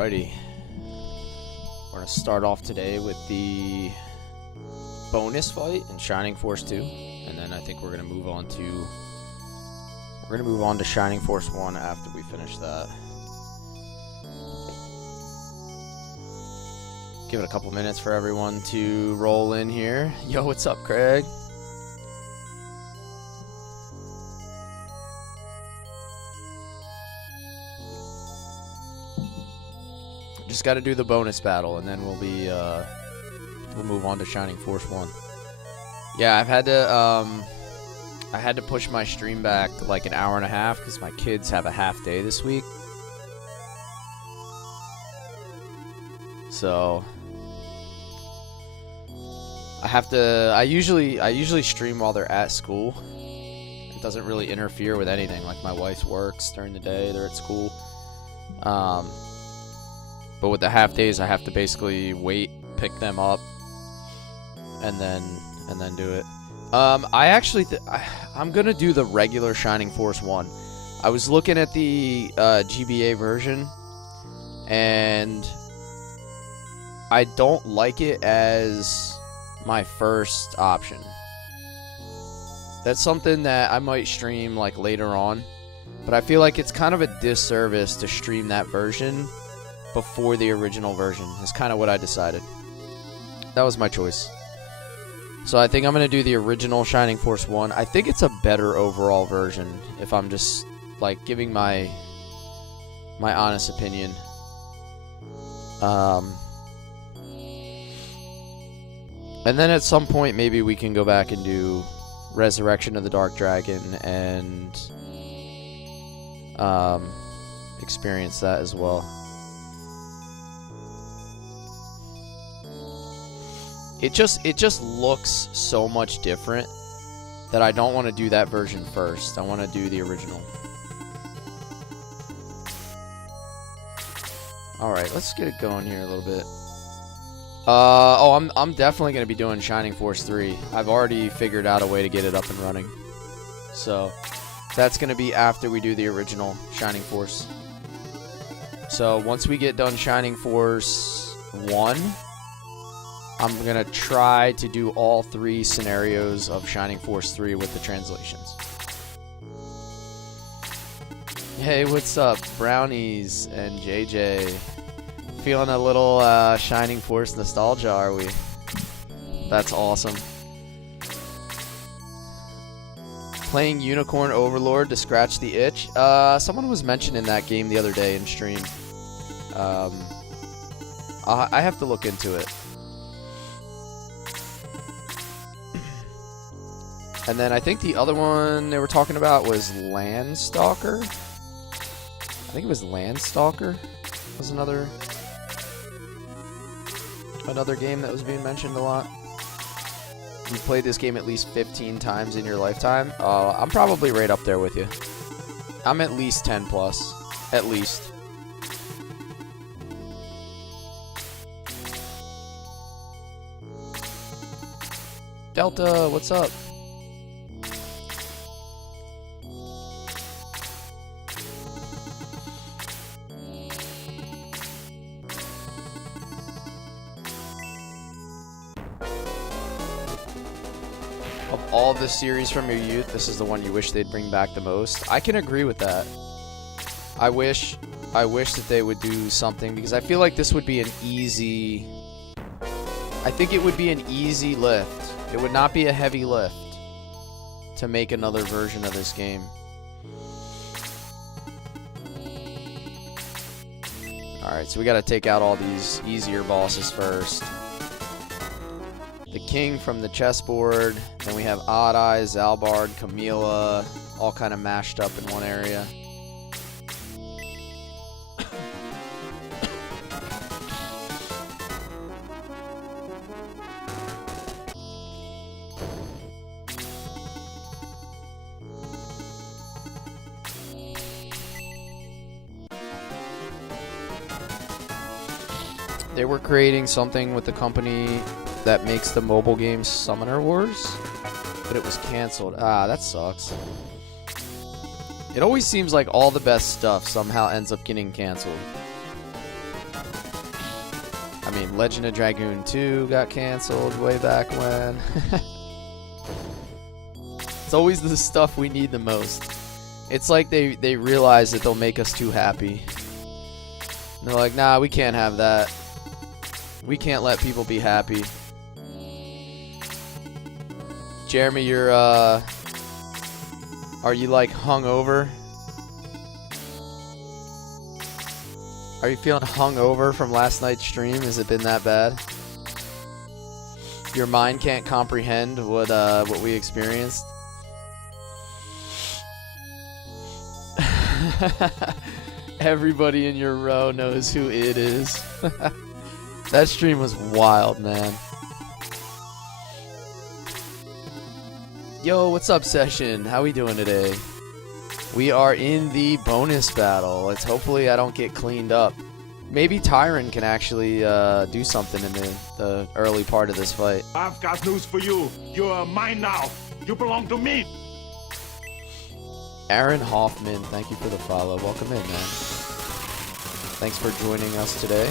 Alrighty. We're going to start off today with the bonus fight in Shining Force 2. And then I think we're going to move on to Shining Force 1 after we finish that. Give it a couple minutes for everyone to roll in here. Yo, what's up, Craig? Just got to do the bonus battle, and then we'll move on to Shining Force 1. Yeah, I had to push my stream back like an hour and a half because my kids have a half day this week. So I usually stream while they're at school. It doesn't really interfere with anything. Like my wife works during the day, they're at school. But with the half days, I have to basically wait, pick them up, and then do it. I'm gonna do the regular Shining Force 1. I was looking at the GBA version, and I don't like it as my first option. That's something that I might stream like later on, but I feel like it's kind of a disservice to stream that version before the original version, is kind of what I decided. That was my choice. So I think I'm going to do the original Shining Force 1. I think it's a better overall version, if I'm just like giving my honest opinion. And then at some point maybe we can go back and do Resurrection of the Dark Dragon and experience that as well. It just looks so much different that I don't want to do that version first. I want to do the original. Alright, let's get it going here a little bit. I'm definitely going to be doing Shining Force 3. I've already figured out a way to get it up and running. So, that's going to be after we do the original Shining Force. So, once we get done Shining Force 1... I'm going to try to do all 3 scenarios of Shining Force 3 with the translations. Hey, what's up, Brownies and JJ? Feeling a little Shining Force nostalgia, are we? That's awesome. Playing Unicorn Overlord to scratch the itch. Someone was mentioning that game the other day in stream. I have to look into it. And then I think the other one they were talking about was Landstalker. I think it was Landstalker. Was another game that was being mentioned a lot. You played this game at least 15 times in your lifetime. I'm probably right up there with you. I'm at least 10 plus, at least. Delta, what's up? All the series from your youth, this is the one you wish they'd bring back the most. I can agree with that. I wish that they would do something, because I feel like this would be an easy... I think it would be an easy lift. It would not be a heavy lift to make another version of this game. Alright, so we gotta take out all these easier bosses first. The king from the chessboard, then we have Odd Eye, Zalbard, Camila, all kind of mashed up in one area. They were creating something with the company that makes the mobile game Summoner Wars, but it was canceled. Ah, that sucks. It always seems like all the best stuff somehow ends up getting canceled. mean, Legend of Dragoon 2 got canceled way back when. It's always the stuff we need the most. It's like they realize that they'll make us too happy. And they're like, nah, we can't have that. We can't let people be happy. Jeremy, you're, are you like hungover? Are you feeling hungover from last night's stream? Has it been that bad? Your mind can't comprehend what we experienced? Everybody in your row knows who it is. That stream was wild, man. Yo, what's up, Session? How we doing today? We are in the bonus battle. Let's hopefully I don't get cleaned up. Maybe Tyron can actually do something in the early part of this fight. I've got news for you. You're mine now. You belong to me. Aaron Hoffman, thank you for the follow. Welcome in, man. Thanks for joining us today.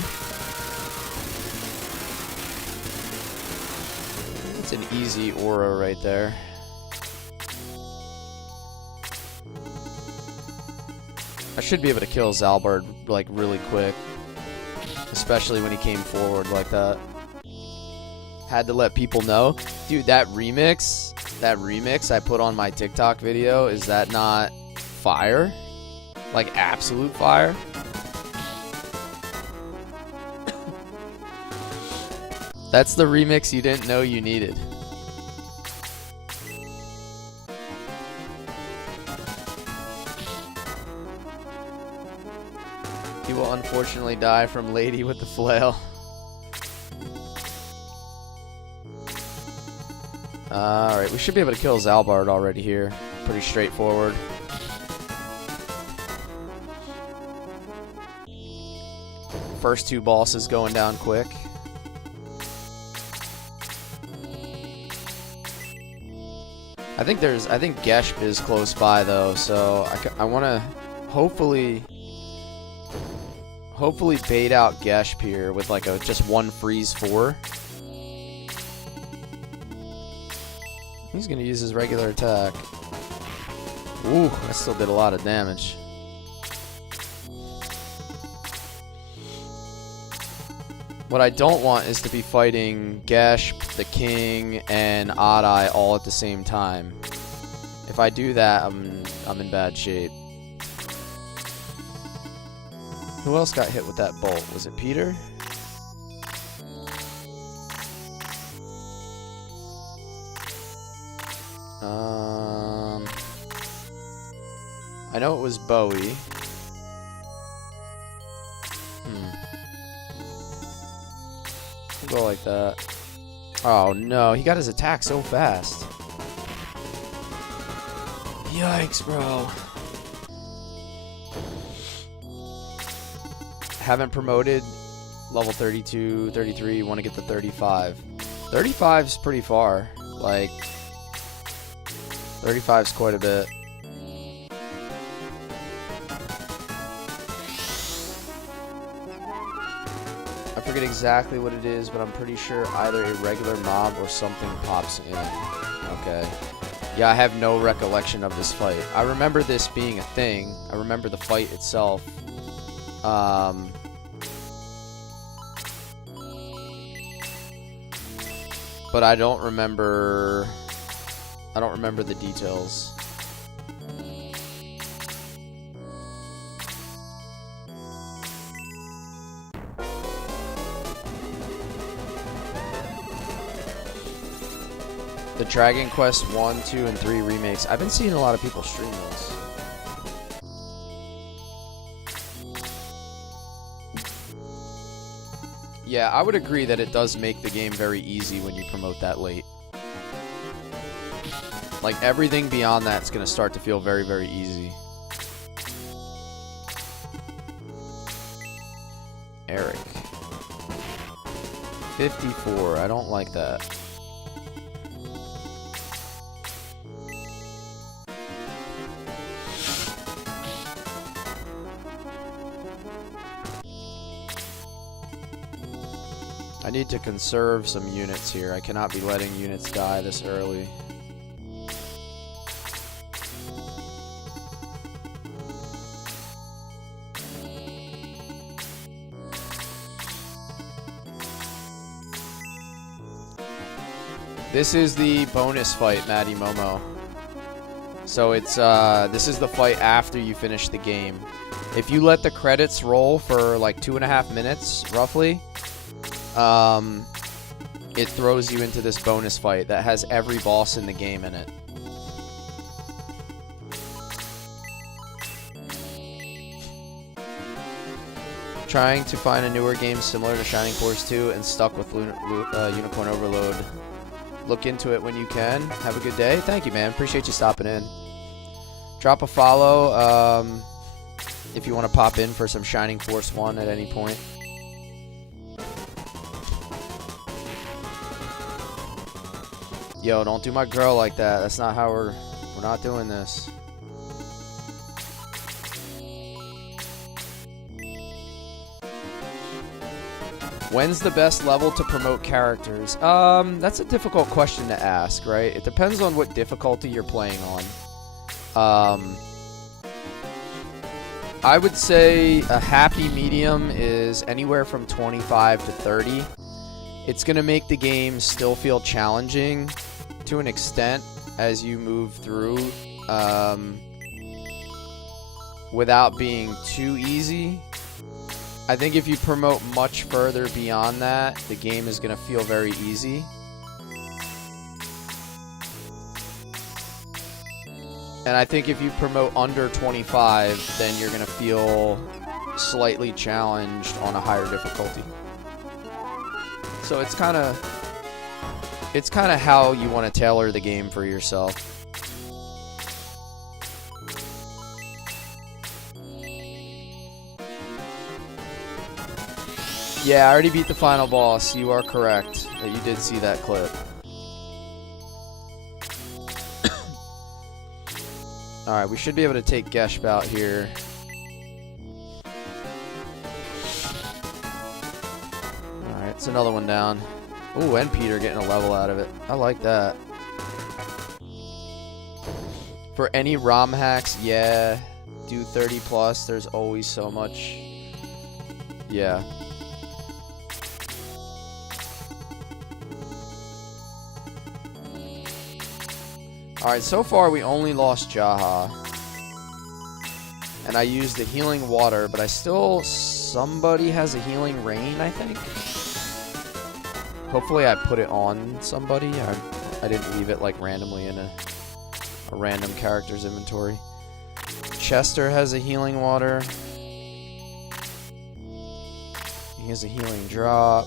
It's an easy aura right there. I should be able to kill Zalbard like really quick, especially when he came forward like that. Had to let people know. Dude, that remix I put on my TikTok video, is that not fire? Like absolute fire? That's the remix you didn't know you needed. He will unfortunately die from Lady with the Flail. Alright, we should be able to kill Zalbard already here. Pretty straightforward. First two bosses going down quick. I think Geshp is close by though, so I want to hopefully bait out Geshp here with like just one freeze 4. He's gonna use his regular attack. Ooh, that still did a lot of damage. What I don't want is to be fighting Geshp, the King, and Oddeye all at the same time. If I do that, I'm in bad shape. Who else got hit with that bolt? Was it Peter? I know it was Bowie. We'll go like that. Oh no, he got his attack so fast. Yikes, bro. Haven't promoted. Level 32, 33, want to get to 35. 35's pretty far. Like, 35's quite a bit. I forget exactly what it is, but I'm pretty sure either a regular mob or something pops in. Okay. Yeah, I have no recollection of this fight. I remember this being a thing. I remember the fight itself. But I don't remember the details. The Dragon Quest 1, 2, and 3 remakes. I've been seeing a lot of people stream those. Yeah, I would agree that it does make the game very easy when you promote that late. Like, everything beyond that's going to start to feel very, very easy. Eric. 54. I don't like that. I need to conserve some units here. I cannot be letting units die this early. This is the bonus fight, Maddie Momo. So it's this is the fight after you finish the game. If you let the credits roll for like 2.5 minutes, roughly, it throws you into this bonus fight that has every boss in the game in it. Trying to find a newer game similar to Shining Force 2 and stuck with Unicorn Overload. Look into it when you can. Have a good day. Thank you, man. Appreciate you stopping in. Drop a follow if you want to pop in for some Shining Force 1 at any point. Yo, don't do my girl like that. That's not how we're not doing this. When's the best level to promote characters? That's a difficult question to ask, right? It depends on what difficulty you're playing on. I would say a happy medium is anywhere from 25 to 30. It's going to make the game still feel challenging to an extent as you move through without being too easy. I think if you promote much further beyond that, the game is going to feel very easy. And I think if you promote under 25, then you're going to feel slightly challenged on a higher difficulty. So it's kind of how you want to tailor the game for yourself. Yeah, I already beat the final boss. You are correct that you did see that clip. Alright, we should be able to take Geshp out here. Alright, it's another one down. Ooh, and Peter getting a level out of it. I like that. For any ROM hacks, yeah. Do 30 plus. There's always so much. Yeah. Alright, so far we only lost Jaha. And I used the healing water, but I still... Somebody has a healing rain, I think. Hopefully I put it on somebody. I didn't leave it like randomly in a random character's inventory. Chester has a healing water. He has a healing drop.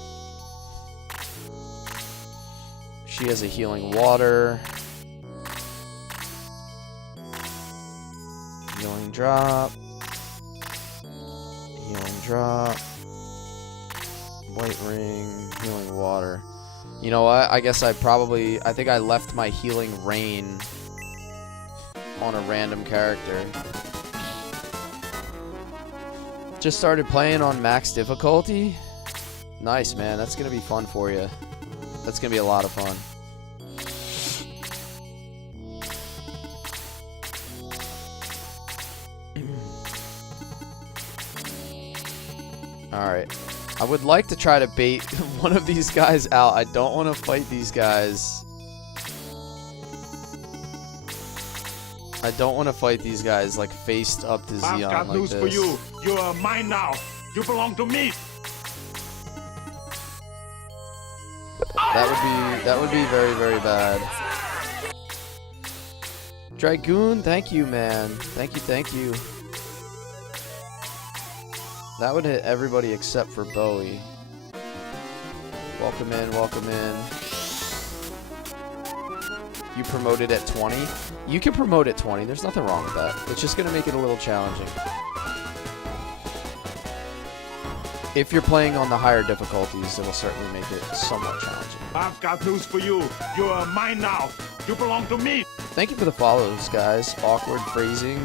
She has a healing water. Healing drop. Healing drop. White ring. Healing water. You know what? I guess I think I left my healing rain on a random character. Just started playing on max difficulty. Nice, man. That's going to be fun for you. That's going to be a lot of fun. Alright. I would like to try to bait one of these guys out. I don't want to fight these guys. I don't want to fight these guys like faced up to Xeon I've got like news this. for you. You are mine now. You belong to me. That would be very, very bad. Dragoon, thank you, man. Thank you. That would hit everybody except for Bowie. Welcome in, welcome in. You promoted at 20? You can promote at 20. There's nothing wrong with that. It's just going to make it a little challenging. If you're playing on the higher difficulties, it'll certainly make it somewhat challenging. I've got news for you. You are mine now. You belong to me. Thank you for the follows, guys. Awkward phrasing.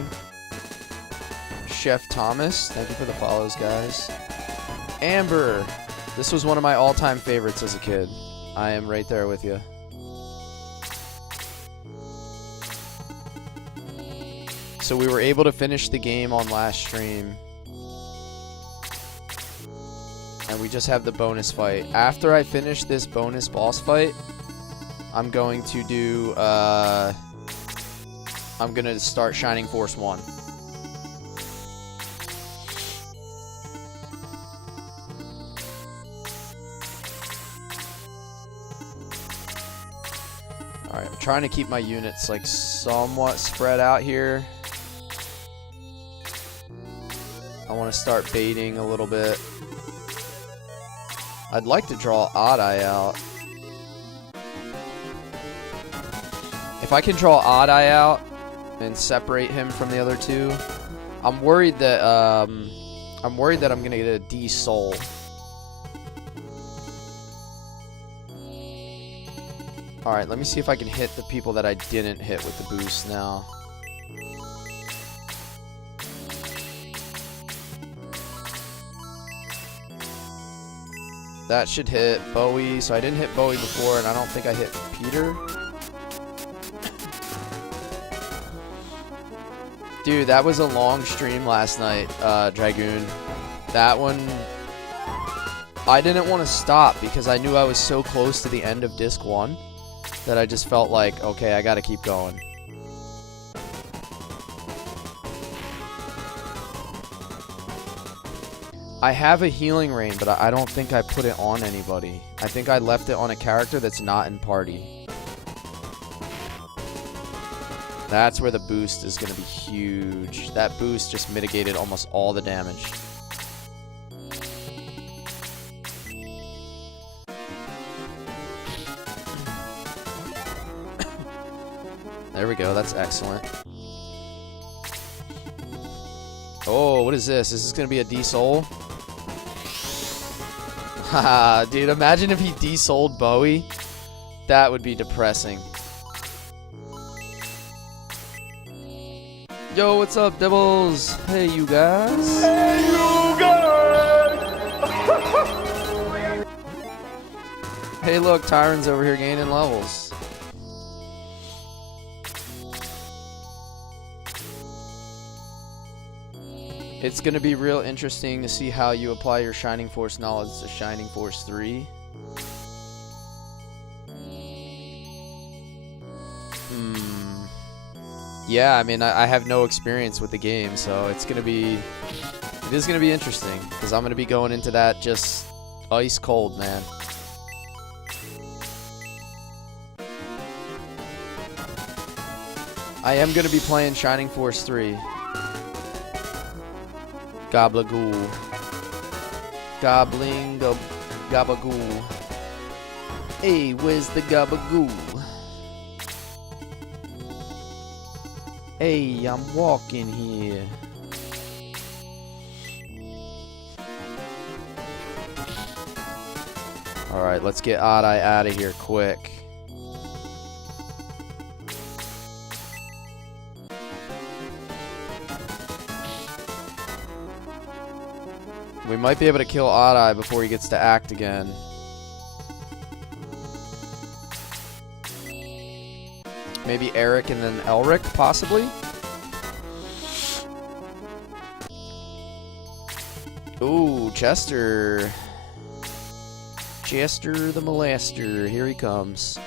Chef Thomas, thank you for the follows, guys. Amber, This was one of my all-time favorites as a kid. I am right there with you. So we were able to finish the game on last stream. And we just have the bonus fight. After I finish this bonus boss fight, I'm going to do, I'm going to start Shining Force 1. Alright, I'm trying to keep my units, like, somewhat spread out here. I want to start baiting a little bit. I'd like to draw Odd Eye out. If I can draw Odd Eye out and separate him from the other two, I'm worried that I'm gonna get a D Soul. All right, let me see if I can hit the people that I didn't hit with the boost now. That should hit Bowie, so I didn't hit Bowie before, and I don't think I hit Peter. Dude, that was a long stream last night, Dragoon. That one, I didn't want to stop because I knew I was so close to the end of Disc 1 that I just felt like, okay, I gotta keep going. I have a healing rain, but I don't think I put it on anybody. I think I left it on a character that's not in party. That's where the boost is going to be huge. That boost just mitigated almost all the damage. There we go. That's excellent. Oh, what is this? Is this going to be a D-Soul? Haha, dude, imagine if he D-Souled Bowie. That would be depressing. Yo, what's up, Devils? Hey, you guys. Hey, you guys! Hey, look, Tyron's over here gaining levels. It's going to be real interesting to see how you apply your Shining Force knowledge to Shining Force 3. Yeah, I mean, I have no experience with the game, so it is going to be interesting, because I'm going to be going into that just ice cold, man. I am going to be playing Shining Force 3. Gobblagoo. Gobbling gabagoo. Hey, where's the gabagoo? Hey, I'm walking here. Alright, let's get Odd Eye out of here quick. We might be able to kill Odd Eye before he gets to act again. Maybe Eric and then Elric, possibly? Ooh, Chester. Chester the Molester. Here he comes.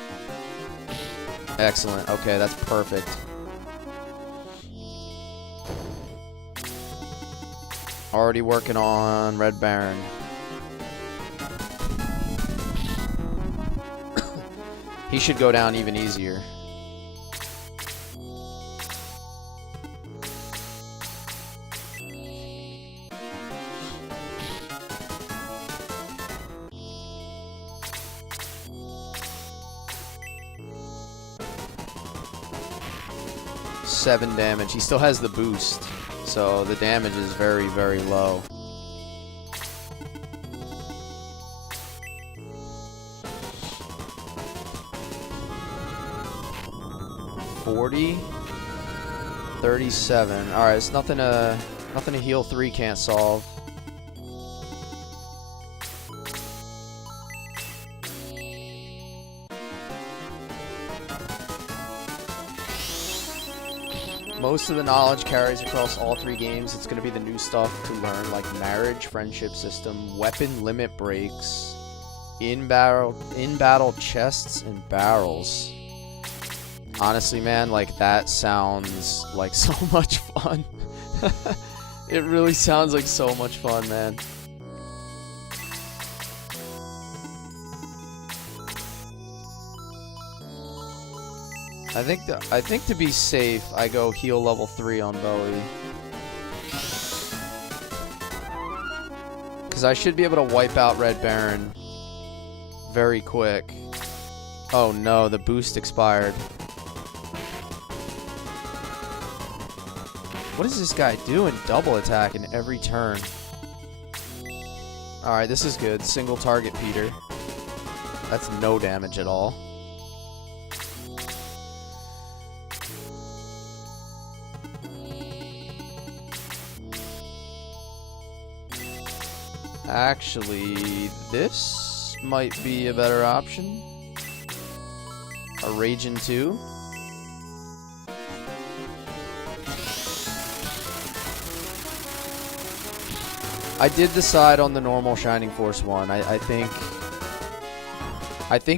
Excellent. Okay, that's perfect. Already working on Red Baron. He should go down even easier. Seven damage. He still has the boost, so the damage is very, very low. $40, 37. All right, it's nothing a heal 3 can't solve. most of the knowledge carries across all 3 games. It's going to be the new stuff to learn, like marriage, friendship system, weapon limit breaks, in-battle chests, and barrels. Honestly, man, like, that sounds like so much fun. It really sounds like so much fun, man. I think to be safe, I go heal level 3 on Bowie. Because I should be able to wipe out Red Baron very quick. Oh no, the boost expired. What is this guy doing? Double attack in every turn. Alright, this is good. Single target Peter. That's no damage at all. Actually, this might be a better option. A Raging 2. I did decide on the normal Shining Force one. I think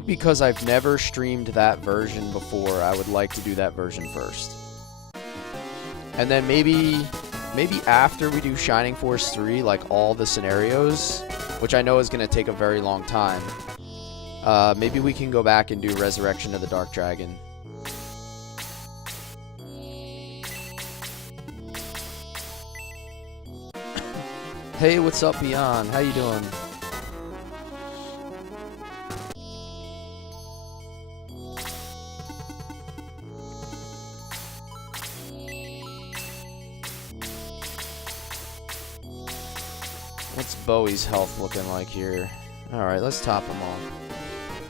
because I've never streamed that version before, I would like to do that version first. And then maybe after we do Shining Force 3, like all the scenarios, which I know is going to take a very long time, maybe we can go back and do Resurrection of the Dark Dragon. Hey, what's up, Beyond? How you doing? What's Bowie's health looking like here? Alright, let's top him all.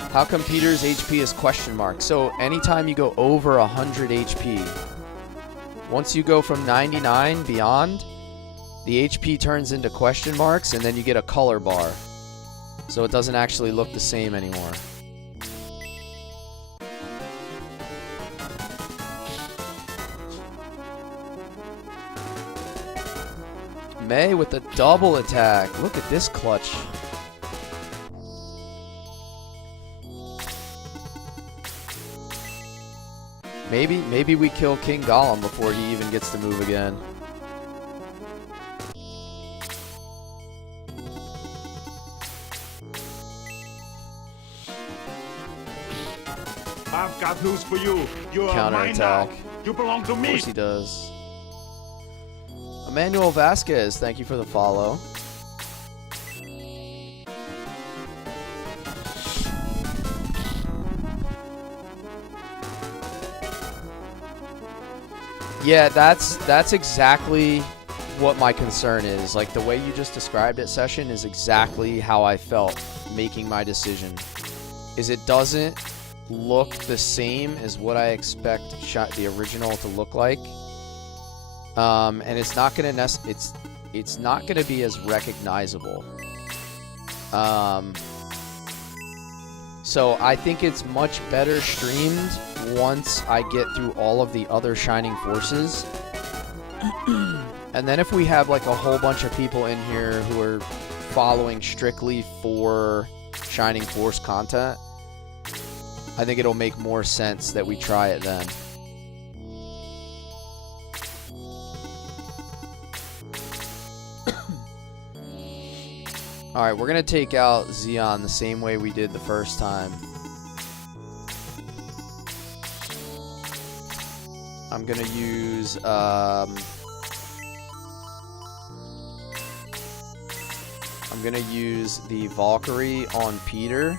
How come Peter's HP is question mark? So anytime you go over 100 HP, once you go from 99 beyond, the HP turns into question marks, and then you get a color bar. So it doesn't actually look the same anymore. May with the double attack. Look at this clutch. Maybe we kill King Gollum before he even gets to move again. I've got news for you. You are mine now. You belong to me. Of course he does. Emmanuel Vasquez, thank you for the follow. Yeah, that's exactly what my concern is. Like, the way you just described it, Session, is exactly how I felt making my decision. Is it doesn't look the same as what I expect the original to look like. And it's not gonna it's not gonna be as recognizable. So I think it's much better streamed once I get through all of the other Shining Forces. And then if we have like a whole bunch of people in here who are following strictly for Shining Force content, I think it'll make more sense that we try it then. Alright, we're going to take out Xeon the same way we did the first time. I'm going to use... I'm going to use the Valkyrie on Peter.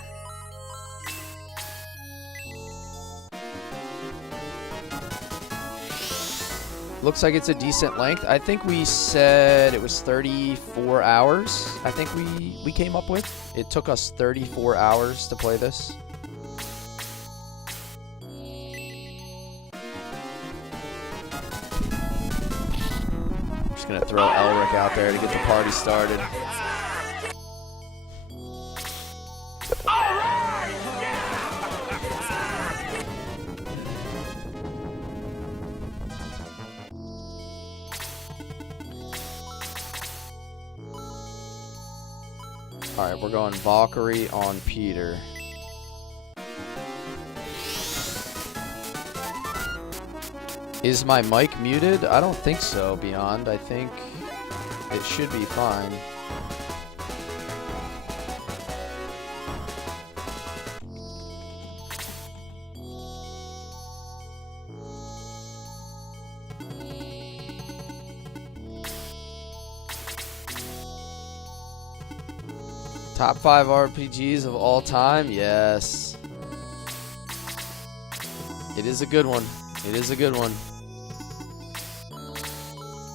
Looks like it's a decent length. I think we said it was 34 hours, I think we came up with. It took us 34 hours to play this. I'm just going to throw Elric out there to get the party started. Alright, we're going Valkyrie on Peter. Is my mic muted? I don't think so, Beyond. I think it should be fine. Top 5 RPGs of all time? Yes. It is a good one. It is a good one.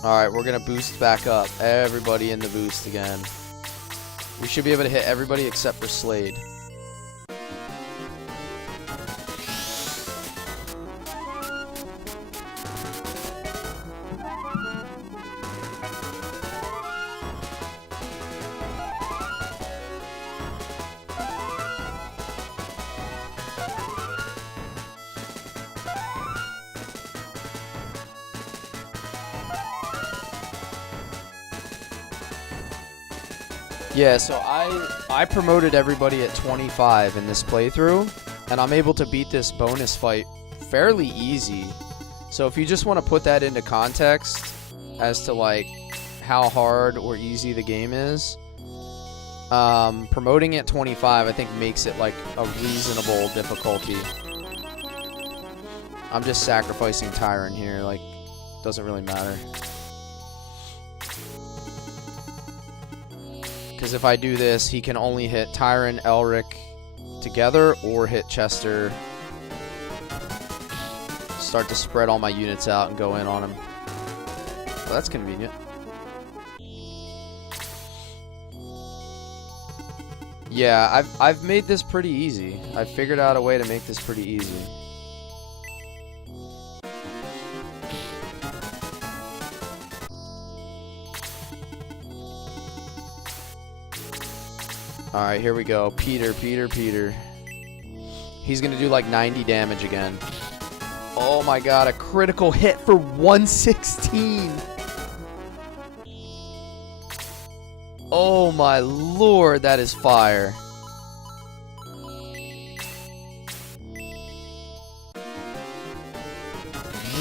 Alright, we're going to boost back up. Everybody in the boost again. We should be able to hit everybody except for Slade. Yeah, so I promoted everybody at 25 in this playthrough, and I'm able to beat this bonus fight fairly easy. So if you just want to put that into context as to like how hard or easy the game is, promoting at 25 I think makes it like a reasonable difficulty. I'm just sacrificing Tyrant here, like doesn't really matter. Because if I do this, he can only hit Tyron, Elric together or hit Chester. Start to spread all my units out and go in on him. Well, that's convenient. Yeah, I've made this pretty easy. I've figured out a way to make this pretty easy. Alright, here we go. Peter. He's gonna do like 90 damage again. Oh my god, a critical hit for 116! Oh my lord, that is fire.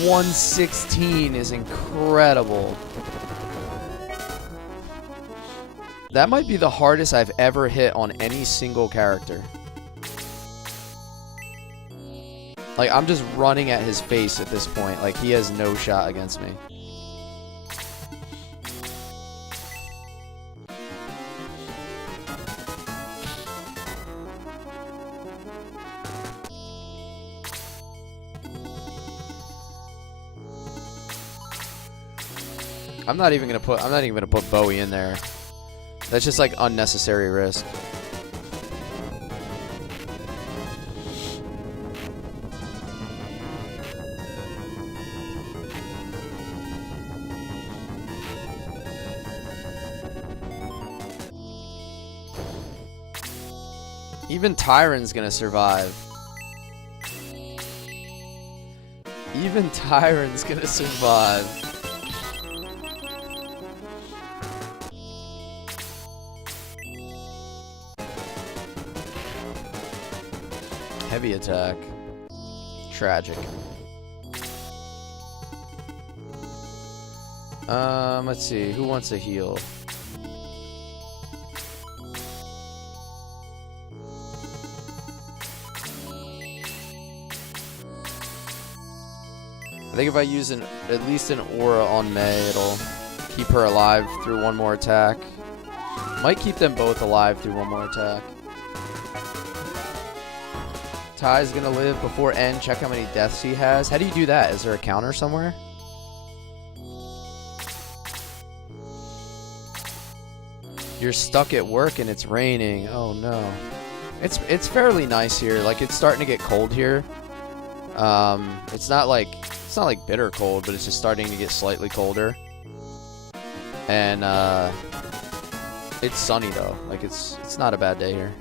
$116 is incredible. That might be the hardest I've ever hit on any single character. Like, I'm just running at his face at this point. Like, he has no shot against me. I'm not even gonna put Bowie in there. That's just like unnecessary risk. Even Tyron's gonna survive. Even Tyron's gonna survive. Heavy attack. Tragic. Let's see. Who wants a heal? I think if I use at least an aura on May, it'll keep her alive through one more attack. Might keep them both alive through one more attack. Ty's gonna live before end. Check how many deaths he has. How do you do that? Is there a counter somewhere? You're stuck at work and it's raining. Oh no. It's fairly nice here. Like, it's starting to get cold here. It's not like bitter cold, but it's just starting to get slightly colder. And it's sunny though. Like, it's not a bad day here.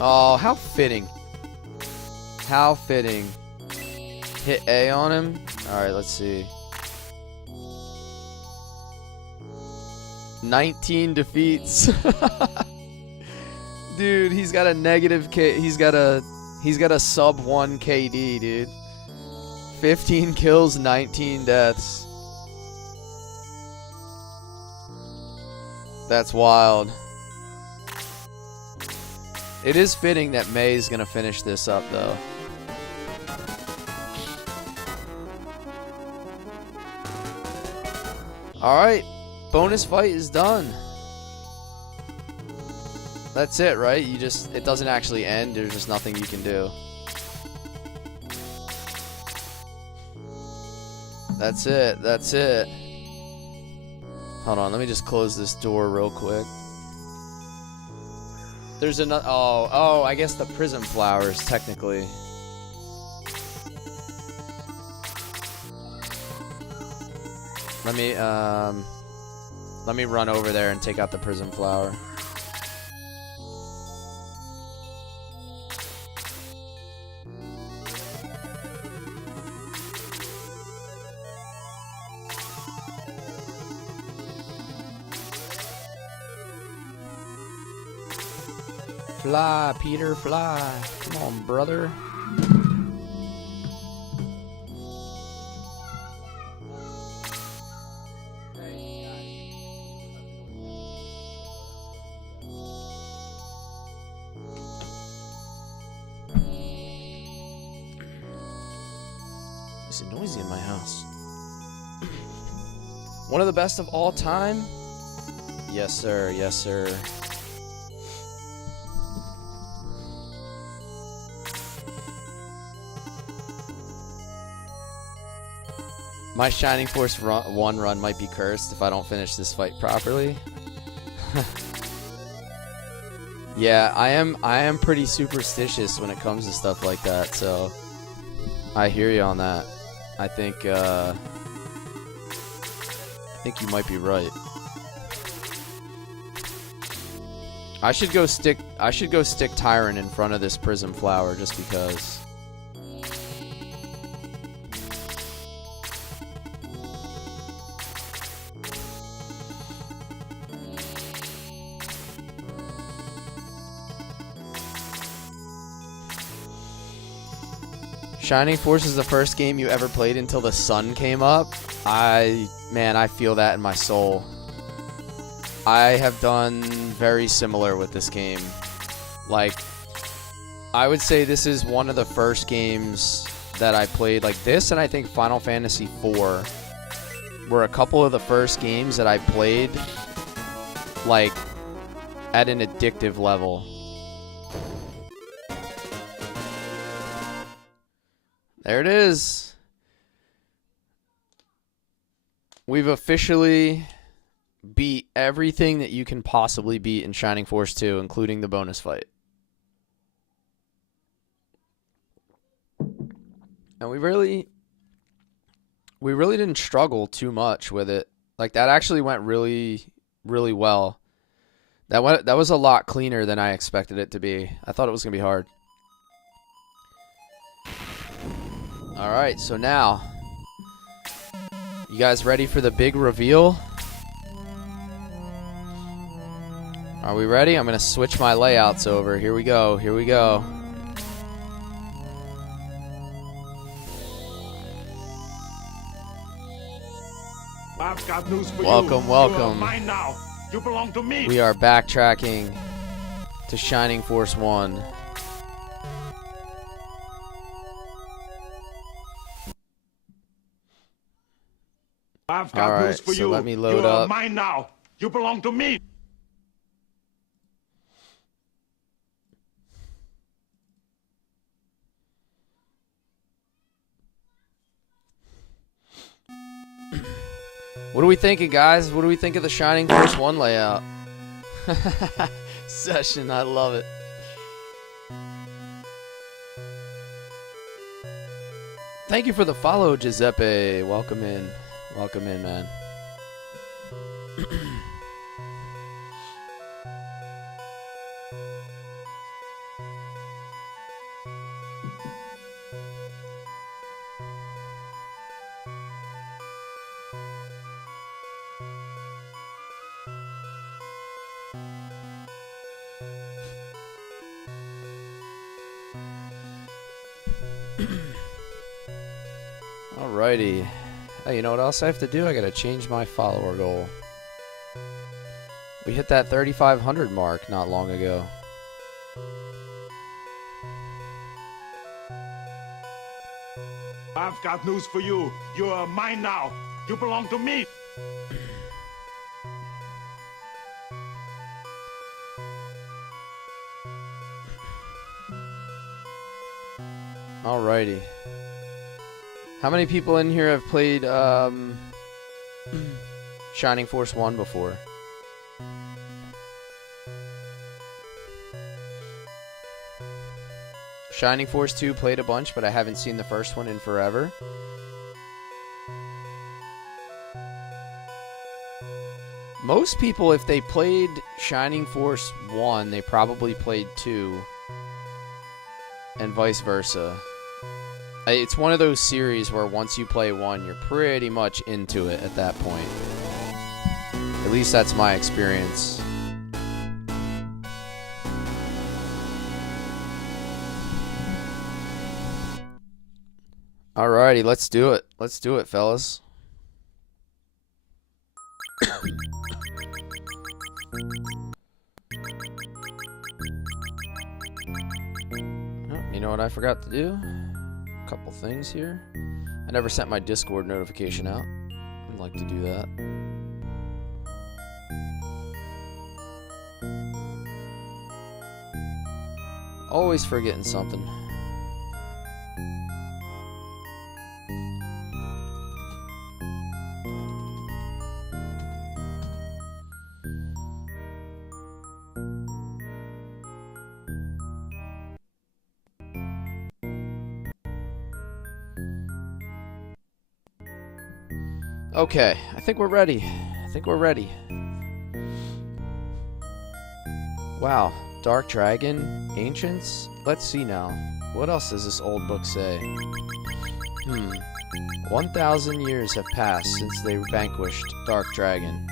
Oh, how fitting. How fitting. Hit A on him. Alright, let's see. 19 defeats. Dude, he's got a negative K. He's got a sub 1 KD, dude. 15 kills, 19 deaths. That's wild. It is fitting that May's gonna finish this up, though. Alright, bonus fight is done. That's it, right? It doesn't actually end, there's just nothing you can do. That's it, that's it. Hold on, let me just close this door real quick. There's another, oh, I guess the prism flowers, technically. Let me run over there and take out the prism flower. Fly, Peter, fly. Come on, brother. Is it noisy in my house? One of the best of all time? Yes, sir. Yes, sir. My Shining Force 1 run might be cursed if I don't finish this fight properly. Yeah, I am pretty superstitious when it comes to stuff like that, so I hear you on that. I think you might be right. I should go stick Tyrant in front of this prism flower just because. Shining Force is the first game you ever played until the sun came up. Man, I feel that in my soul. I have done very similar with this game. Like, I would say this is one of the first games that I played like this, and I think Final Fantasy IV were a couple of the first games that I played like at an addictive level. There it is. We've officially beat everything that you can possibly beat in Shining Force 2, including the bonus fight. And we really didn't struggle too much with it. Like, that actually went really, really well. That was a lot cleaner than I expected it to be. I thought it was going to be hard. Alright, so now, you guys ready for the big reveal? Are we ready? I'm going to switch my layouts over. Here we go, here we go. I've got news for Welcome, you. welcome. You are mine now. You belong to me. We are backtracking to Shining Force 1. I've got news for so you. let me load you are up. mine now. You belong to me. What are we thinking, guys? What do we think of the Shining Force 1 layout? Session, I love it. Thank you for the follow, Giuseppe. Welcome in. Welcome in, man. Alrighty. Oh, you know what else I have to do? I gotta change my follower goal. We hit that 3,500 mark not long ago. I've got news for you. You are mine now. You belong to me. Alrighty. How many people in here have played Shining Force 1 before? Shining Force 2 played a bunch, but I haven't seen the first one in forever. Most people, if they played Shining Force 1, they probably played 2. And vice versa. It's one of those series where once you play 1, you're pretty much into it at that point. At least that's my experience. Alrighty, let's do it. Let's do it, fellas. You know what I forgot to do? A couple things here. I never sent my Discord notification out. I'd like to do that. Always forgetting something. Okay, I think we're ready. Wow, Dark Dragon, Ancients? Let's see now. What else does this old book say? 1,000 years have passed since they vanquished Dark Dragon.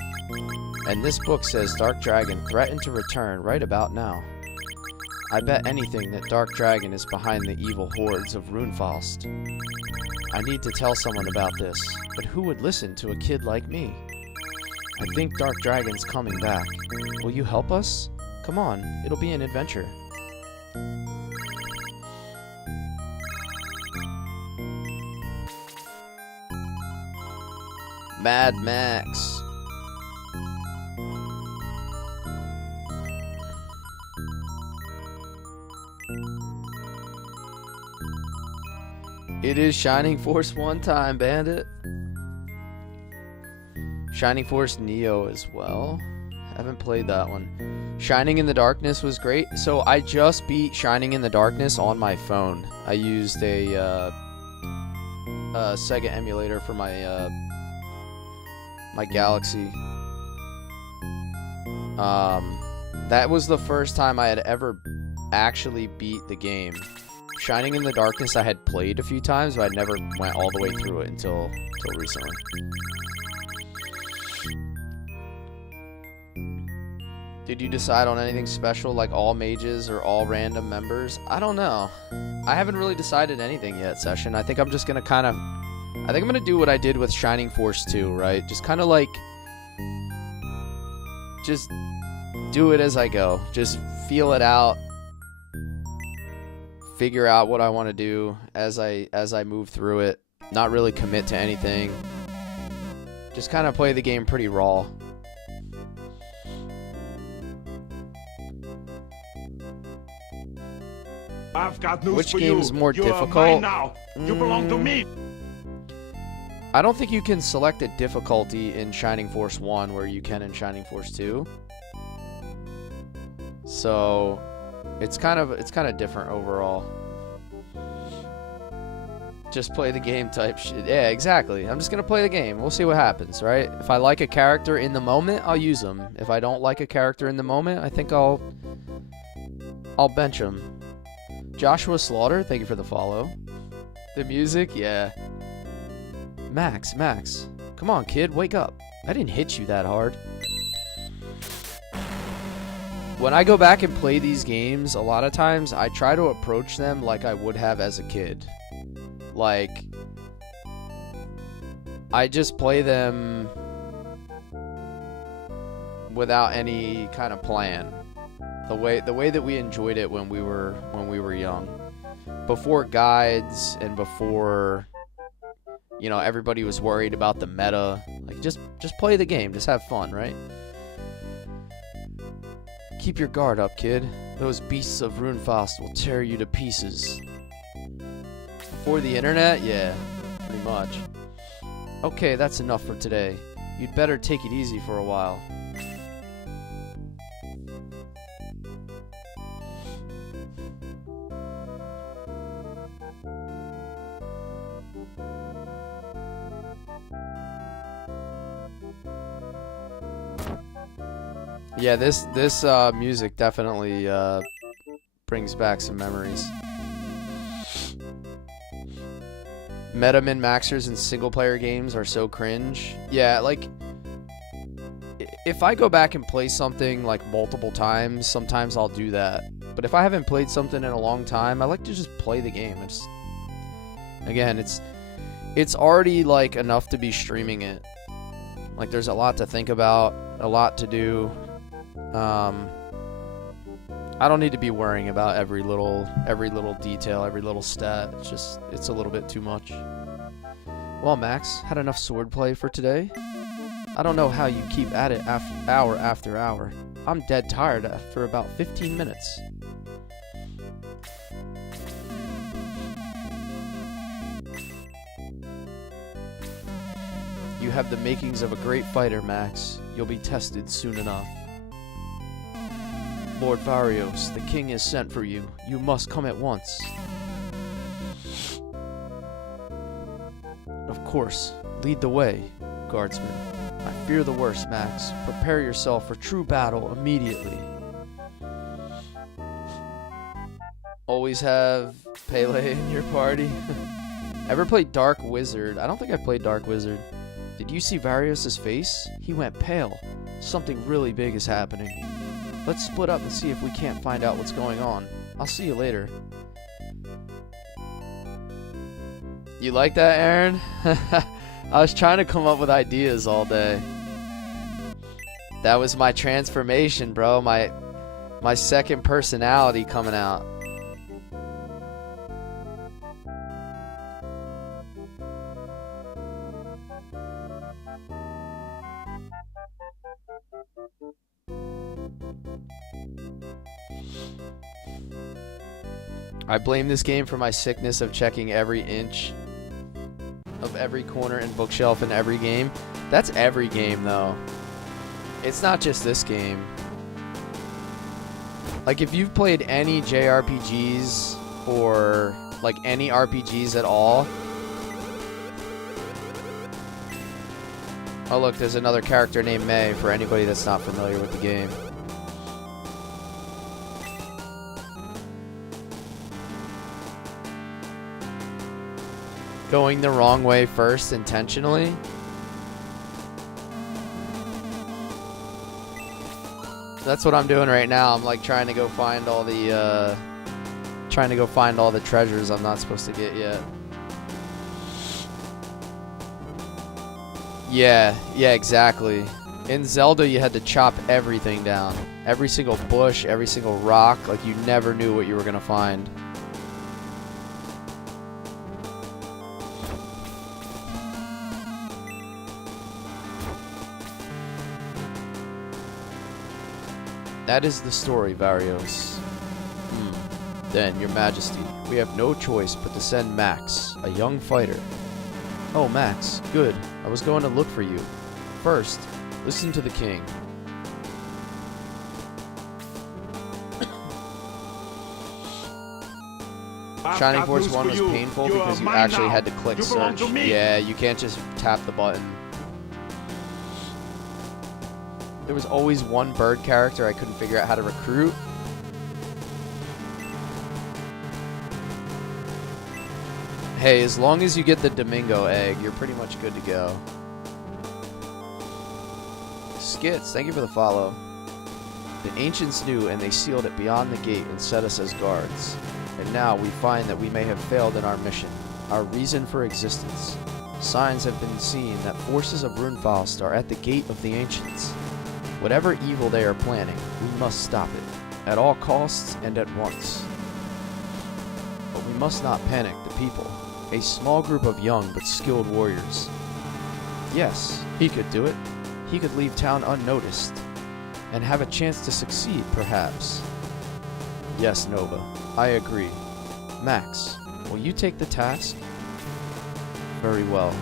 And this book says Dark Dragon threatened to return right about now. I bet anything that Dark Dragon is behind the evil hordes of Runefaust. I need to tell someone about this, but who would listen to a kid like me? I think Dark Dragon's coming back. Will you help us? Come on, it'll be an adventure. Mad Max. It is Shining Force 1 time, Bandit. Shining Force Neo as well. Haven't played that one. Shining in the Darkness was great. So I just beat Shining in the Darkness on my phone. I used a Sega emulator for my my Galaxy. That was the first time I had ever actually beat the game. Shining in the Darkness I had played a few times, but I never went all the way through it until recently. Did you decide on anything special, like all mages or all random members? I don't know. I haven't really decided anything yet, Session. I think I'm just gonna I think I'm gonna do what I did with Shining Force 2, right? Just kind of like, just do it as I go. Just feel it out. Figure out what I want to do as I move through it. Not really commit to anything. Just kind of play the game pretty raw. I've got news Which for game you. is more You difficult? are mine now. You belong to me. I don't think you can select a difficulty in Shining Force 1 where you can in Shining Force 2. So it's kind of different overall. Just play the game type shit. Yeah, exactly. I'm just gonna play the game. We'll see what happens, right? If I like a character in the moment, I'll use them. If I don't like a character in the moment, I think I'll bench him. Joshua Slaughter, thank you for the follow. The music, yeah. Max, come on, kid, wake up. I didn't hit you that hard. When I go back and play these games, a lot of times I try to approach them like I would have as a kid. Like, I just play them without any kind of plan. The way that we enjoyed it when we were young, before guides and before, you know, everybody was worried about the meta. Like, just play the game, just have fun, right? Keep your guard up, kid. Those beasts of Runefaust will tear you to pieces. Before the internet? Yeah, pretty much. Okay, that's enough for today. You'd better take it easy for a while. Yeah, this music definitely brings back some memories. Meta min-maxers in single-player games are so cringe. Yeah, like, if I go back and play something like multiple times, sometimes I'll do that. But if I haven't played something in a long time, I like to just play the game. Again, it's already like enough to be streaming it. Like, there's a lot to think about, a lot to do. I don't need to be worrying about every little detail, every little stat. It's a little bit too much. Well, Max, had enough swordplay for today? I don't know how you keep at it hour after hour. I'm dead tired after about 15 minutes. You have the makings of a great fighter, Max. You'll be tested soon enough. Lord Varios, the king is sent for you. You must come at once. Of course. Lead the way, guardsman. I fear the worst, Max. Prepare yourself for true battle immediately. Always have Pele in your party. Ever played Dark Wizard? I don't think I've played Dark Wizard. Did you see Varios' face? He went pale. Something really big is happening. Let's split up and see if we can't find out what's going on. I'll see you later. You like that, Aaron? I was trying to come up with ideas all day. That was my transformation, bro. My second personality coming out. I blame this game for my sickness of checking every inch of every corner and bookshelf in every game. That's every game, though. It's not just this game. Like, if you've played any JRPGs or, like, any RPGs at all... Oh, look, there's another character named May for anybody that's not familiar with the game. Going the wrong way first intentionally. That's what I'm doing right now. I'm like trying to go find all the treasures I'm not supposed to get yet. Yeah, exactly. In Zelda, you had to chop everything down. Every single bush, every single rock. Like, you never knew what you were gonna find. That is the story, Varios. Then, Your Majesty, we have no choice but to send Max, a young fighter. Oh, Max, good. I was going to look for you. First, listen to the king. Shining Force 1 was painful because you actually had to click search. Yeah, you can't just tap the button. There was always one bird character I couldn't figure out how to recruit. Hey, as long as you get the Domingo egg, you're pretty much good to go. Skits, thank you for the follow. The ancients knew, and they sealed it beyond the gate and set us as guards. And now we find that we may have failed in our mission, our reason for existence. Signs have been seen that forces of Runefaust are at the gate of the ancients. Whatever evil they are planning, we must stop it, at all costs and at once. But we must not panic the people, a small group of young but skilled warriors. Yes, he could do it. He could leave town unnoticed, and have a chance to succeed, perhaps. Yes, Nova, I agree. Max, will you take the task? Very well.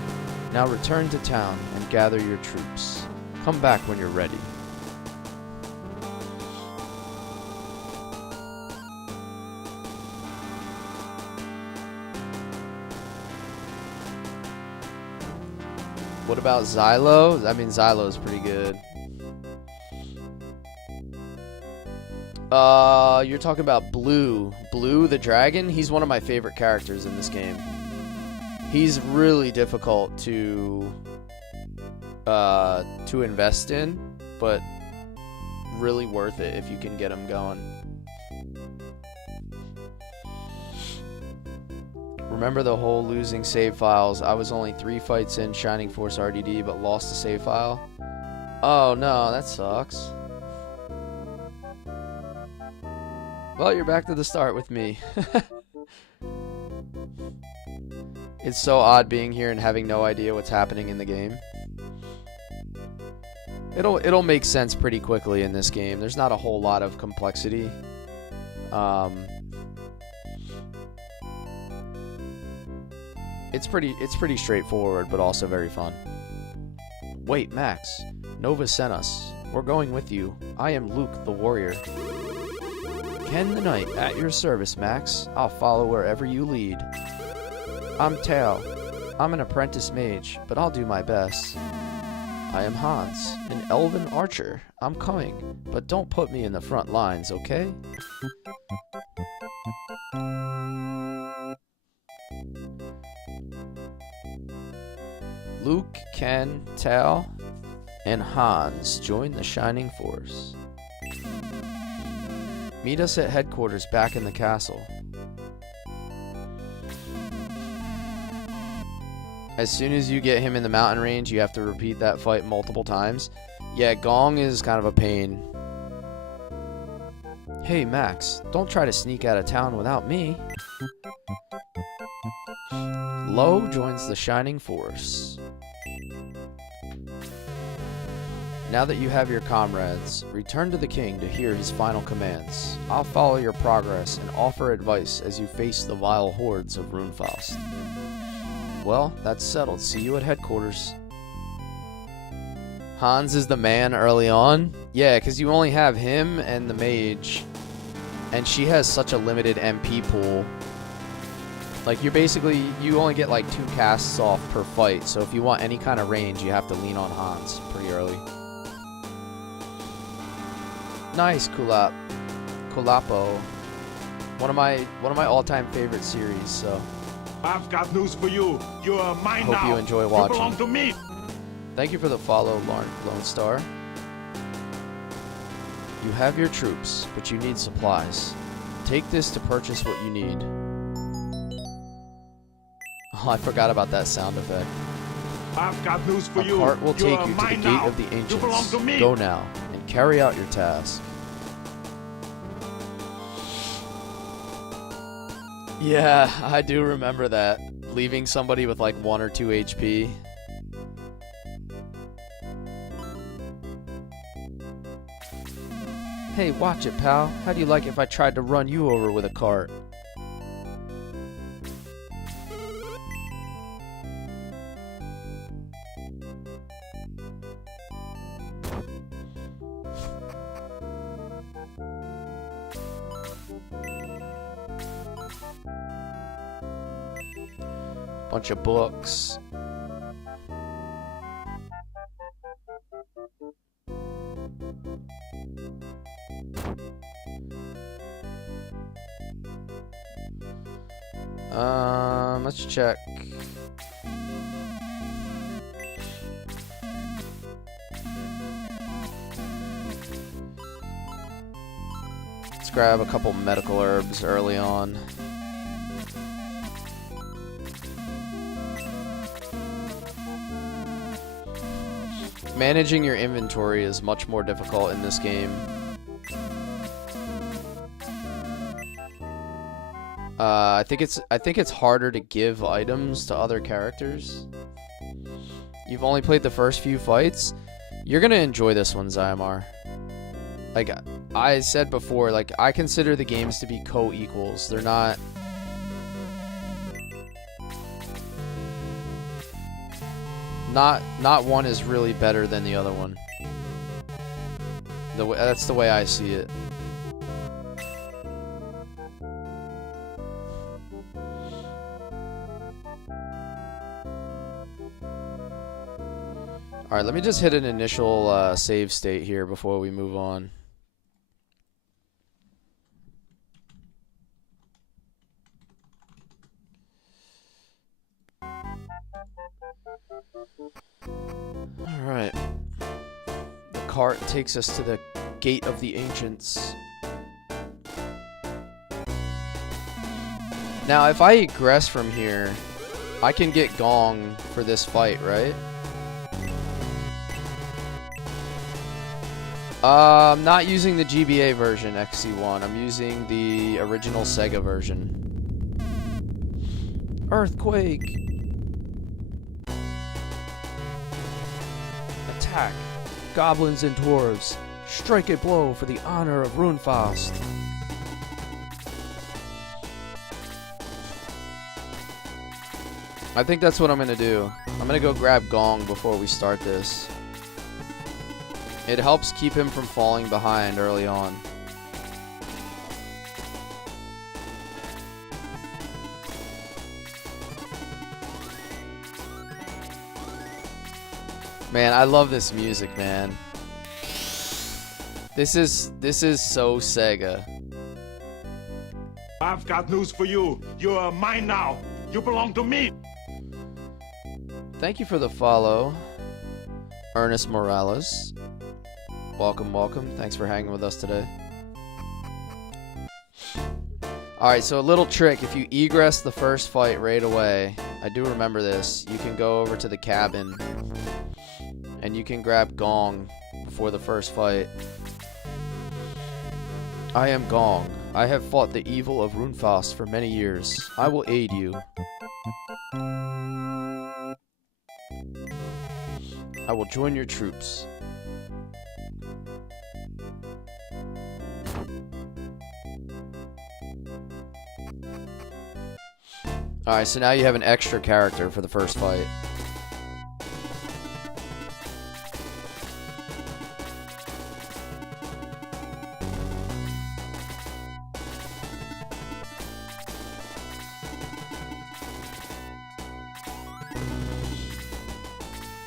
Now return to town and gather your troops. Come back when you're ready. What about Xylo? I mean, Xylo's pretty good. You're talking about Blue. Blue the dragon? He's one of my favorite characters in this game. He's really difficult to invest in, but really worth it if you can get him going. Remember the whole losing save files? I was only 3 fights in Shining Force RDD, but lost a save file. Oh no, that sucks. Well, you're back to the start with me. It's so odd being here and having no idea what's happening in the game. It'll make sense pretty quickly in this game. There's not a whole lot of complexity. It's pretty straightforward, but also very fun. Wait, Max. Nova sent us. We're going with you. I am Luke the warrior. Ken the knight, at your service, Max. I'll follow wherever you lead. I'm Tao. I'm an apprentice mage, but I'll do my best. I am Hans, an elven archer. I'm coming, but don't put me in the front lines, okay? Luke, Ken, Tao, and Hans join the Shining Force. Meet us at headquarters back in the castle. As soon as you get him in the mountain range, you have to repeat that fight multiple times. Yeah, Gong is kind of a pain. Hey, Max, don't try to sneak out of town without me. Lo joins the Shining Force. Now that you have your comrades, return to the king to hear his final commands. I'll follow your progress and offer advice as you face the vile hordes of Runefaust. Well, that's settled. See you at headquarters. Hans is the man early on? Yeah, because you only have him and the mage. And she has such a limited MP pool. Like, you only get like 2 casts off per fight. So if you want any kind of range, you have to lean on Hans pretty early. Nice, Kulapo. One of my all-time favorite series, so I've got news for you. You are mine now. hope you enjoy watching. You belong to me. Thank you for the follow, Lone Star. You have your troops, but you need supplies. Take this to purchase what you need. Oh, I forgot about that sound effect. I've got news for you. A cart will take you to the gate now. of the ancients. You belong to me. Go now and carry out your task. Yeah, I do remember that. Leaving somebody with like 1 or 2 HP. Hey, watch it, pal. How do you like if I tried to run you over with a cart? Bunch of books. Let's check. Let's grab a couple medical herbs early on. Managing your inventory is much more difficult in this game. I think it's harder to give items to other characters. You've only played the first few fights. You're gonna enjoy this one, Zyamar. Like I said before, like I consider the games to be co-equals. They're not. Not one is really better than the other one. That's the way I see it. Alright, let me just hit an initial save state here before we move on. Alright. The cart takes us to the Gate of the Ancients. Now, if I egress from here, I can get Gong for this fight, right? I'm not using the GBA version, XC1. I'm using the original Sega version. Earthquake! Attack! Goblins and dwarves, strike a blow for the honor of Runefast. I think that's what I'm gonna do. I'm gonna go grab Gong before we start this. It helps keep him from falling behind early on. Man, I love this music, man. This is so Sega. I've got news for you. You're mine now. You belong to me. Thank you for the follow, Ernest Morales. Welcome, welcome. Thanks for hanging with us today. Alright, so a little trick. If you egress the first fight right away, I do remember this, you can go over to the cabin and you can grab Gong before the first fight. I am Gong. I have fought the evil of Runefast for many years. I will aid you. I will join your troops. Alright, so now you have an extra character for the first fight.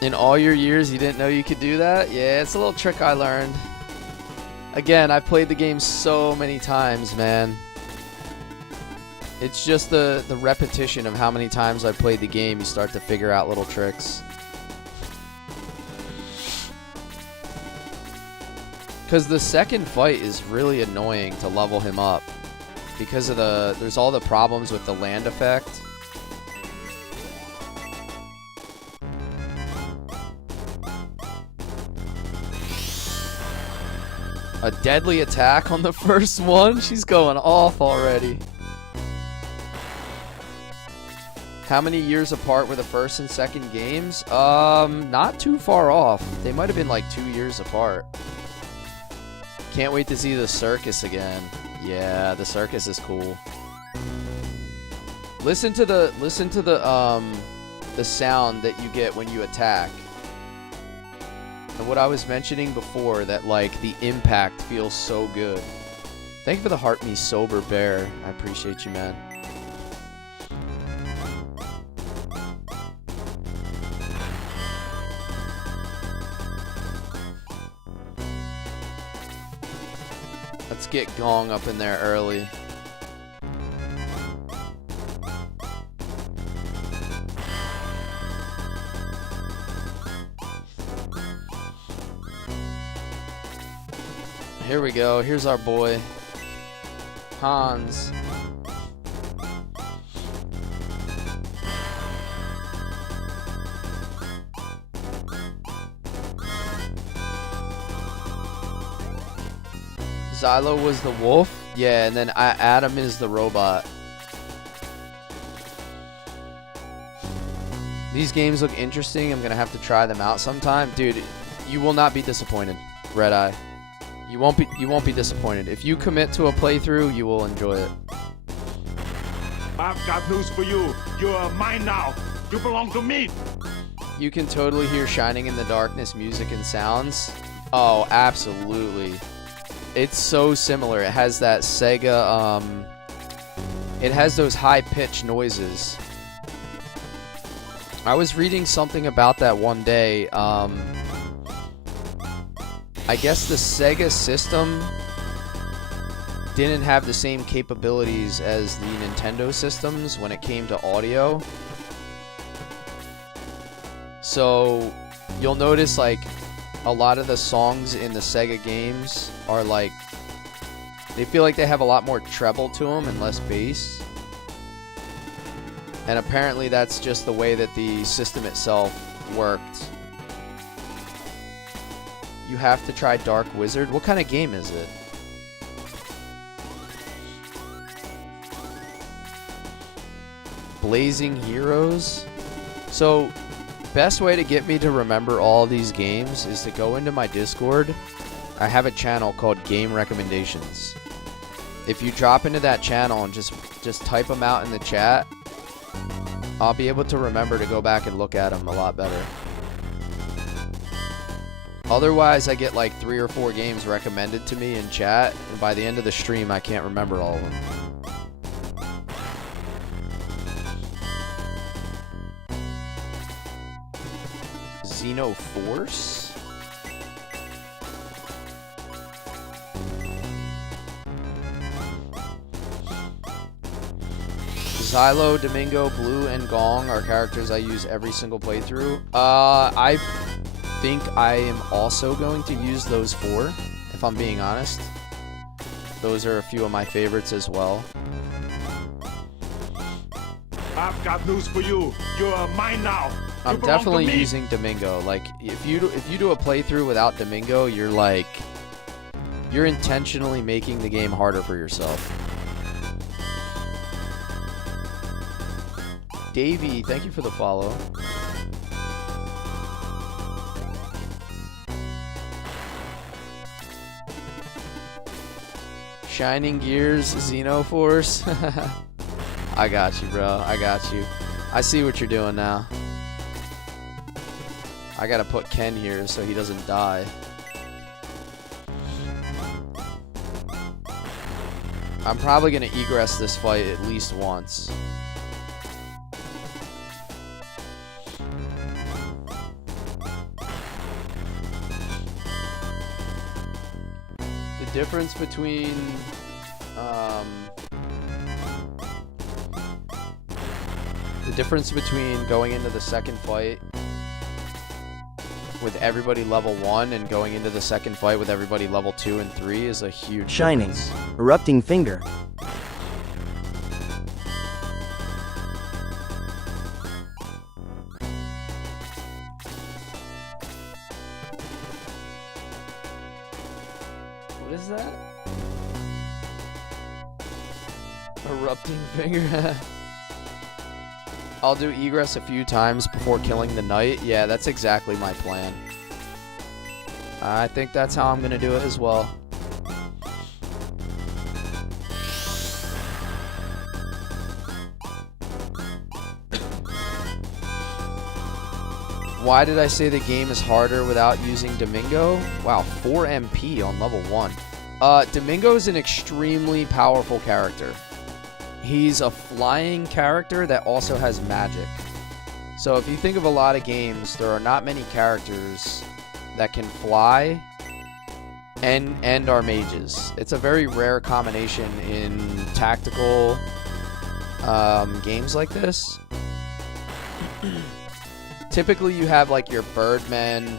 In all your years, you didn't know you could do that? Yeah, it's a little trick I learned. Again, I've played the game so many times, man. It's just the repetition of how many times I played the game, you start to figure out little tricks. Because the second fight is really annoying to level him up. Because of there's all the problems with the land effect. A deadly attack on the first one? She's going off already. How many years apart were the first and second games? Not too far off. They might have been like 2 years apart. Can't wait to see the circus again. Yeah, the circus is cool. Listen to the sound that you get when you attack. And what I was mentioning before, that like the impact feels so good. Thank you for the heart me sober bear. I appreciate you, man. Let's get Gong up in there early. Here we go. Here's our boy, Hans. Xylo was the wolf? Yeah, and then Adam is the robot. These games look interesting. I'm going to have to try them out sometime. Dude, you will not be disappointed, Red Eye. You won't be disappointed. If you commit to a playthrough, you will enjoy it. I've got news for you. You are mine now. You belong to me. You can totally hear Shining in the Darkness music and sounds. Oh, absolutely. It's so similar. It has that Sega, it has those high-pitched noises. I was reading something about that one day. I guess the Sega system didn't have the same capabilities as the Nintendo systems when it came to audio. So you'll notice like a lot of the songs in the Sega games are like, they feel like they have a lot more treble to them and less bass. And apparently that's just the way that the system itself worked. You have to try Dark Wizard. What kind of game is it? Blazing Heroes? So, best way to get me to remember all of these games is to go into my Discord. I have a channel called Game Recommendations. If you drop into that channel and just type them out in the chat, I'll be able to remember to go back and look at them a lot better. Otherwise, I get like 3 or 4 games recommended to me in chat, and by the end of the stream, I can't remember all of them. Xenoforce? Xylo, Domingo, Blue, and Gong are characters I use every single playthrough. I think I am also going to use those 4, if I'm being honest. Those are a few of my favorites as well. I've got news for you. You are mine now. I'm definitely using Domingo. Like, if you do a playthrough without Domingo, you're intentionally making the game harder for yourself. Davey, thank you for the follow. Shining Gears, Xenoforce. I got you, bro. I got you. I see what you're doing now. I gotta put Ken here so he doesn't die. I'm probably gonna egress this fight at least once. The difference between going into the second fight with everybody level 1 and going into the second fight with everybody level 2 and 3 is a huge Shining. difference. Erupting Finger. What is that? Erupting Finger. I'll do egress a few times before killing the knight. Yeah, that's exactly my plan. I think that's how I'm gonna do it as well. Why did I say the game is harder without using Domingo? Wow, 4 MP on level 1. Domingo is an extremely powerful character. He's a flying character that also has magic. So if you think of a lot of games, there are not many characters that can fly and are mages. It's a very rare combination in tactical games like this. Typically you have like your Birdmen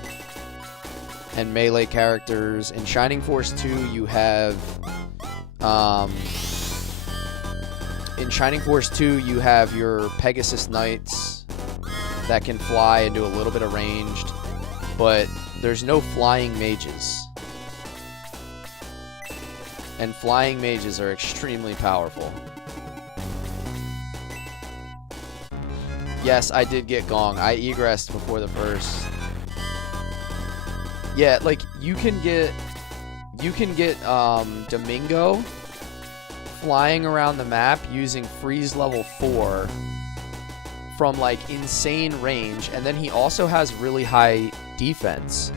and melee characters. In Shining Force 2 you have your Pegasus Knights that can fly and do a little bit of ranged, but there's no flying mages. And flying mages are extremely powerful. Yes, I did get Gong. I egressed before the first. Yeah, like you can get Domingo flying around the map using freeze level 4 from like insane range, and then he also has really high defense.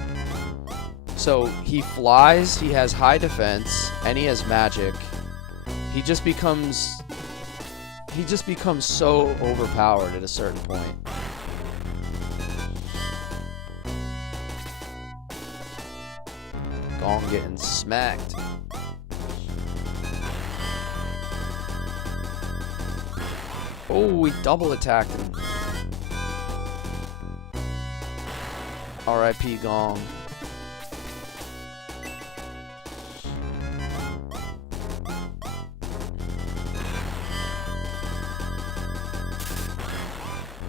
So he flies, he has high defense, and he has magic. He just becomes so overpowered at a certain point. Gong getting smacked. Oh, we double attacked him. R.I.P. Gong.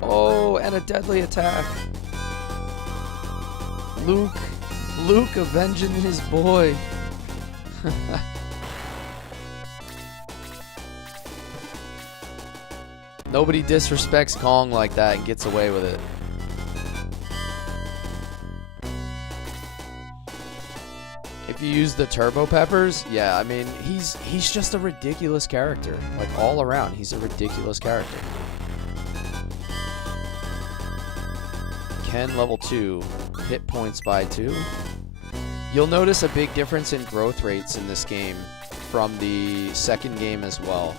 Oh, and a deadly attack. Luke avenging his boy. Nobody disrespects Gong like that and gets away with it. If you use the turbo peppers, yeah, I mean, he's just a ridiculous character. Like, all around, he's a ridiculous character. Ken level 2, hit points by 2. You'll notice a big difference in growth rates in this game from the second game as well.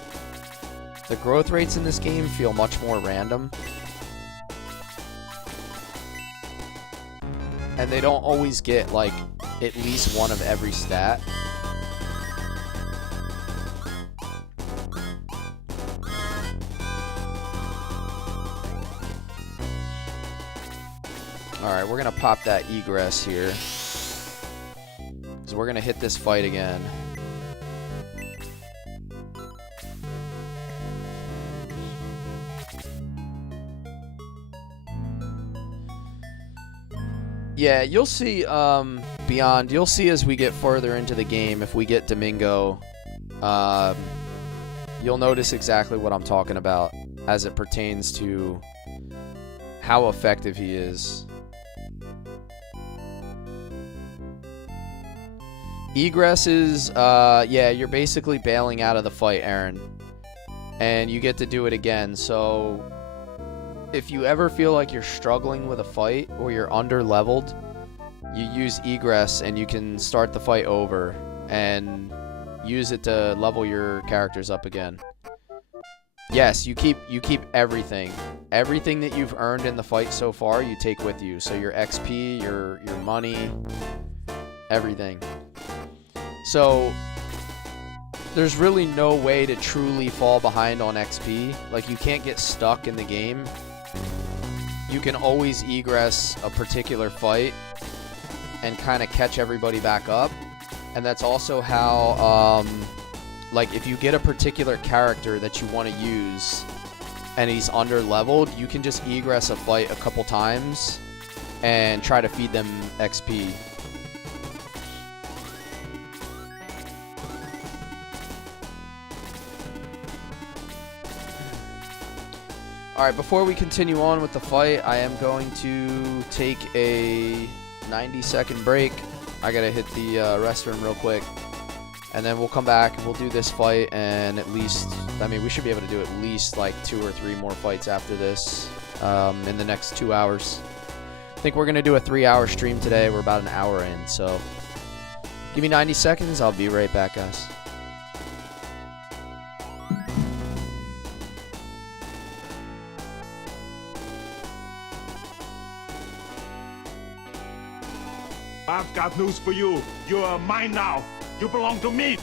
The growth rates in this game feel much more random. And they don't always get, like, at least one of every stat. Alright, we're gonna pop that egress here. Because we're gonna hit this fight again. Yeah, you'll see, beyond, you'll see as we get further into the game, if we get Domingo, you'll notice exactly what I'm talking about as it pertains to how effective he is. Egress is, yeah, you're basically bailing out of the fight, Aaron. And you get to do it again, so if you ever feel like you're struggling with a fight or you're under-leveled, you use egress and you can start the fight over and use it to level your characters up again. Yes, you keep everything. Everything that you've earned in the fight so far, you take with you. So your XP, your money, everything. So there's really no way to truly fall behind on XP. Like, you can't get stuck in the game. You can always egress a particular fight and kind of catch everybody back up. And that's also how, like, if you get a particular character that you want to use and he's under-leveled, you can just egress a fight a couple times and try to feed them XP. Alright, before we continue on with the fight, I am going to take a 90-second break. I gotta hit the restroom real quick. And then we'll come back and we'll do this fight, and at least, I mean, we should be able to do at least like 2 or 3 more fights after this in the next 2 hours. I think we're gonna do a 3-hour stream today. We're about an hour in, so give me 90 seconds. I'll be right back, guys. I've got news for you. You are mine now. You belong to me.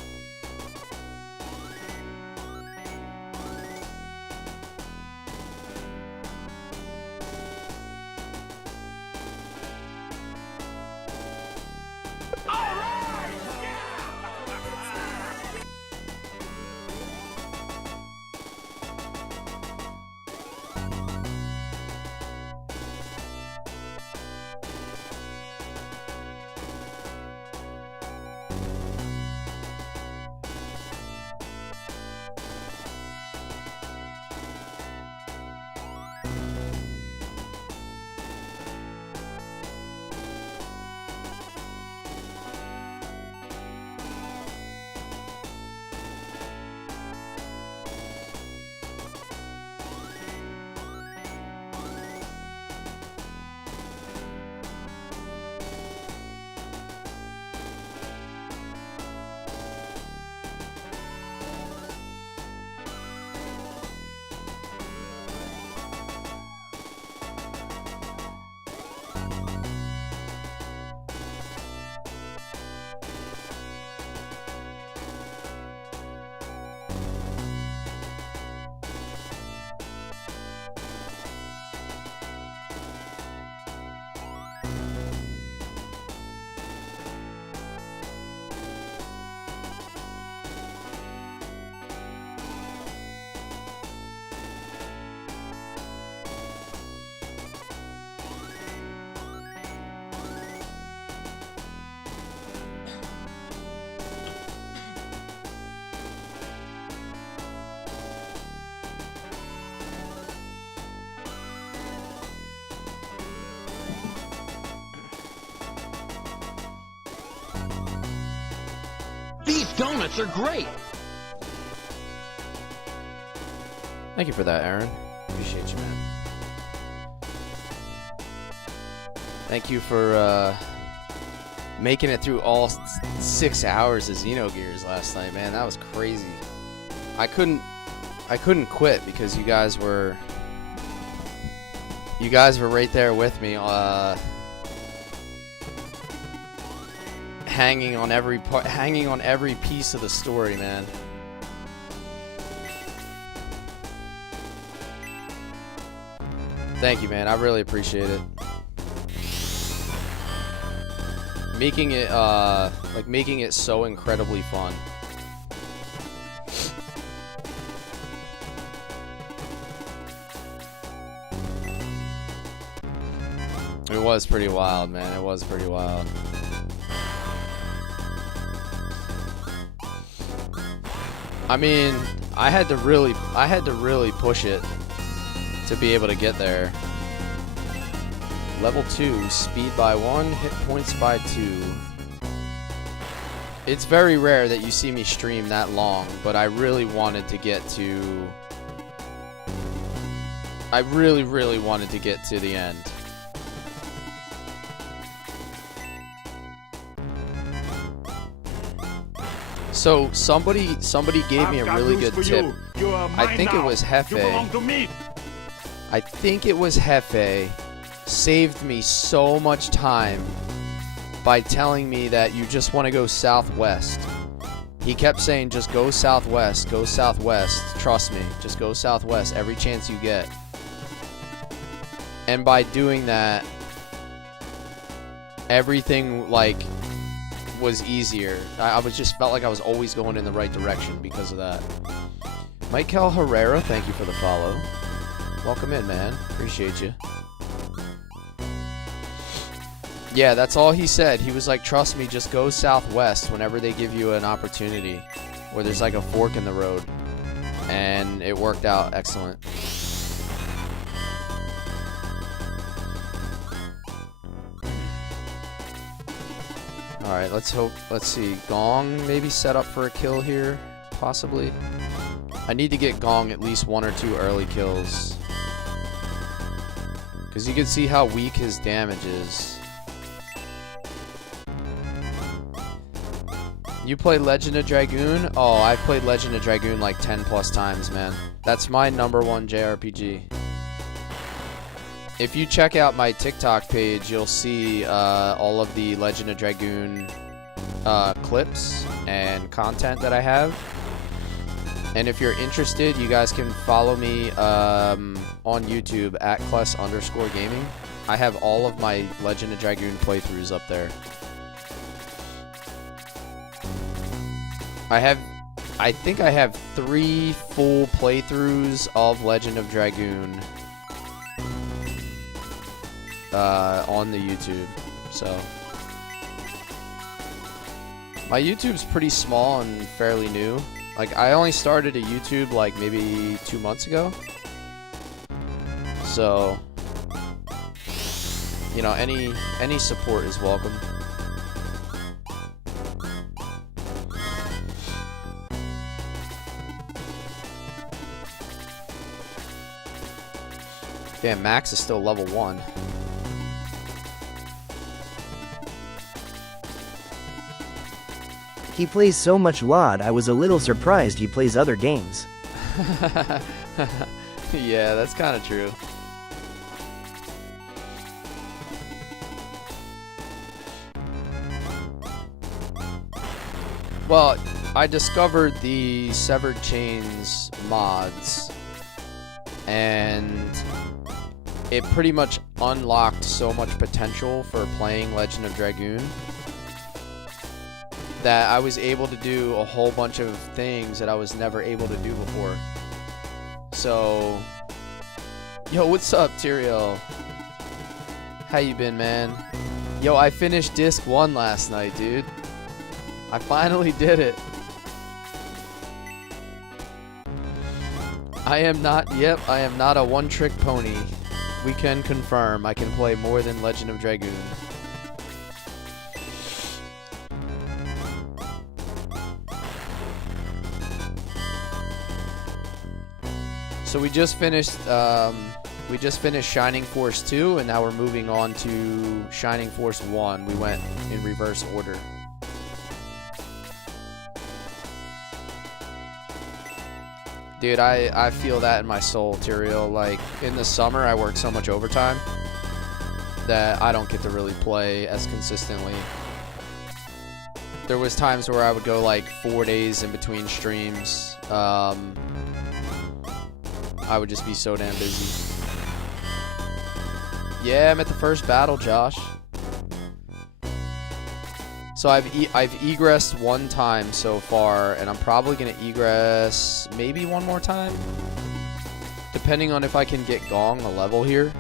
donuts are great. Thank you for that, Aaron. Appreciate you, man. Thank you for making it through all 6 hours of Xenogears last night, man. That was crazy. I couldn't quit because you guys were right there with me, hanging on every piece of the story, man. Thank you, man. I really appreciate it. Making it so incredibly fun. It was pretty wild, man. It was pretty wild. I mean, I had to really push it to be able to get there. Level 2, speed by 1, hit points by 2. It's very rare that you see me stream that long, but I really wanted to get to... I really wanted to get to the end. So somebody gave me a really good tip. I think it was Hefe. I think it was Hefe. Saved me so much time by telling me that you just want to go southwest. He kept saying, just go southwest, trust me, just go southwest every chance you get. And by doing that, everything was easier. I just felt like I was always going in the right direction because of that. Michael Herrera, thank you for the follow. Welcome in, man. Appreciate you. Yeah, that's all he said. He was like, trust me, just go southwest whenever they give you an opportunity where there's like a fork in the road. And it worked out excellent. Alright, let's see. Gong maybe set up for a kill here, possibly. I need to get Gong at least 1 or 2 early kills. Because you can see how weak his damage is. You play Legend of Dragoon? Oh, I've played Legend of Dragoon like 10 plus times, man. That's my #1 JRPG. If you check out my TikTok page, you'll see all of the Legend of Dragoon clips and content that I have. And if you're interested, you guys can follow me on YouTube at Cless_gaming. I have all of my Legend of Dragoon playthroughs up there. I think I have 3 full playthroughs of Legend of Dragoon on the YouTube. So my YouTube's pretty small and fairly new. Like, I only started a YouTube like maybe 2 months ago. So, you know, any support is welcome. Damn, Max is still level 1. He plays so much LOD, I was a little surprised he plays other games. Yeah, that's kind of true. Well, I discovered the Severed Chains mods, and it pretty much unlocked so much potential for playing Legend of Dragoon that I was able to do a whole bunch of things that I was never able to do before. So, yo, what's up, Tyrael? How you been, man? Yo, I finished Disc 1 last night, dude. I finally did it. I am not a one-trick pony. We can confirm I can play more than Legend of Dragoon. So we just finished Shining Force 2, and now we're moving on to Shining Force 1. We went in reverse order. Dude, I feel that in my soul, Tyrael. Like, in the summer, I work so much overtime that I don't get to really play as consistently. There was times where I would go, like, 4 days in between streams. I would just be so damn busy. Yeah, I'm at the first battle, Josh. So I've egressed one time so far, and I'm probably going to egress maybe one more time, depending on if I can get Gong a level here.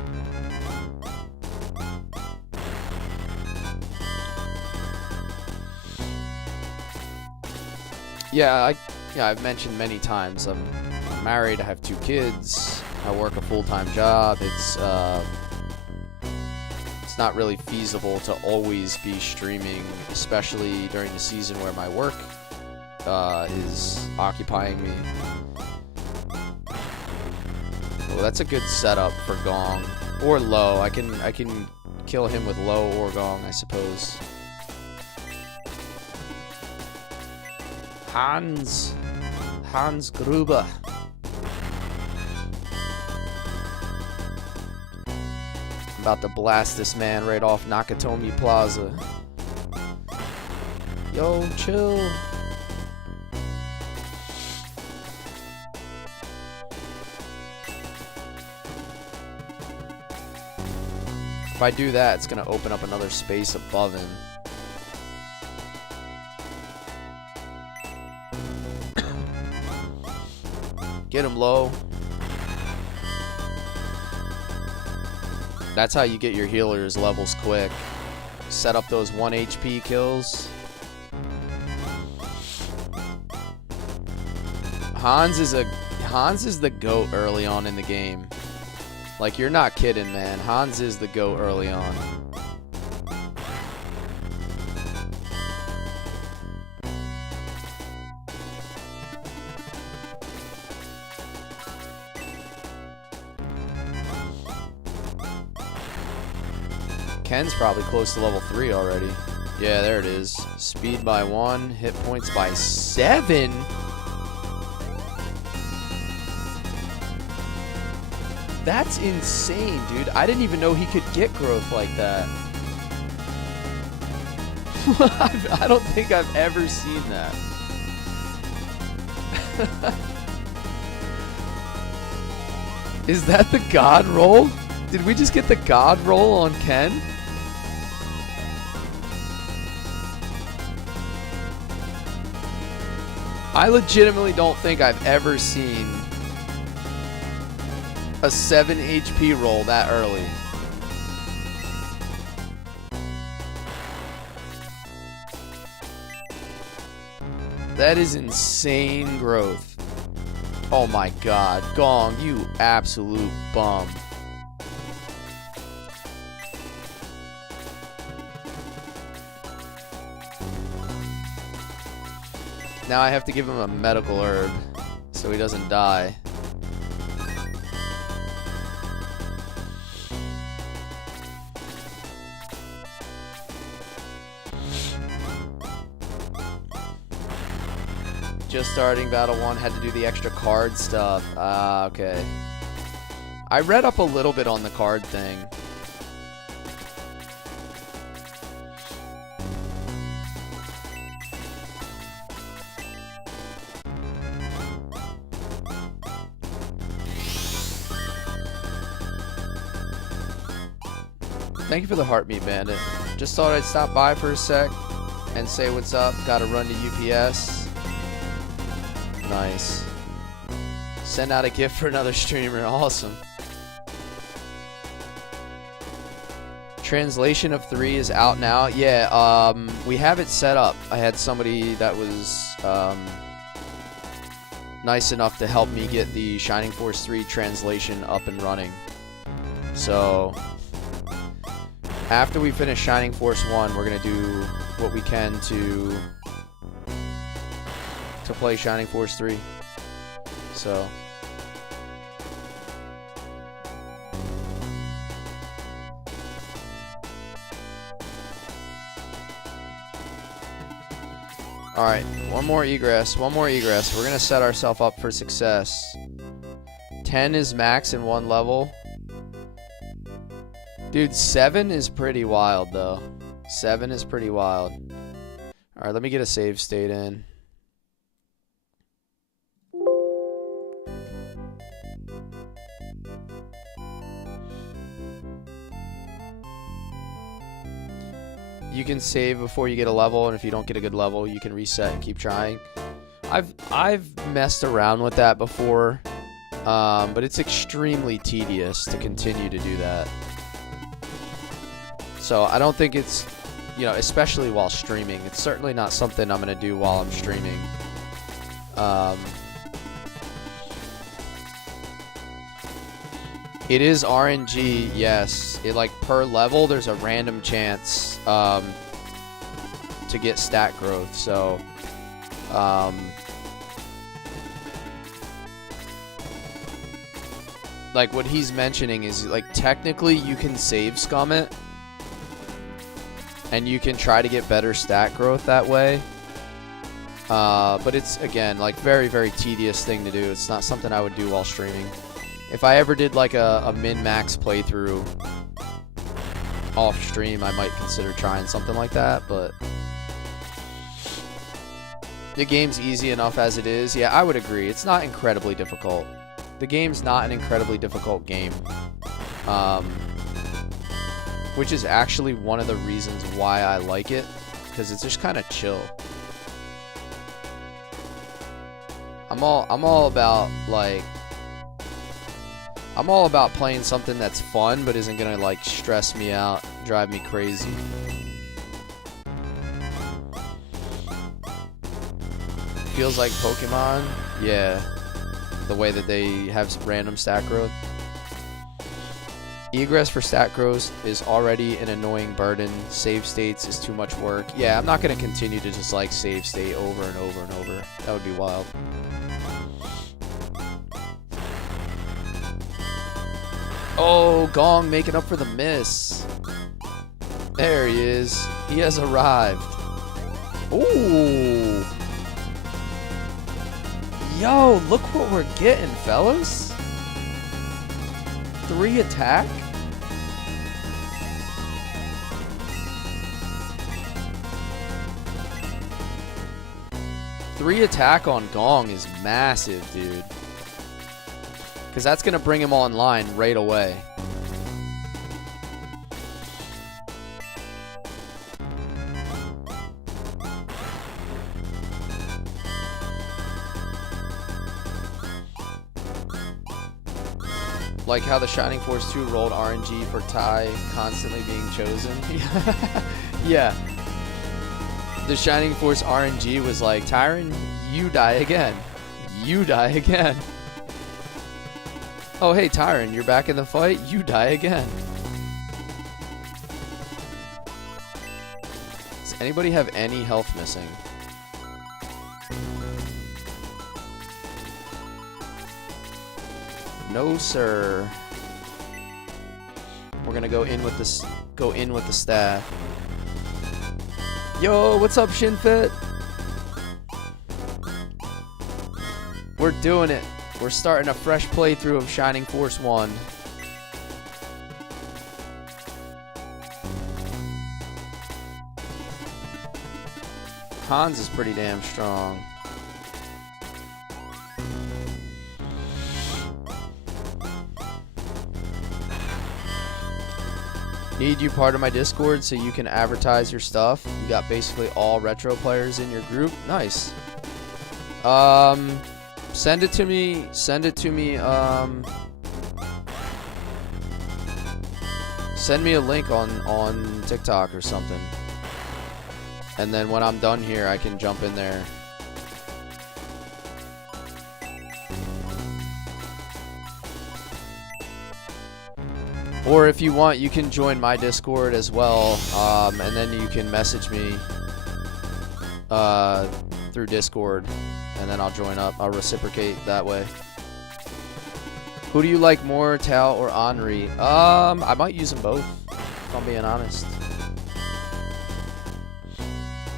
Yeah, I've mentioned many times, I'm married, I have 2 kids, I work a full-time job. It's not really feasible to always be streaming, especially during the season where my work is occupying me. Well, that's a good setup for Gong or Low. I can kill him with Low or Gong, I suppose. Hans Gruber. About to blast this man right off Nakatomi Plaza. Yo, chill. If I do that, it's gonna open up another space above him. Get him low. That's how you get your healers levels quick. Set up those 1 HP kills. Hans is the GOAT early on in the game. Like, you're not kidding, man. Hans is the GOAT early on. Ken's probably close to level 3 already. Yeah, there it is. Speed by 1, hit points by 7. That's insane, dude. I didn't even know he could get growth like that. I don't think I've ever seen that. Is that the God roll? Did we just get the God roll on Ken? I legitimately don't think I've ever seen a 7 HP roll that early. That is insane growth. Oh my god. Gong, you absolute bum. Now I have to give him a medical herb so he doesn't die. Just starting Battle 1, had to do the extra card stuff. Ah, okay. I read up a little bit on the card thing. Thank you for the Heartmeat Bandit. Just thought I'd stop by for a sec and say what's up. Gotta run to UPS. Nice. Send out a gift for another streamer. Awesome. Translation of 3 is out now. Yeah, we have it set up. I had somebody that was nice enough to help me get the Shining Force 3 translation up and running. So after we finish Shining Force 1, we're going to do what we can to play Shining Force 3. So Alright, one more egress. One more egress. We're going to set ourselves up for success. 10 is max in one level. Dude, 7 is pretty wild, though. 7 is pretty wild. Alright, let me get a save state in. You can save before you get a level, and if you don't get a good level, you can reset and keep trying. I've messed around with that before, but it's extremely tedious to continue to do that. So I don't think it's, you know, especially while streaming, it's certainly not something I'm gonna do while I'm streaming. It is RNG, yes. It, like, per level, there's a random chance to get stat growth. So, like, what he's mentioning is, like, technically you can save scum it, and you can try to get better stat growth that way. But it's, again, like, very, very tedious thing to do. It's not something I would do while streaming. If I ever did like a min-max playthrough off stream, I might consider trying something like that, but the game's easy enough as it is. Yeah, I would agree. It's not incredibly difficult. The game's not an incredibly difficult game, which is actually one of the reasons why I like it, because it's just kind of chill. I'm all about, like, I'm all about playing something that's fun, but isn't gonna, like, stress me out, drive me crazy. Feels like Pokemon? Yeah. The way that they have random stat growth. Egress for stat growth is already an annoying burden. Save states is too much work. Yeah, I'm not gonna continue to just, like, save state over and over and over. That would be wild. Oh, Gong making up for the miss. There he is. He has arrived. Ooh. Yo, look what we're getting, fellas. 3 attack. Three attack on Gong is massive, dude. Because that's going to bring him online right away. Like how the Shining Force 2 rolled RNG for Tai constantly being chosen. Yeah. The Shining Force RNG was like, Tyron, you die again. You die again. Oh, hey, Tyron, you're back in the fight? You die again. Does anybody have any health missing? No, sir. We're gonna go in with this. Go in with the staff. Yo, what's up, Shinfit? We're doing it. We're starting a fresh playthrough of Shining Force 1. Hans is pretty damn strong. Need you part of my Discord so you can advertise your stuff. You got basically all retro players in your group. Nice. Send it to me. Send it to me. Send me a link on TikTok or something. And then when I'm done here, I can jump in there. Or if you want, you can join my Discord as well, and then you can message me through Discord, and then I'll join up. I'll reciprocate that way. Who do you like more, Tao or Henri? I might use them both, if I'm being honest.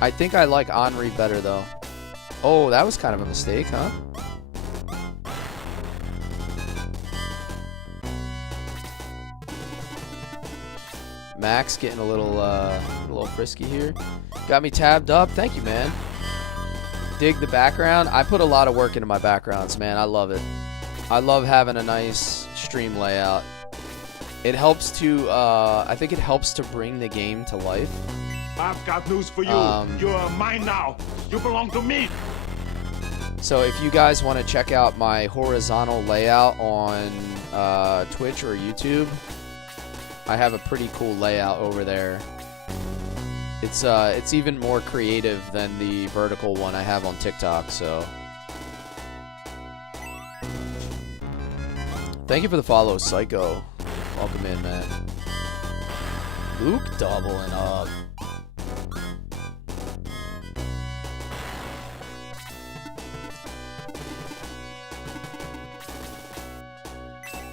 I think I like Henri better, though. Oh, that was kind of a mistake, huh? Max getting a little frisky here. Got me tabbed up. Thank you, man. Dig the background. I put a lot of work into my backgrounds, man. I love it. I love having a nice stream layout. It helps to, I think it helps to bring the game to life. I've got news for you. You're mine now. You belong to me. So if you guys want to check out my horizontal layout on Twitch or YouTube, I have a pretty cool layout over there. It's even more creative than the vertical one I have on TikTok, so. Thank you for the follow, Psycho. Welcome in, man. Luke doubling up.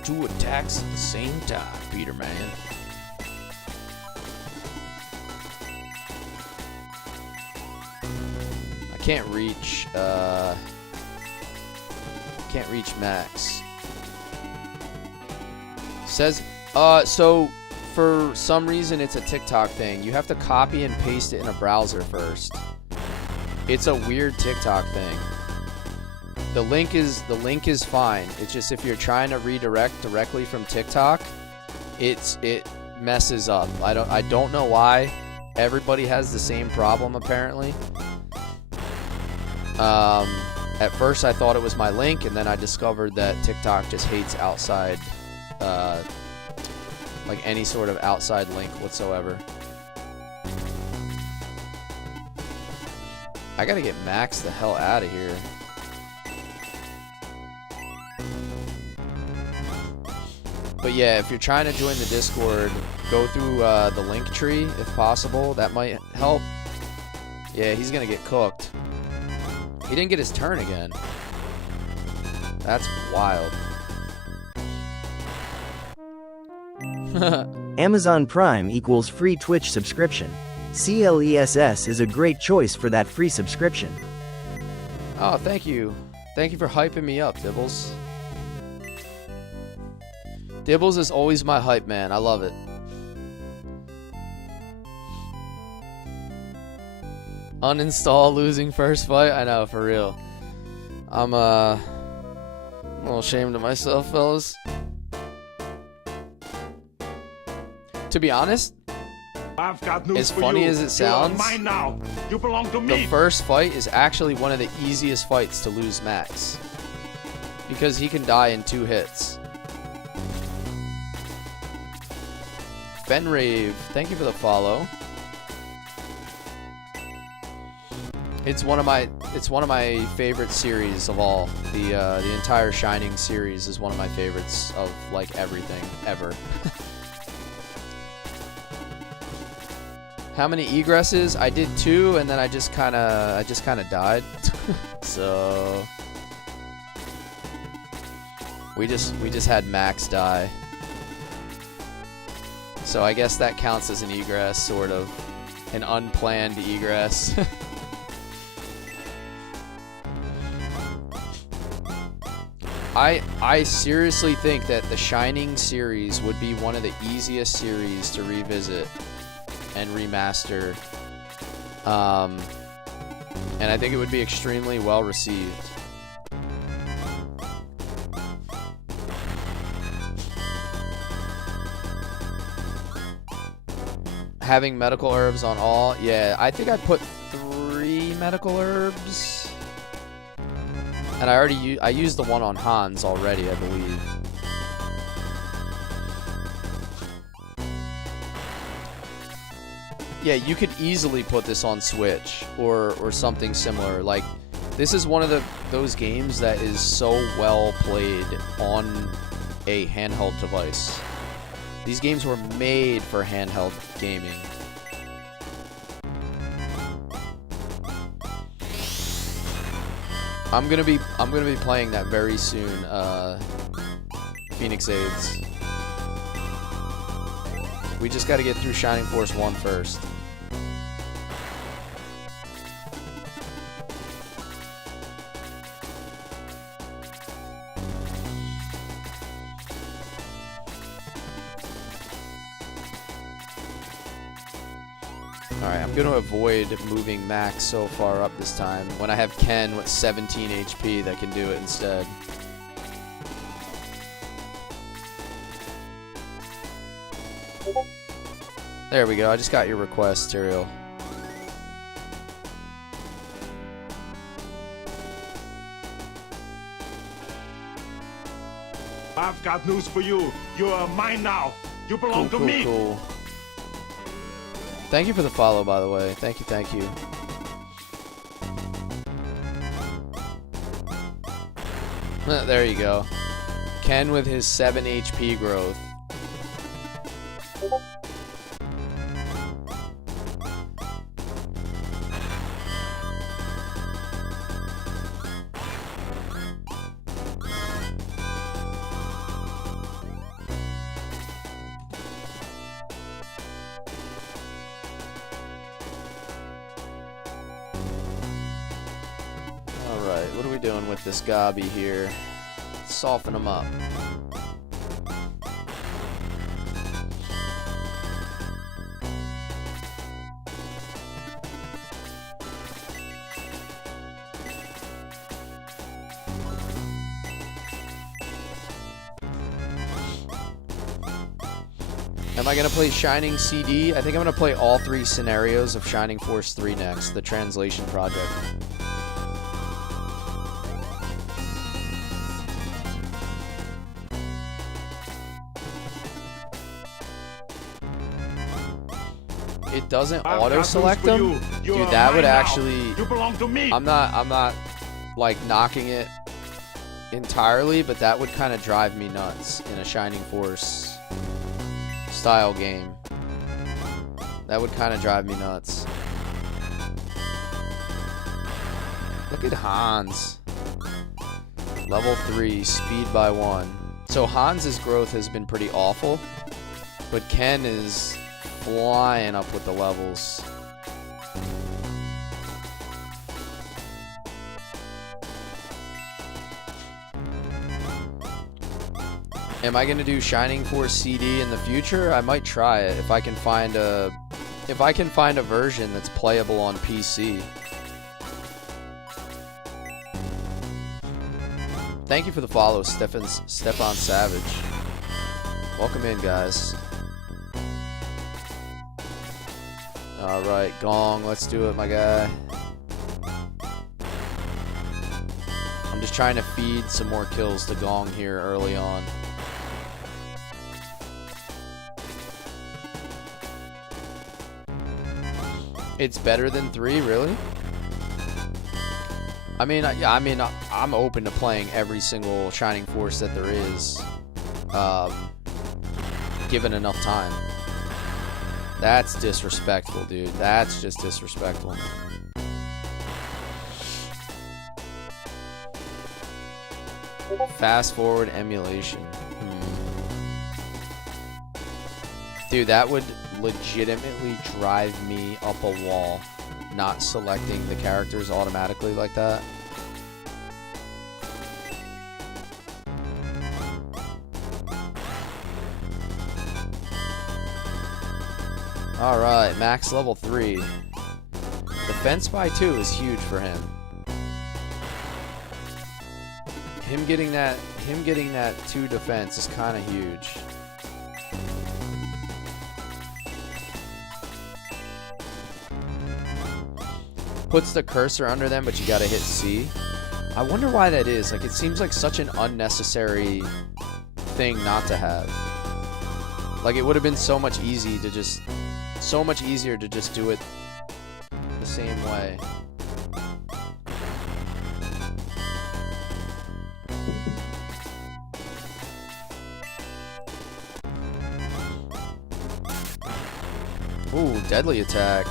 Two attacks at the same time, Peter Man. I can't reach Max. Says so for some reason it's a TikTok thing. You have to copy and paste it in a browser first. It's a weird TikTok thing. The link is fine. It's just if you're trying to redirect directly from TikTok, it messes up. I don't know why. Everybody has the same problem apparently. At first I thought it was my link, and then I discovered that TikTok just hates outside, like any sort of outside link whatsoever. I gotta get Max the hell out of here. But yeah, if you're trying to join the Discord, go through the link tree if possible. That might help. Yeah, he's gonna get cooked. He didn't get his turn again. That's wild. Amazon Prime equals free Twitch subscription. CLESS is a great choice for that free subscription. Oh, thank you. Thank you for hyping me up, Dibbles. Dibbles is always my hype man. I love it. Uninstall losing first fight? I know, for real. I'm a little ashamed of myself, fellas. To be honest, I've got news as for funny you. as it sounds, You're mine now. You belong to me. the first fight is actually one of the easiest fights to lose Max. Because he can die in 2 hits. Benrave, thank you for the follow. It's one of my favorite series of all. The entire Shining series is one of my favorites of like everything ever. How many egresses? I did 2, and then I just kind of died. So we just had Max die. So I guess that counts as an egress, sort of. An unplanned egress. I seriously think that the Shining series would be one of the easiest series to revisit and remaster. And I think it would be extremely well received. Having medical herbs on all, yeah, I think I put 3 medical herbs, and I used the one on Hans already, I believe. Yeah, you could easily put this on Switch or something similar. Like, this is one of those games that is so well played on a handheld device. These games were made for handheld gaming. I'm gonna be playing that very soon. Phoenix Aids. We just got to get through Shining Force 1 first. Alright, I'm going to avoid moving Max so far up this time when I have Ken with 17 HP that can do it instead. There we go, I just got your request, Tyrael. I've got news for you. You are mine now. You belong to me. Cool. Thank you for the follow, by the way. Thank you, thank you. There you go. Ken with his 7 HP growth. Alright, what are we doing with this Gobby here? Soften him up. Am I going to play Shining CD? I think I'm going to play all 3 scenarios of Shining Force 3 next, the translation project. It doesn't auto-select them? Dude, that would actually... You belong to me. I'm not, like, knocking it entirely, but that would kind of drive me nuts in a Shining Force style game. That would kind of drive me nuts. Look at Hans. Level 3, speed by 1. So Hans's growth has been pretty awful, but Ken is flying up with the levels. Am I gonna do Shining Force CD in the future? I might try it if I can find a version that's playable on PC. Thank you for the follow, Stefan Savage. Welcome in, guys. Alright, Gong, let's do it, my guy. I'm just trying to feed some more kills to Gong here early on. It's better than 3, really? I mean, I'm open to playing every single Shining Force that there is, given enough time. That's disrespectful, dude. That's just disrespectful. Fast forward emulation. Dude, that would legitimately drive me up a wall, not selecting the characters automatically like that. Alright, max level 3. Defense by 2 is huge for him. Him getting that 2 defense is kind of huge. Puts the cursor under them, but you gotta hit C. I wonder why that is. Like, it seems like such an unnecessary thing not to have. Like, it would have been so much easier to just do it the same way. Ooh, deadly attack.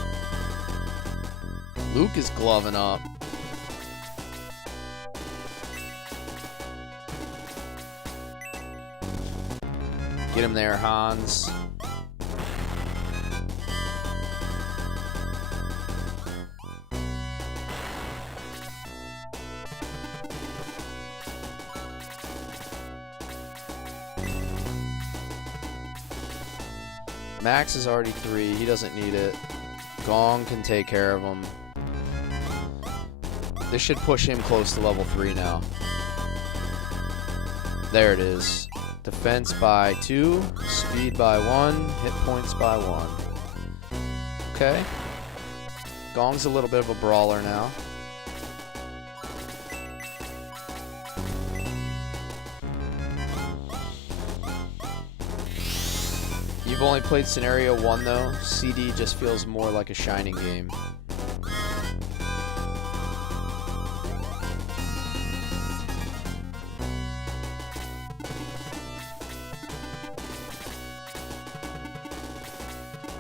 Luke is gloving up. Get him there, Hans. Max is already 3. He doesn't need it. Gong can take care of him. This should push him close to level 3 now. There it is. Defense by 2, speed by 1, hit points by 1. Okay. Gong's a little bit of a brawler now. You've only played Scenario 1 though. CD just feels more like a Shining game.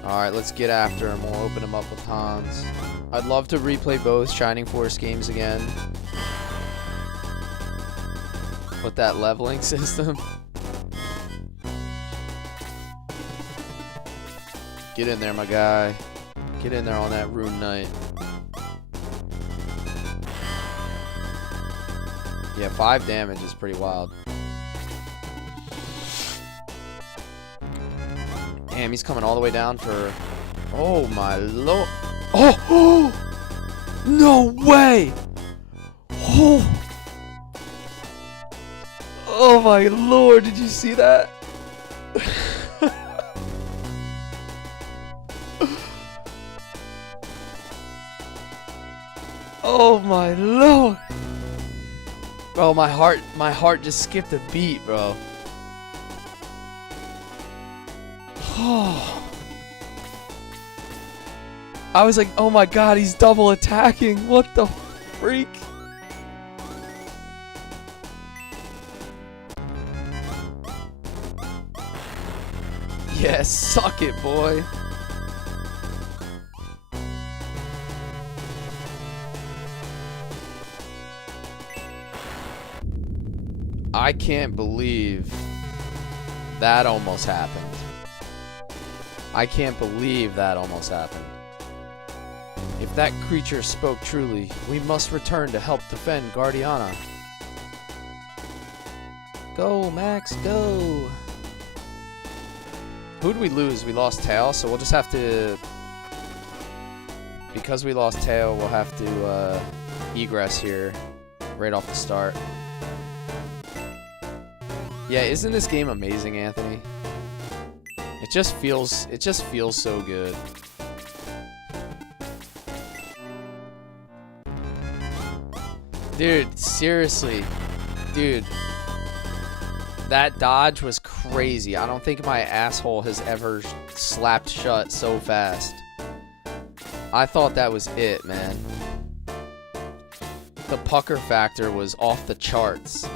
Alright, let's get after him. We'll open him up with Hans. I'd love to replay both Shining Force games again. With that leveling system. Get in there, my guy. Get in there on that Rune Knight. Yeah, 5 damage is pretty wild. Damn, he's coming all the way down for... Oh, my lord. Oh! No way! Oh! Oh, my lord. Did you see that? Oh, my lord. Bro, my heart just skipped a beat, bro. Oh. I was like, oh my god, he's double attacking. What the freak? Yes, suck it, boy. I can't believe that almost happened. I can't believe that almost happened. If that creature spoke truly, we must return to help defend Guardiana. Go, Max, go! Who'd we lose? We lost Tail, so we'll just have to... Because we lost Tail, we'll have to egress here right off the start. Yeah, isn't this game amazing, Anthony? It just feels so good. Dude, seriously. Dude. That dodge was crazy. I don't think my asshole has ever slapped shut so fast. I thought that was it, man. The pucker factor was off the charts.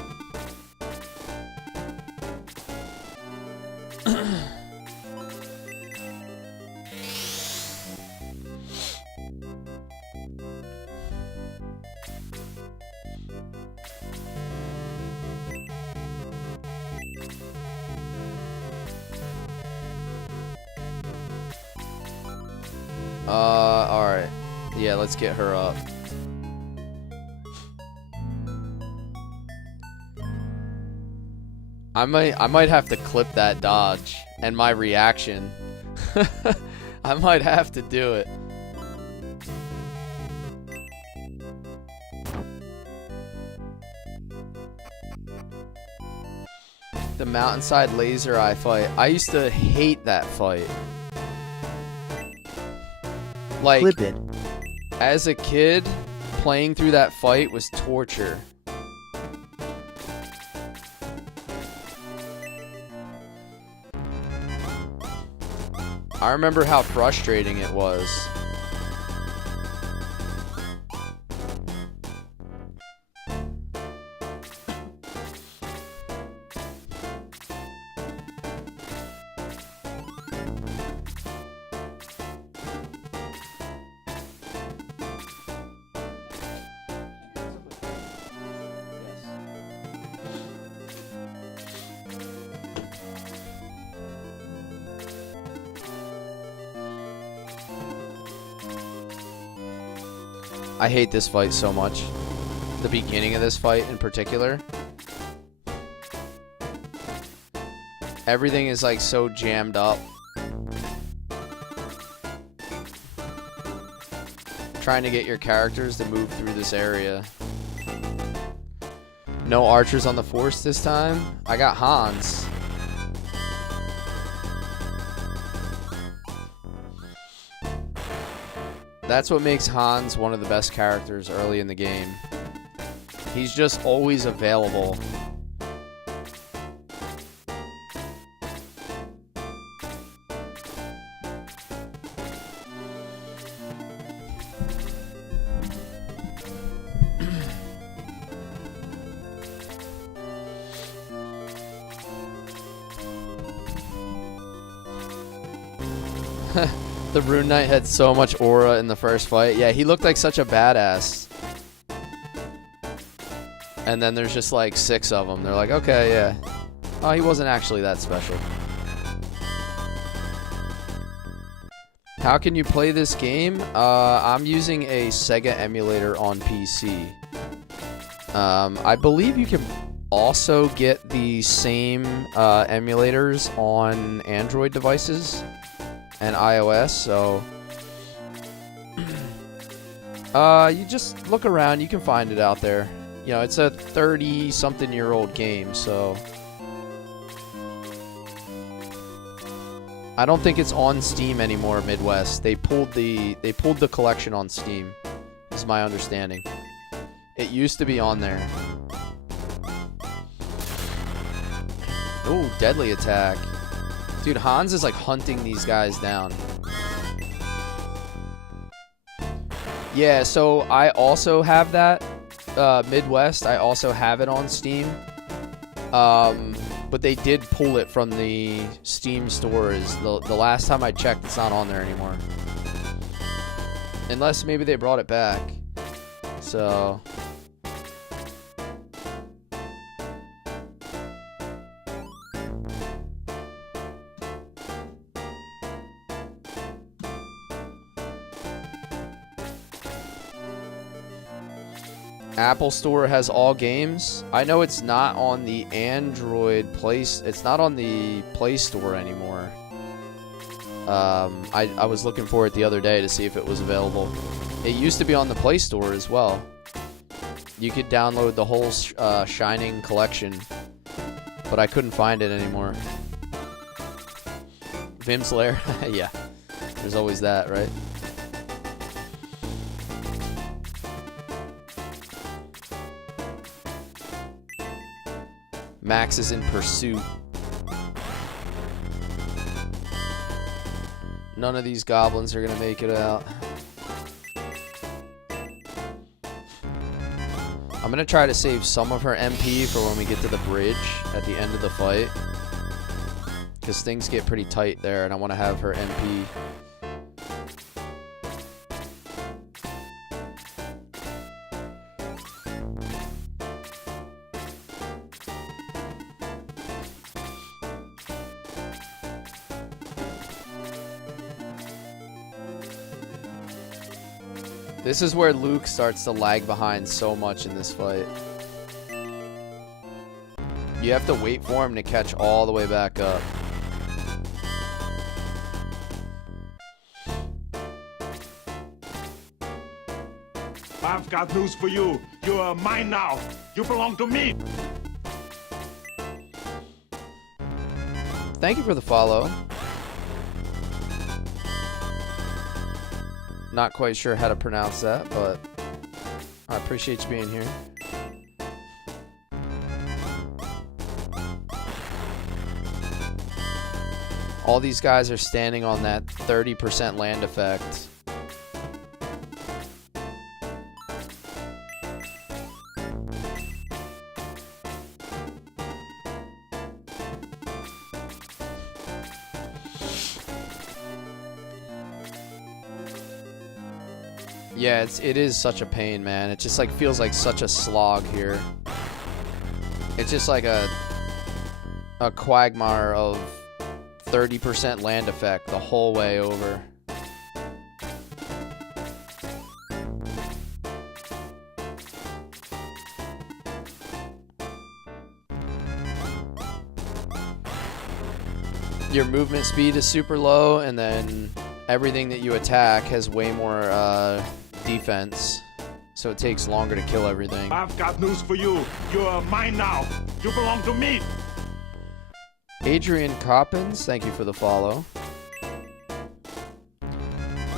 Alright. Yeah, let's get her up. I might have to clip that dodge and my reaction. I might have to do it. The Mountainside Laser Eye fight. I used to hate that fight. Like, Clip it. As a kid, playing through that fight was torture. I remember how frustrating it was. I hate this fight so much. The beginning of this fight in particular. Everything is like so jammed up. trying to get your characters to move through this area. No archers on the force this time. I got Hans. That's what makes Hans one of the best characters early in the game. He's just always available. The Rune Knight had so much aura in the first fight. Yeah, he looked like such a badass. And then there's just like 6 of them. They're like, okay, yeah. Oh, he wasn't actually that special. How can you play this game? I'm using a Sega emulator on PC. I believe you can also get the same emulators on Android devices and iOS, so you just look around, you can find it out there. You know, it's a 30-something-year-old game, so I don't think it's on Steam anymore, Midwest. They pulled the collection on Steam, is my understanding. It used to be on there. Ooh, deadly attack. Dude, Hans is like hunting these guys down. Yeah, so I also have that. Midwest, I also have it on Steam. But they did pull it from the Steam stores. The last time I checked, it's not on there anymore. Unless maybe they brought it back. So... Apple Store has all games. I know it's not on the Android place. It's not on the Play Store anymore. I was looking for it the other day to see if it was available. It used to be on the Play Store as well. You could download the whole Shining collection, but I couldn't find it anymore. Vim's Lair? Yeah. There's always that, right? Max is in pursuit. None of these goblins are gonna make it out. I'm gonna try to save some of her MP for when we get to the bridge at the end of the fight, because things get pretty tight there and I want to have her MP. This is where Luke starts to lag behind so much in this fight. You have to wait for him to catch all the way back up. I've got news for you. You are mine now. You belong to me. Thank you for the follow. Not quite sure how to pronounce that, but I appreciate you being here. All these guys are standing on that 30% land effect. Yeah, it is such a pain, man. It just like feels like such a slog here. It's just like a quagmire of 30% land effect the whole way over. Your movement speed is super low, and then everything that you attack has way more defense, so it takes longer to kill everything. I've got news for you. You're mine now. You belong to me. Adrian Coppins, thank you for the follow.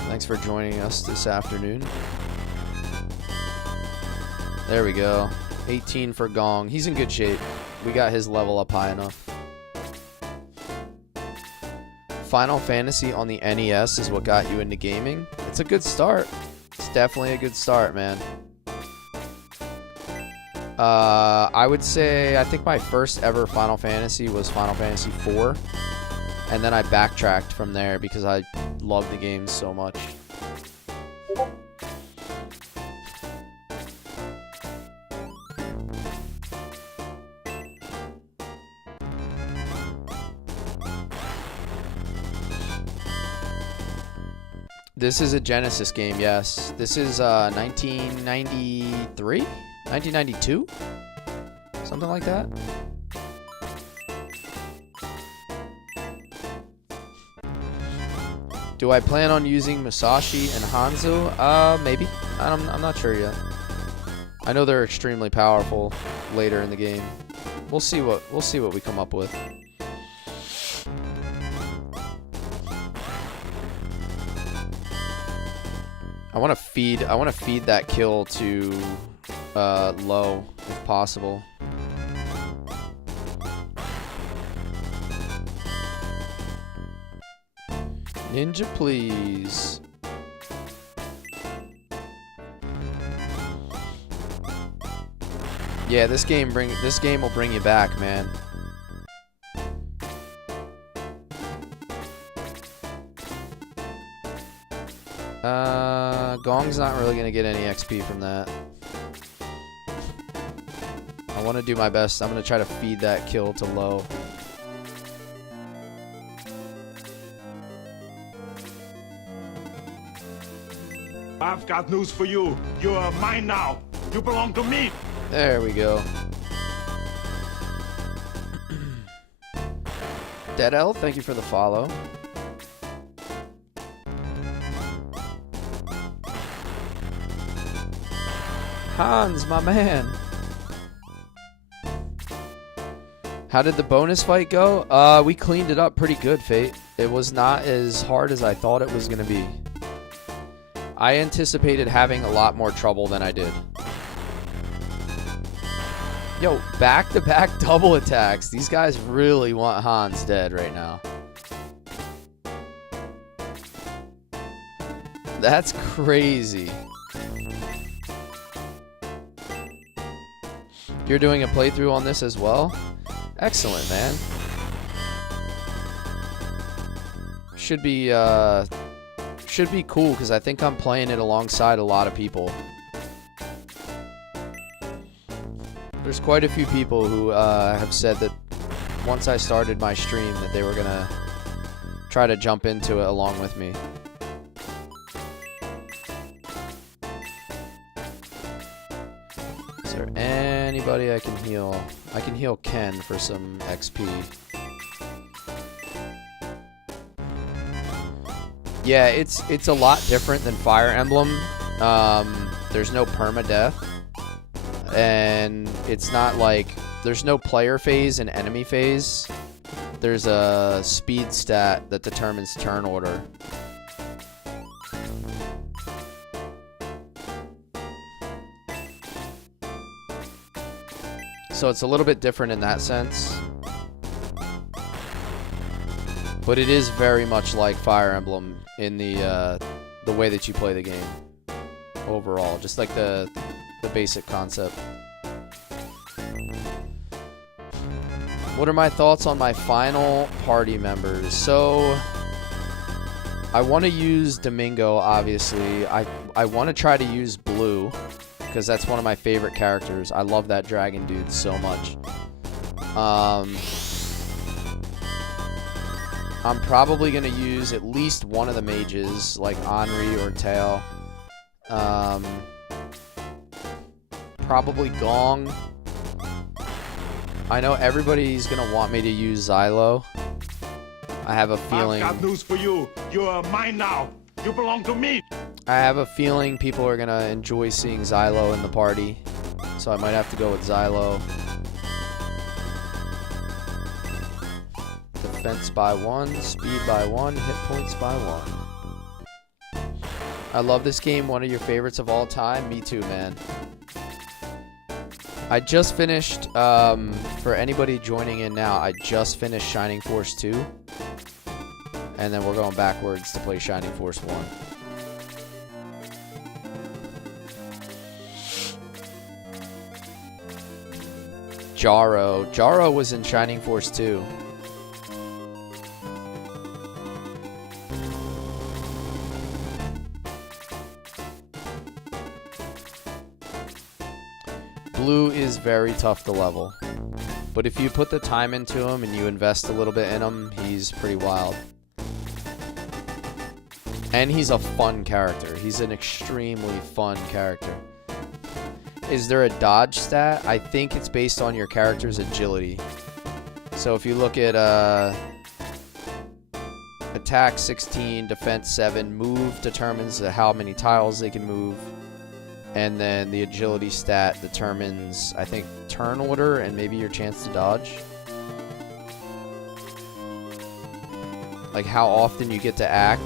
Thanks for joining us this afternoon. There we go. 18 for Gong. He's in good shape. We got his level up high enough. Final Fantasy on the NES is what got you into gaming. It's a good start. It's definitely a good start, man. I would say, I think my first ever Final Fantasy was Final Fantasy IV. And then I backtracked from there because I loved the game so much. This is a Genesis game, yes. This is 1993? 1992? Something like that. Do I plan on using Musashi and Hanzo? Maybe. I'm not sure yet. I know they're extremely powerful later in the game. We'll see what we come up with. I want to feed that kill to low if possible. Ninja, please. Yeah, this game will bring you back, man. Gong's not really gonna get any XP from that. I want to do my best. I'm gonna try to feed that kill to low. I've got news for you. You're mine now. You belong to me. There we go. Dead L, thank you for the follow. Hans, my man. How did the bonus fight go? We cleaned it up pretty good, Fate. It was not as hard as I thought it was going to be. I anticipated having a lot more trouble than I did. Yo, back-to-back double attacks. These guys really want Hans dead right now. That's crazy. You're doing a playthrough on this as well? Excellent, man. Should be cool because I think I'm playing it alongside a lot of people. There's quite a few people who have said that once I started my stream that they were gonna try to jump into it along with me. Is there anybody I can heal? I can heal Ken for some XP. Yeah, it's a lot different than Fire Emblem. There's no permadeath. And it's not like there's no player phase and enemy phase. There's a speed stat that determines turn order. So it's a little bit different in that sense. But it is very much like Fire Emblem in the way that you play the game overall, just like the basic concept. What are my thoughts on my final party members? So I want to use Domingo, obviously. I want to try to use Blue because that's one of my favorite characters. I love that dragon dude so much. I'm probably going to use at least one of the mages, like Henri or Tail. Probably Gong. I know everybody's going to want me to use Xylo. I have a feeling... I've got news for you. You're mine now. You belong to me. I have a feeling people are going to enjoy seeing Xylo in the party. So I might have to go with Xylo. Defense by 1, speed by 1, hit points by 1. I love this game. One of your favorites of all time? Me too, man. I just finished, for anybody joining in now, I just finished Shining Force 2. And then we're going backwards to play Shining Force 1. Jaro. Jaro was in Shining Force 2. Blue is very tough to level. But if you put the time into him and you invest a little bit in him, he's pretty wild. And he's a fun character. He's an extremely fun character. Is there a dodge stat? I think it's based on your character's agility. So if you look at attack 16, defense 7, move determines how many tiles they can move. And then the agility stat determines, I think, turn order and maybe your chance to dodge. Like how often you get to act.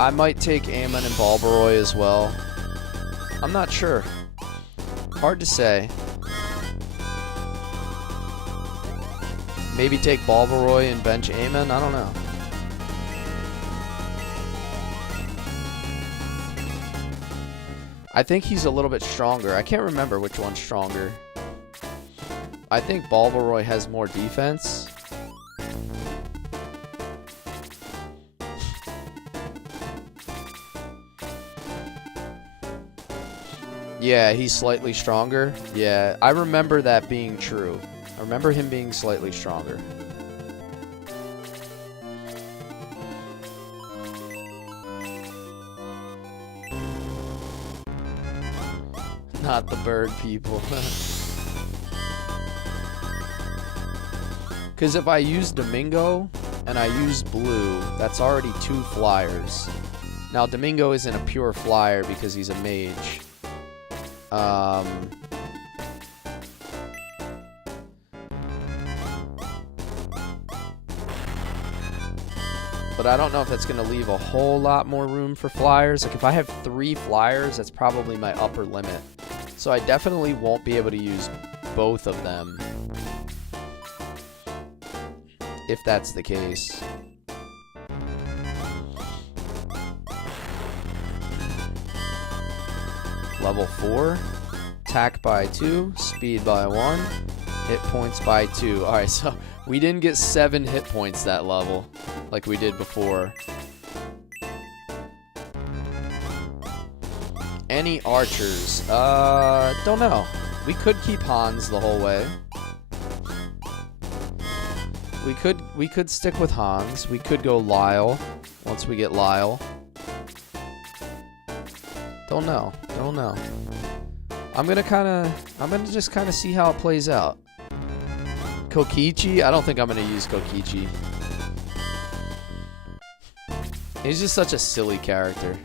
I might take Amon and Balbaroy as well. I'm not sure. Hard to say. Maybe take Balbaroy and bench Amon? I don't know. I think he's a little bit stronger. I can't remember which one's stronger. I think Balbaroy has more defense. Yeah, he's slightly stronger. Yeah, I remember that being true. I remember him being slightly stronger. Not the bird people. Because if I use Domingo and I use blue, that's already 2 flyers. Now, Domingo isn't a pure flyer because he's a mage. But I don't know if that's going to leave a whole lot more room for flyers. Like if I have 3 flyers, that's probably my upper limit. So I definitely won't be able to use both of them. If that's the case. Level 4, attack by 2, speed by 1, hit points by 2. Alright, so we didn't get 7 hit points that level, like we did before. Any archers? Don't know. We could keep Hans the whole way. We could stick with Hans. We could go Lyle once we get Lyle. Don't know. Don't know. I'm gonna just kind of see how it plays out. Kokichi? I don't think I'm gonna use Kokichi. He's just such a silly character.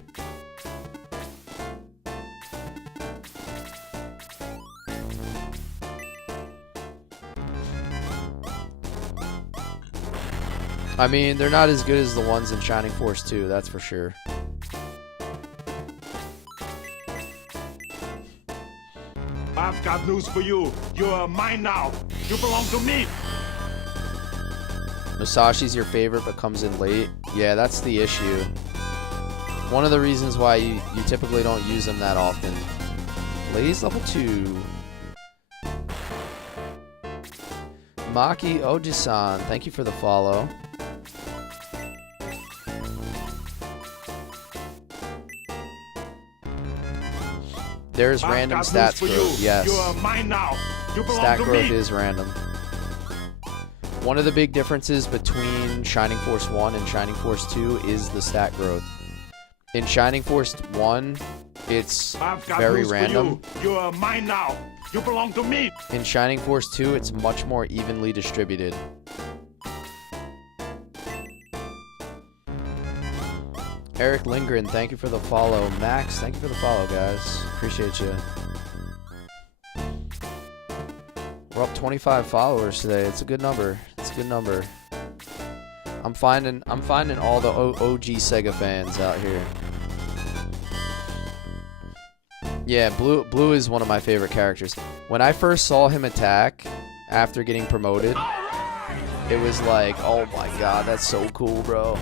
I mean, they're not as good as the ones in Shining Force 2, that's for sure. I've got news for you. You're mine now. You belong to me. Musashi's your favorite but comes in late. Yeah, that's the issue. One of the reasons why you typically don't use him that often. Ladies level 2. Maki Ojisan, thank you for the follow. There's random stats growth, yes. You are mine now. You belong Stat to growth me. is random. One of the big differences between Shining Force 1 and Shining Force 2 is the stat growth. In Shining Force 1, it's I've got very news random. for you. You're mine now. You belong to me. In Shining Force 2, it's much more evenly distributed. Eric Lindgren, thank you for the follow. Max, thank you for the follow, guys. Appreciate you. We're up 25 followers today. It's a good number. It's a good number. I'm finding all the OG Sega fans out here. Yeah, Blue is one of my favorite characters. When I first saw him attack after getting promoted, it was like, oh my god, that's so cool, bro.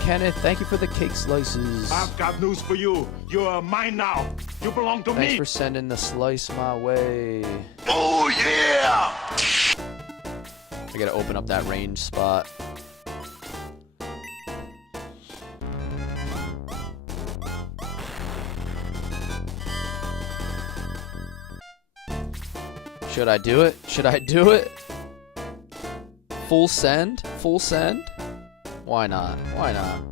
Kenneth, thank you for the cake slices. I've got news for you. You're mine now. You belong to me. Thanks for sending the slice my way. Oh yeah! I gotta open up that range spot. Should I do it? Should I do it? Full send? Full send? Why not? Why not?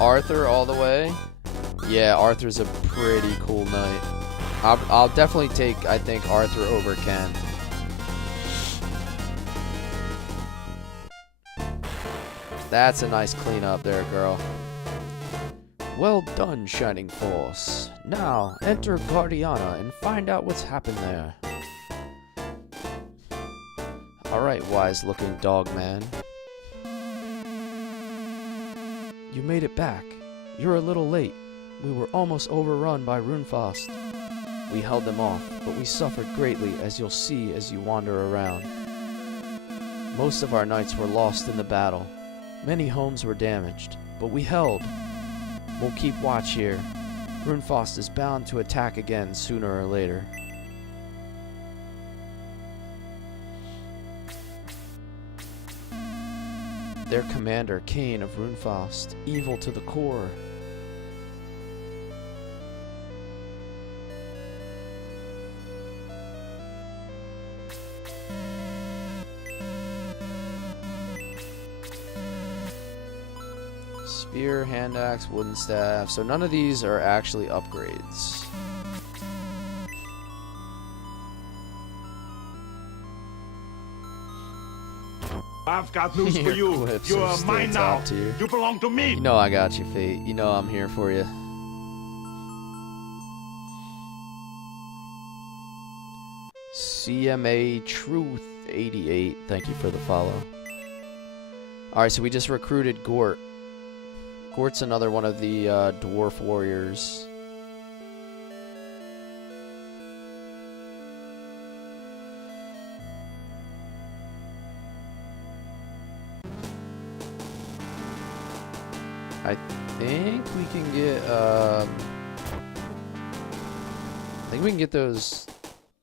Arthur all the way? Yeah, Arthur's a pretty cool knight. I'll definitely take, I think, Arthur over Ken. That's a nice cleanup there, girl. Well done, Shining Force. Now, enter Guardiana and find out what's happened there. Alright, wise-looking dog man. You made it back. You're a little late. We were almost overrun by Runefaust. We held them off, but we suffered greatly, as you'll see as you wander around. Most of our knights were lost in the battle. Many homes were damaged, but we held. We'll keep watch here. Runefaust is bound to attack again sooner or later. Their commander, Cain of Runefaust, evil to the core. Spear, hand axe, wooden staff. So none of these are actually upgrades. I've got news for you. You're mine now. You belong to me. You know I got you, Fate. You know I'm here for you. CMA Truth 88. Thank you for the follow. Alright, so we just recruited Gort. Gort's another one of the dwarf warriors. I think we can get, I think we can get those,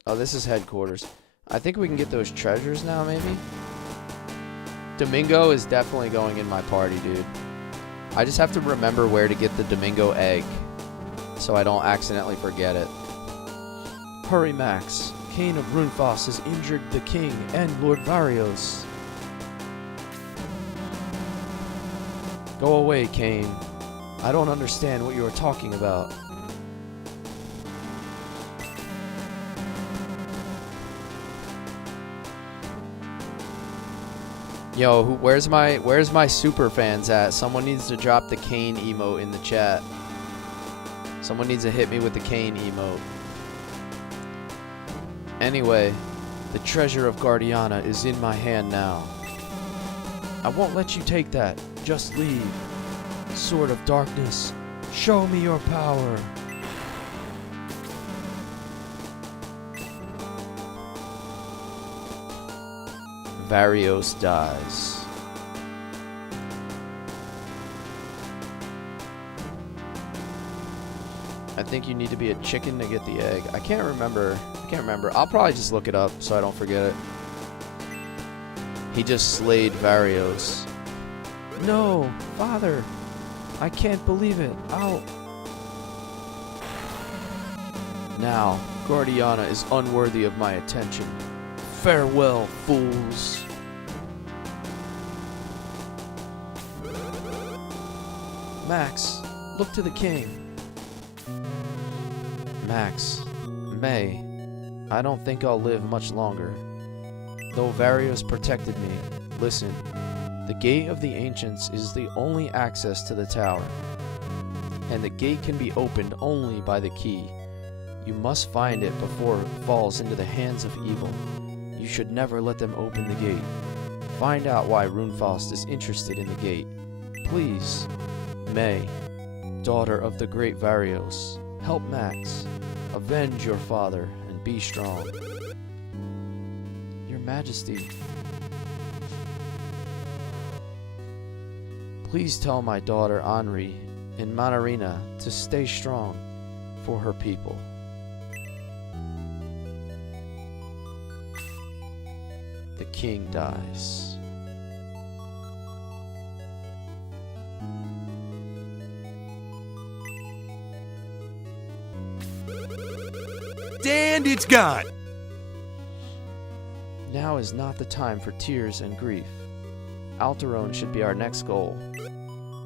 oh, this is headquarters. I think we can get those treasures now, maybe? Domingo is definitely going in my party, dude. I just have to remember where to get the Domingo egg, so I don't accidentally forget it. Hurry, Max. Cain of Runefaust has injured the king and Lord Varios. Go away, Cain. I don't understand what you are talking about. Yo, where's my super fans at? Someone needs to drop the Cain emote in the chat. Someone needs to hit me with the Cain emote. Anyway, the treasure of Guardiana is in my hand now. I won't let you take that. Just leave. Sword of Darkness, show me your power. Varios dies. I think you need to be a chicken to get the egg. I can't remember. I'll probably just look it up so I don't forget it. He just slayed Varios. No, Father. I can't believe it. Ow. Now, Guardiana is unworthy of my attention. Farewell, fools. Max, look to the king. Max, May, I don't think I'll live much longer. Though Varios protected me, listen, the Gate of the Ancients is the only access to the tower, and the gate can be opened only by the key. You must find it before it falls into the hands of evil. You should never let them open the gate. Find out why Runefaust is interested in the gate. Please, May, daughter of the great Varios, help Max. Avenge your father and be strong. Your Majesty, please tell my daughter Henri in Manarina to stay strong for her people. The king dies. And it's gone. Now is not the time for tears and grief. Alterone should be our next goal.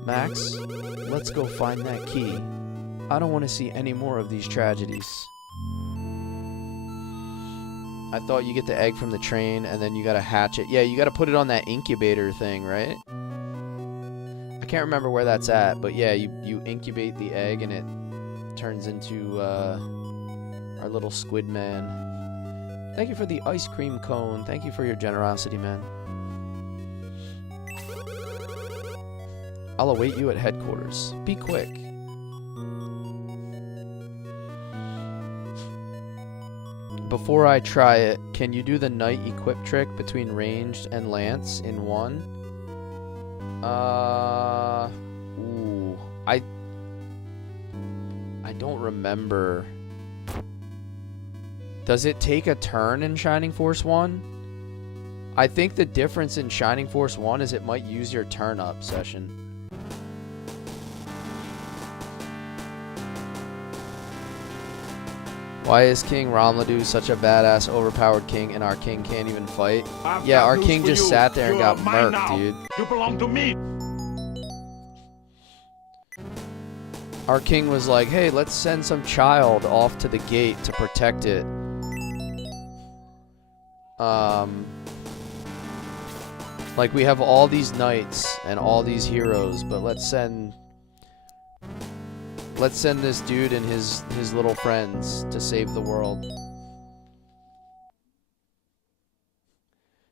Max, let's go find that key. I don't want to see any more of these tragedies. I thought you get the egg from the train and then you gotta hatch it. Yeah, you gotta put it on that incubator thing, right? I can't remember where that's at, but yeah, you incubate the egg and it turns into our little squid man. Thank you for the ice cream cone. Thank you for your generosity, man. I'll await you at headquarters. Be quick. Before I try it, can you do the knight equip trick between ranged and lance in one? Ooh. I don't remember. Does it take a turn in Shining Force 1? I think the difference in Shining Force 1 is it might use your turn up session. Why is King Ramladu such a badass, overpowered king, and our king can't even fight? Yeah, our king just sat there and got murked, dude. You belong to me. Our king was like, hey, let's send some child off to the gate to protect it. Like, we have all these knights and all these heroes, but let's send this dude and his little friends to save the world.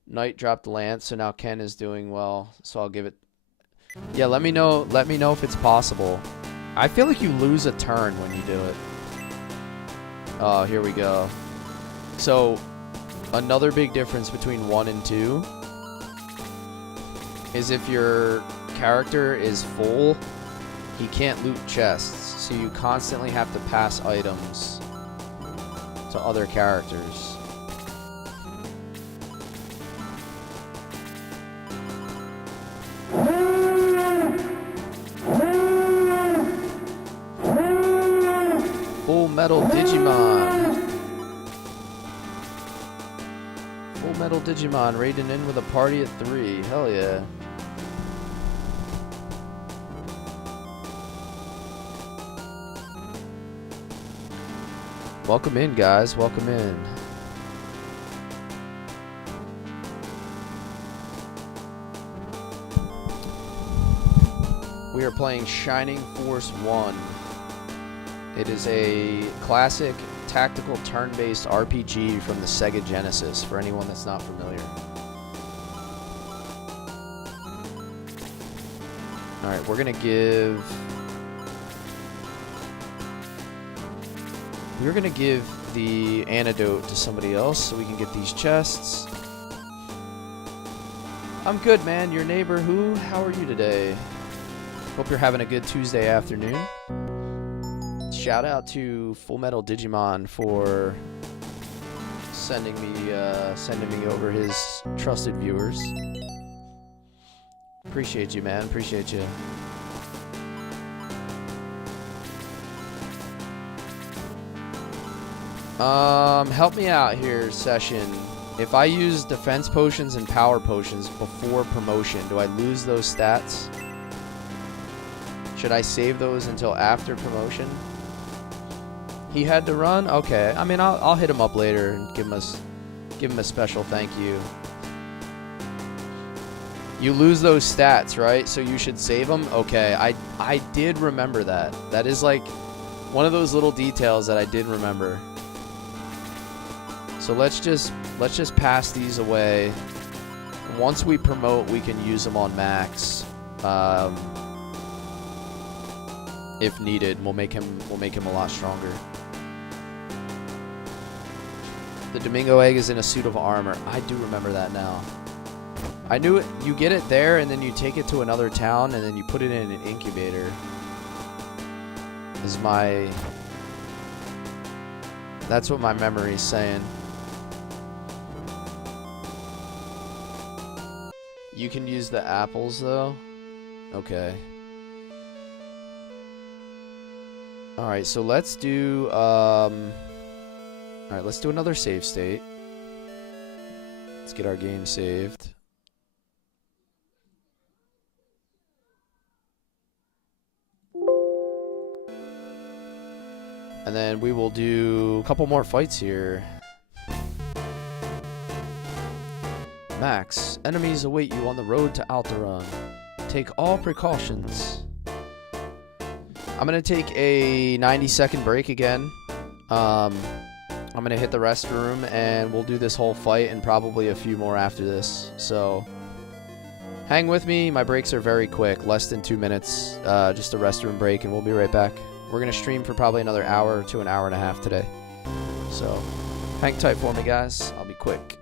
Knight dropped Lance, so now Ken is doing well, so I'll give it. Yeah, let me know if it's possible. I feel like you lose a turn when you do it. Oh, here we go. So, another big difference between 1 and 2 is if your character is full, he can't loot chests, so you constantly have to pass items to other characters. Full Metal Digimon. Full Metal Digimon raiding in with a party at 3. Hell yeah. Welcome in, guys. Welcome in. We are playing Shining Force 1. It is a classic tactical turn-based RPG from the Sega Genesis, for anyone that's not familiar. Alright, we're gonna give the antidote to somebody else so we can get these chests. I'm good, man. Your neighbor who? How are you today? Hope you're having a good Tuesday afternoon. Shout out to Full Metal Digimon for sending me over his trusted viewers. Appreciate you, man. Appreciate you. Help me out here, Session. If I use defense potions and power potions before promotion, do I lose those stats? Should I save those until after promotion? He had to run? Okay. I mean, I'll hit him up later and give him a special thank you. You lose those stats, right? So you should save them? Okay. I did remember that. That is like one of those little details that I did remember. So let's just pass these away. Once we promote, we can use them on max. If needed, we'll make him a lot stronger. The Domingo egg is in a suit of armor. I do remember that now. I knew it. You get it there, and then you take it to another town, and then you put it in an incubator. That's what my memory is saying. You can use the apples, though? Okay. Alright, so let's do, Alright, let's do another save state. Let's get our game saved. And then we will do a couple more fights here. Max, enemies await you on the road to Alteron. Take all precautions. I'm going to take a 90-second break again. I'm going to hit the restroom, and we'll do this whole fight and probably a few more after this. So, hang with me. My breaks are very quick, less than 2 minutes. Just a restroom break, and we'll be right back. We're going to stream for probably another hour to an hour and a half today. So, hang tight for me, guys. I'll be quick.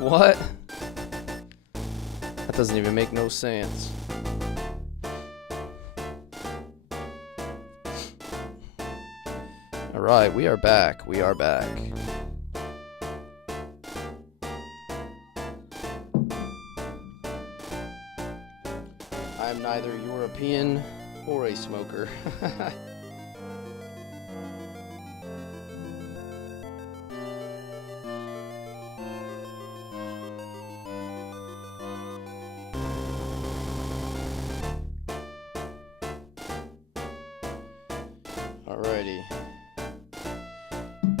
What? That doesn't even make no sense. Alright, we are back. We are back. I am neither European or a smoker. Alrighty.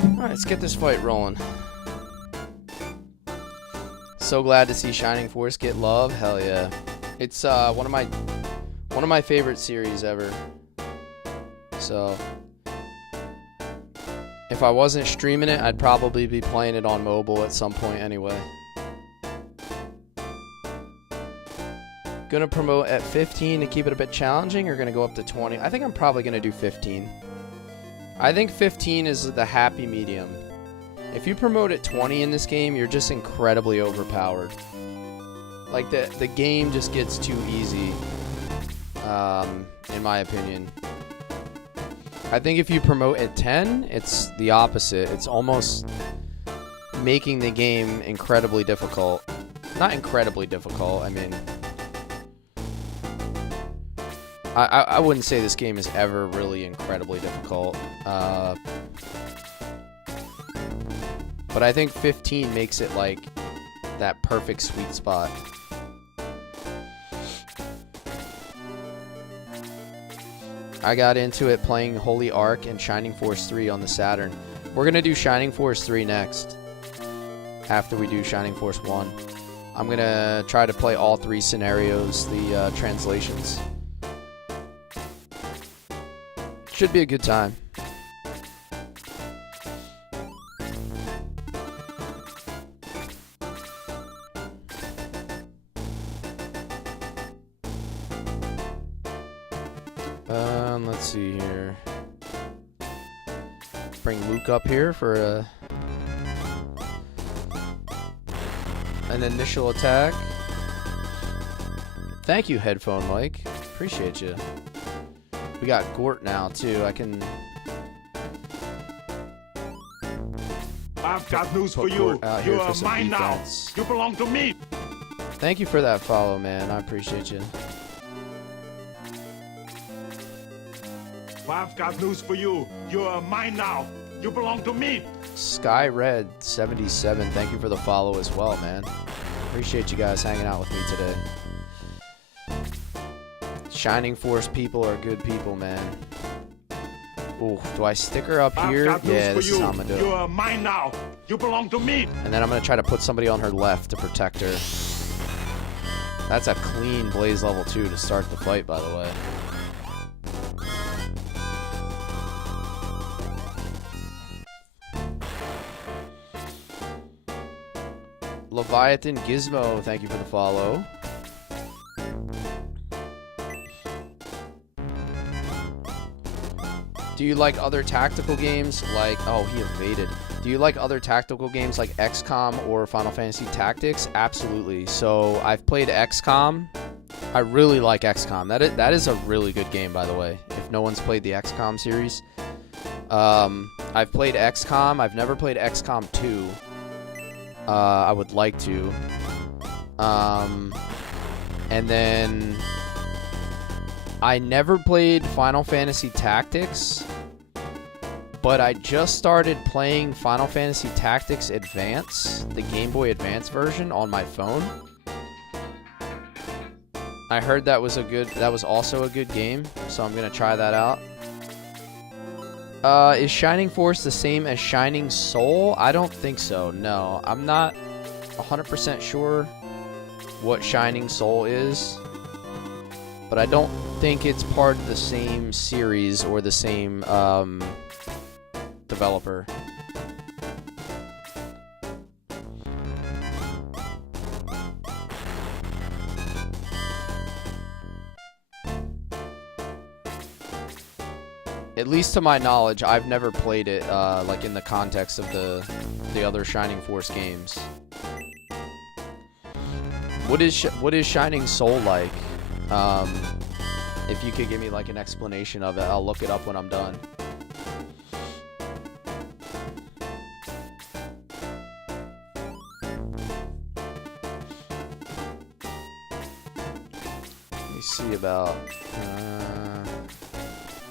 Alright, let's get this fight rolling. So glad to see Shining Force get love. Hell yeah. It's one of my favorite series ever. So if I wasn't streaming it, I'd probably be playing it on mobile at some point anyway. Gonna promote at 15 to keep it a bit challenging, or gonna go up to 20? I think I'm probably gonna do 15. I think 15 is the happy medium. If you promote at 20 in this game, you're just incredibly overpowered. Like, the game just gets too easy, in my opinion. I think if you promote at 10, it's the opposite. It's almost making the game incredibly difficult. Not incredibly difficult, I mean... I wouldn't say this game is ever really incredibly difficult. But I think 15 makes it, like, that perfect sweet spot. I got into it playing Holy Ark and Shining Force 3 on the Saturn. We're going to do Shining Force 3 next, after we do Shining Force 1. I'm going to try to play all 3 scenarios, the translations. Should be a good time. Let's see here. Bring Luke up here for an initial attack. Thank you, Headphone Mike. Appreciate you. We got Gort now, too. I can... I've got news for you. You are mine now. You belong to me. Thank you for that follow, man. I appreciate you. I've got news for you. You are mine now. You belong to me. Sky Red 77. Thank you for the follow as well, man. Appreciate you guys hanging out with me today. Shining Force people are good people, man. Ooh, do I stick her up here? Yeah, this is how I'm gonna do it. You are mine now. You belong to me. And then I'm gonna try to put somebody on her left to protect her. That's a clean Blaze level 2 to start the fight, by the way. Leviathan Gizmo, thank you for the follow. Do you like other tactical games like... Oh, he evaded. Do you like other tactical games like XCOM or Final Fantasy Tactics? Absolutely. So, I've played XCOM. I really like XCOM. That is a really good game, by the way, if no one's played the XCOM series. I've played XCOM. I've never played XCOM 2. I would like to. And then I never played Final Fantasy Tactics, but I just started playing Final Fantasy Tactics Advance, the Game Boy Advance version, on my phone. I heard that was also a good game, so I'm gonna try that out. Is Shining Force the same as Shining Soul? I don't think so, no. I'm not 100% sure what Shining Soul is, but I don't think it's part of the same series or the same developer. At least to my knowledge, I've never played it like in the context of the other Shining Force games. What is Shining Soul like? If you could give me like an explanation of it, I'll look it up when I'm done. Let me see about...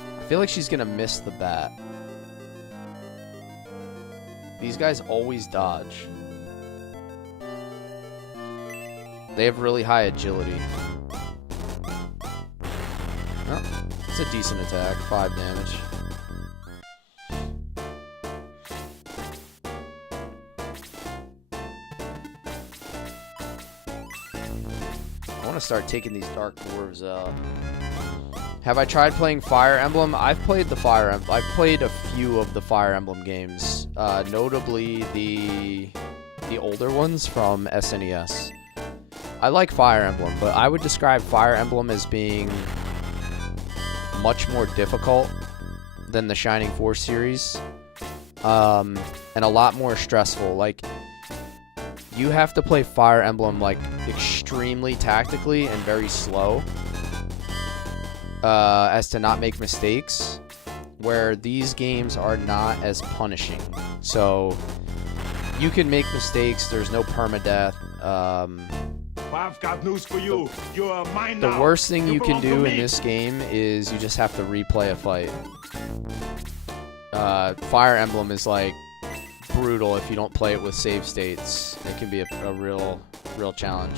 I feel like she's gonna miss the bat. These guys always dodge. They have really high agility. Oh, it's a decent attack. 5 damage. I want to start taking these dark dwarves out. Have I tried playing Fire Emblem? I've played the Fire Emblem. I've played a few of the Fire Emblem games, notably the older ones from SNES. I like Fire Emblem, but I would describe Fire Emblem as being much more difficult than the Shining Force series, and a lot more stressful. Like, you have to play Fire Emblem like extremely tactically and very slow, as to not make mistakes, where these games are not as punishing. So You can make mistakes. There's no permadeath. I've got news for you. You're mine The now. worst thing you can belong to do in me. this game is you just have to replay a fight. Fire Emblem is like brutal if you don't play it with save states. It can be a real challenge.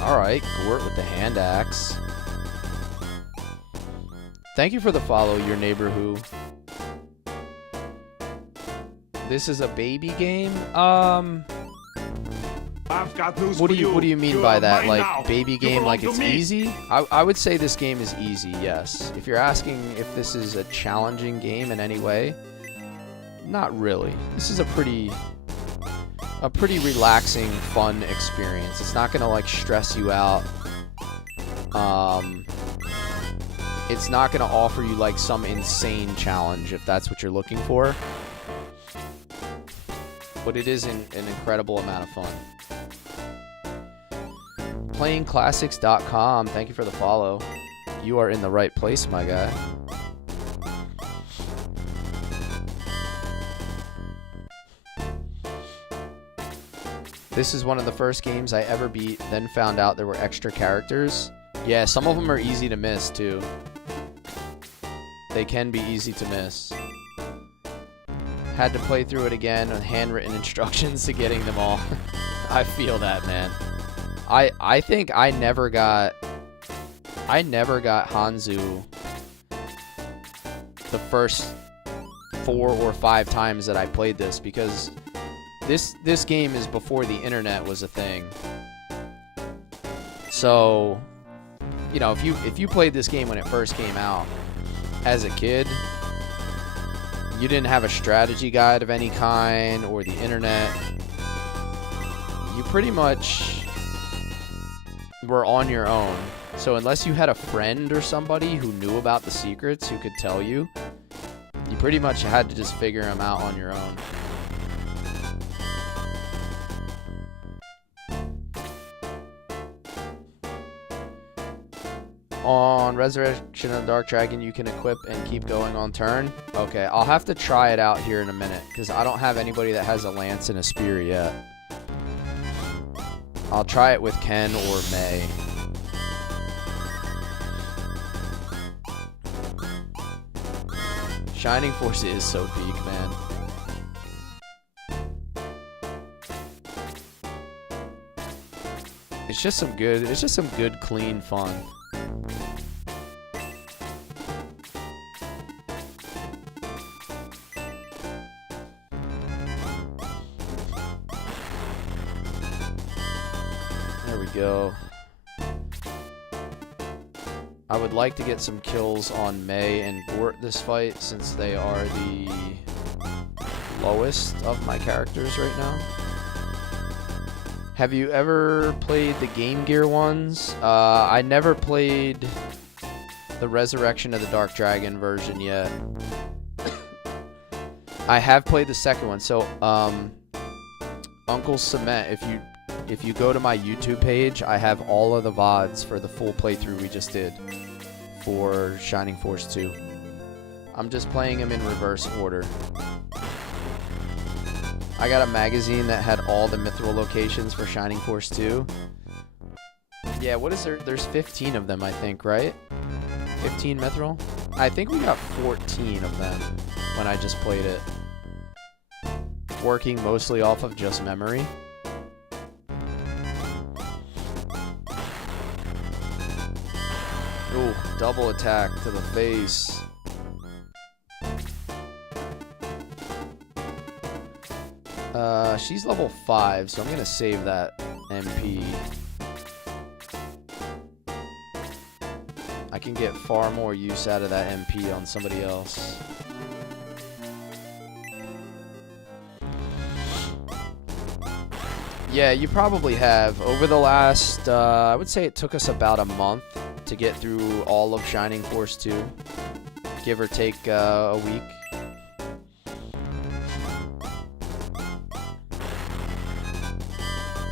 Alright, Gort with the hand axe. Thank you for the follow, your neighbor who. This is a baby game? I've got news What for do you mean You're by that? mine Like now. baby You game, belong like to it's me. easy? I would say this game is easy, yes. If you're asking if this is a challenging game in any way, not really. This is a pretty relaxing, fun experience. It's not gonna like stress you out. It's not gonna offer you like some insane challenge if that's what you're looking for. But it is an incredible amount of fun. PlayingClassics.com, thank you for the follow. You are in the right place, my guy. This is one of the first games I ever beat, then found out there were extra characters. Yeah, some of them are easy to miss, too. They can be easy to miss. Had to play through it again with handwritten instructions to getting them all. I feel that, man. I think I never got Hanzu the first 4 or 5 times that I played this, because this game is before the internet was a thing. So, you know, if you played this game when it first came out as a kid, you didn't have a strategy guide of any kind or the internet. You pretty much were on your own. So unless you had a friend or somebody who knew about the secrets who could tell you, you pretty much had to just figure them out on your own. On Resurrection of the Dark Dragon, you can equip and keep going on turn. Okay, I'll have to try it out here in a minute, because I don't have anybody that has a lance and a spear yet. I'll try it with Ken or May. Shining Force is so peak, man. It's just some good, clean fun. There we go. I would like to get some kills on May and Gort this fight, since they are the lowest of my characters right now. Have you ever played the Game Gear ones? I never played the Resurrection of the Dark Dragon version yet. I have played the second one. So, Uncle Cement, if you go to my YouTube page, I have all of the VODs for the full playthrough we just did for Shining Force 2. I'm just playing them in reverse order. I got a magazine that had all the mithril locations for Shining Force 2. Yeah, what is there? There's 15 of them, I think, right? 15 mithril? I think we got 14 of them when I just played it. Working mostly off of just memory. Ooh, double attack to the face. She's level 5, so I'm gonna save that MP. I can get far more use out of that MP on somebody else. Yeah, you probably have. Over the last, I would say it took us about a month to get through all of Shining Force 2. Give or take a week.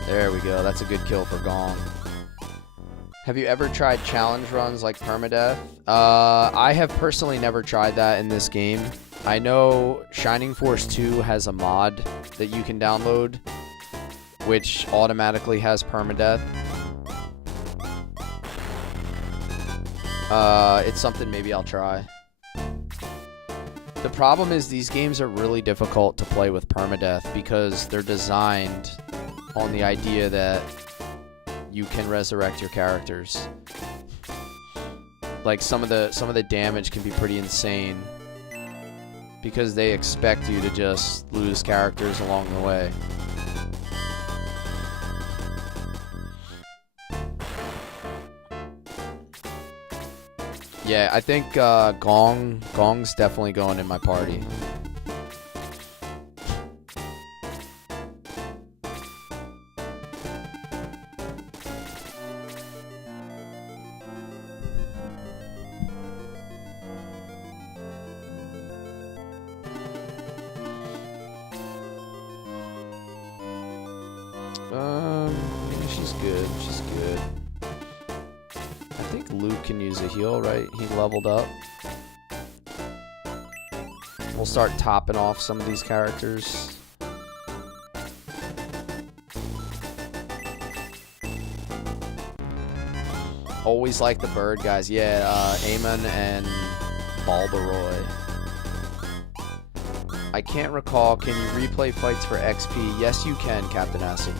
There we go. That's a good kill for Gong. Have you ever tried challenge runs like permadeath? I have personally never tried that in this game. I know Shining Force 2 has a mod that you can download, which automatically has permadeath. It's something maybe I'll try. The problem is these games are really difficult to play with permadeath because they're designed on the idea that you can resurrect your characters. Like some of the damage can be pretty insane because they expect you to just lose characters along the way. Yeah, I think Gong's definitely going in my party. She's good. She's good. I think Luke can use a heal, right? He leveled up. We'll start topping off some of these characters. Always like the bird guys. Yeah, Aemon and Balbaroy. I can't recall. Can you replay fights for XP? Yes, you can, Captain Acid.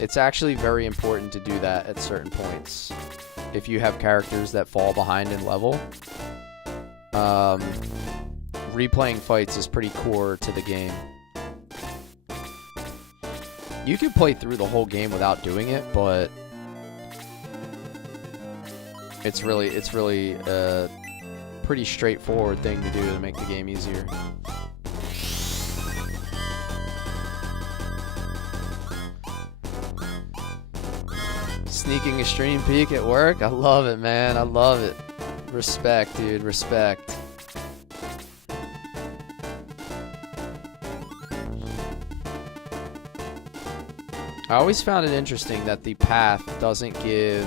It's actually very important to do that at certain points. If you have characters that fall behind in level, replaying fights is pretty core to the game. You can play through the whole game without doing it, but it's really a pretty straightforward thing to do to make the game easier. Sneaking a stream peek at work? I love it, man. I love it. Respect, dude. Respect. I always found it interesting that the path doesn't give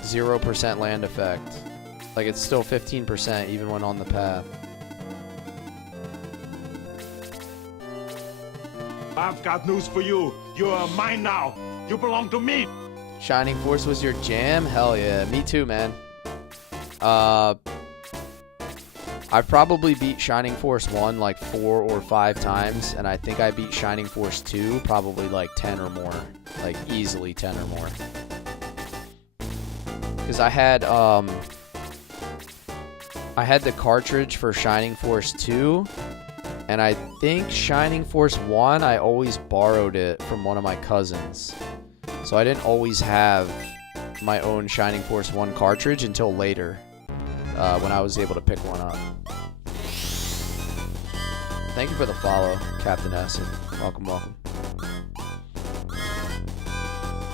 0% land effect. Like, it's still 15% even when on the path. I've got news for you. You're mine now. You belong to me. Shining Force was your jam? Hell yeah. Me too, man. I've probably beat Shining Force 1 like 4 or 5 times, and I think I beat Shining Force 2 probably like 10 or more. Like, easily 10 or more. Because I had the cartridge for Shining Force 2, and I think Shining Force 1, I always borrowed it from one of my cousins. So I didn't always have my own Shining Force 1 cartridge until later, when I was able to pick one up. Thank you for the follow, Captain Acid. Welcome, welcome.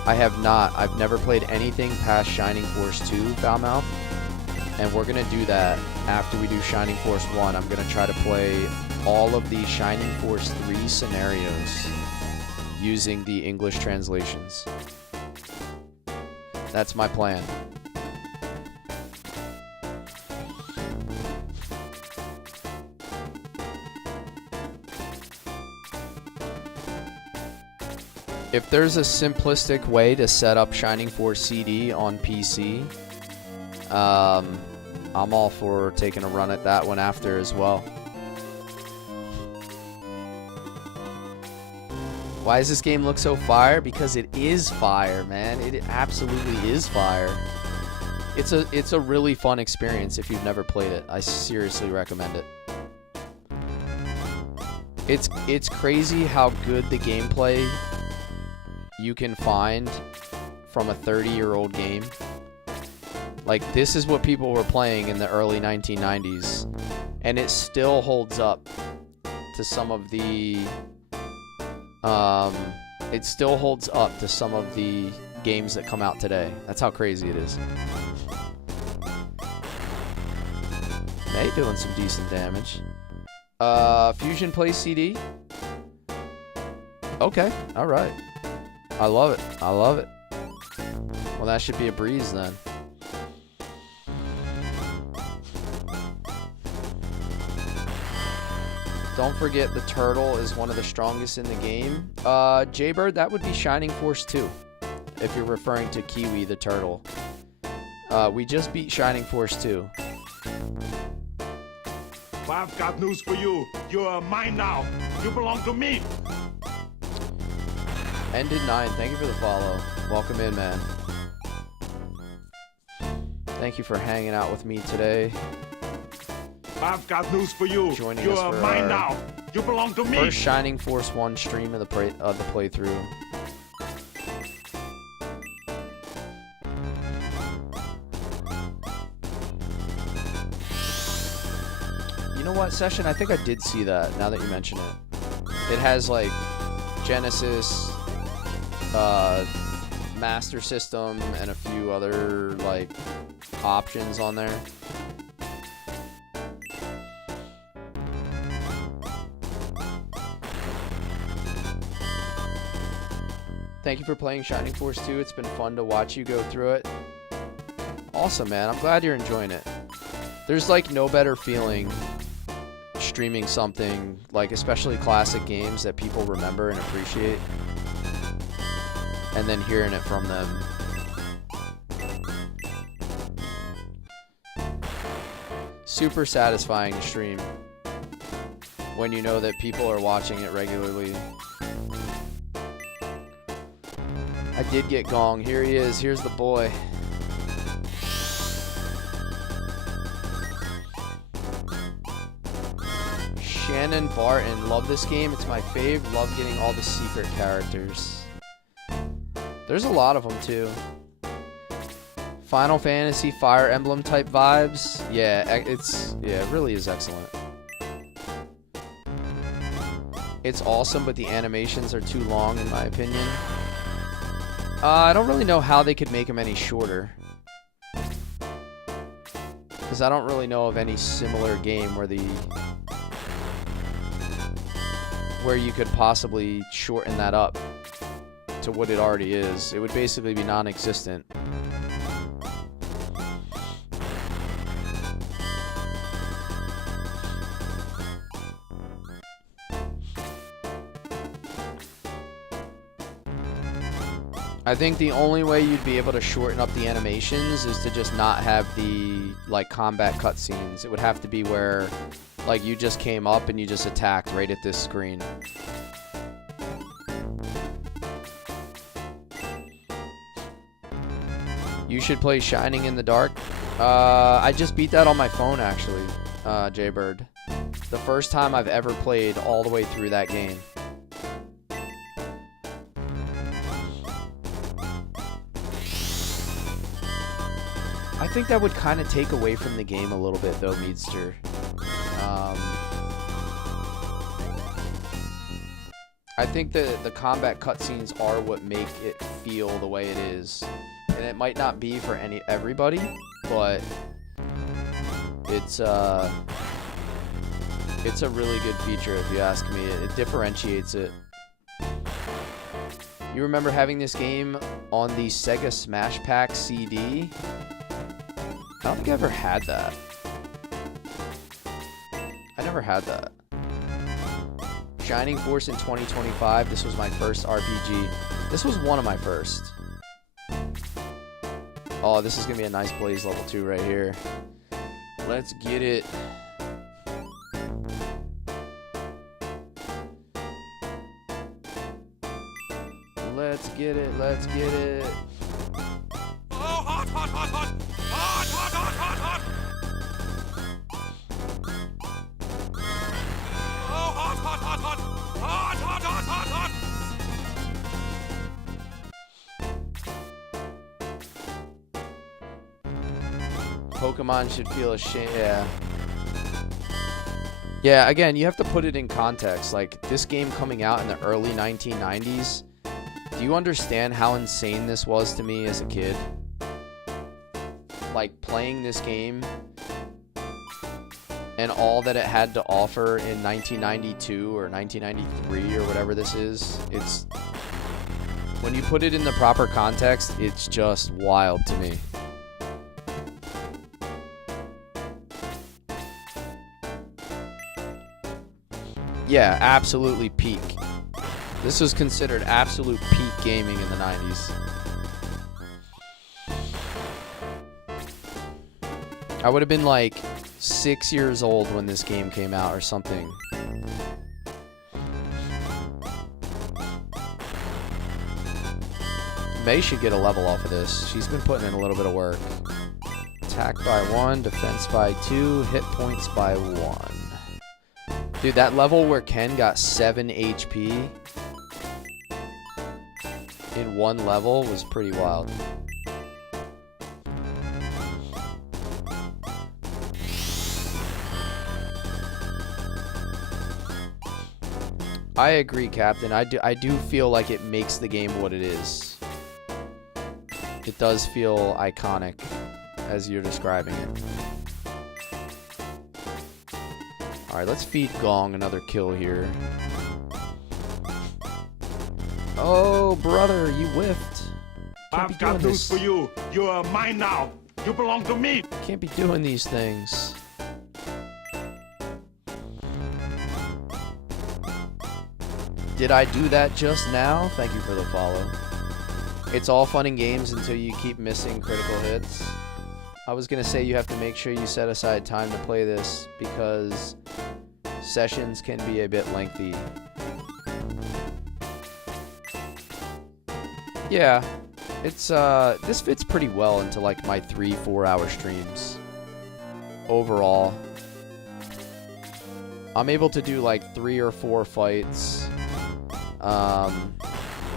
I have not. I've never played anything past Shining Force 2, Foulmouth. And we're going to do that after we do Shining Force 1. I'm going to try to play all of the Shining Force 3 scenarios using the English translations. That's my plan. If there's a simplistic way to set up Shining Force CD on PC, I'm all for taking a run at that one after as well. Why does this game look so fire? Because it is fire, man. It absolutely is fire. It's a really fun experience if you've never played it. I seriously recommend it. It's crazy how good the gameplay you can find from a 30-year-old game. Like, this is what people were playing in the early 1990s, and it still holds up to some of the it still holds up to some of the games that come out today. That's how crazy it is. May doing some decent damage. Fusion plays CD. Okay, all right. I love it. I love it. that should be a breeze then. Don't forget the turtle is one of the strongest in the game. Jaybird, that would be Shining Force 2. If you're referring to Kiwi the turtle. We just beat Shining Force 2. I've got news for you. You're mine now. You belong to me. Ended 9, thank you for the follow. Welcome in, man. Thank you for hanging out with me today. I've got news for you. Joining You're us for mine our now. You belong to me. First Shining Force 1 stream of the playthrough. You know what, Session? I think I did see that, now that you mention it. It has, like, Genesis, Master System, and a few other, like, options on there. Thank you for playing Shining Force 2. It's been fun to watch you go through it. Awesome, man. I'm glad you're enjoying it. There's, like, no better feeling streaming something, like, especially classic games that people remember and appreciate, and then hearing it from them. Super satisfying to stream when you know that people are watching it regularly. I did get Gong. Here he is. Here's the boy. Shannon Barton. Love this game. It's my fave. Love getting all the secret characters. There's a lot of them, too. Final Fantasy Fire Emblem type vibes. Yeah, it really is excellent. It's awesome, but the animations are too long, in my opinion. I don't really know how they could make them any shorter. Because I don't really know of any similar game where you could possibly shorten that up to what it already is. It would basically be non-existent. I think the only way you'd be able to shorten up the animations is to just not have the, like, combat cutscenes. It would have to be where, like, you just came up and you just attacked right at this screen. You should play Shining in the Dark. I just beat that on my phone, actually, Jaybird. The first time I've ever played all the way through that game. I think that would kind of take away from the game a little bit, though, Meadster. I think the combat cutscenes are what make it feel the way it is. And it might not be for everybody, but it's a really good feature, if you ask me. It differentiates it. You remember having this game on the Sega Smash Pack CD? I don't think I ever had that. I never had that. Shining Force in 2025. This was my first RPG. This was one of my first. Oh, this is going to be a nice Blaze level 2 right here. Let's get it. Let's get it. Let's get it. Oh, hot, hot, hot, hot. Hot, hot, hot, hot, hot. Oh, hot, hot, hot, hot. Hot, hot, hot, hot, hot. Pokemon should feel ashamed. Yeah. Yeah, again, you have to put it in context. Like, this game coming out in the early 1990s. Do you understand how insane this was to me as a kid? Like, playing this game and all that it had to offer in 1992 or 1993 or whatever this is. When you put it in the proper context, it's just wild to me. Yeah, absolutely peak. This was considered absolute peak gaming in the 90s. I would have been like 6 years old when this game came out or something. May should get a level off of this. She's been putting in a little bit of work. Attack by 1, defense by 2, hit points by 1. Dude, that level where Ken got 7 HP in one level was pretty wild. I agree, Captain. I do feel like it makes the game what it is. It does feel iconic as you're describing it. Alright, let's feed Gong another kill here. Oh, brother, you whiffed. I've got news for you. You are mine now. You belong to me. Can't be doing these things. Did I do that just now? Thank you for the follow. It's all fun and games until you keep missing critical hits. I was gonna say you have to make sure you set aside time to play this because sessions can be a bit lengthy. Yeah, it's this fits pretty well into like my 3-4 hour streams. Overall, I'm able to do like 3 or 4 fights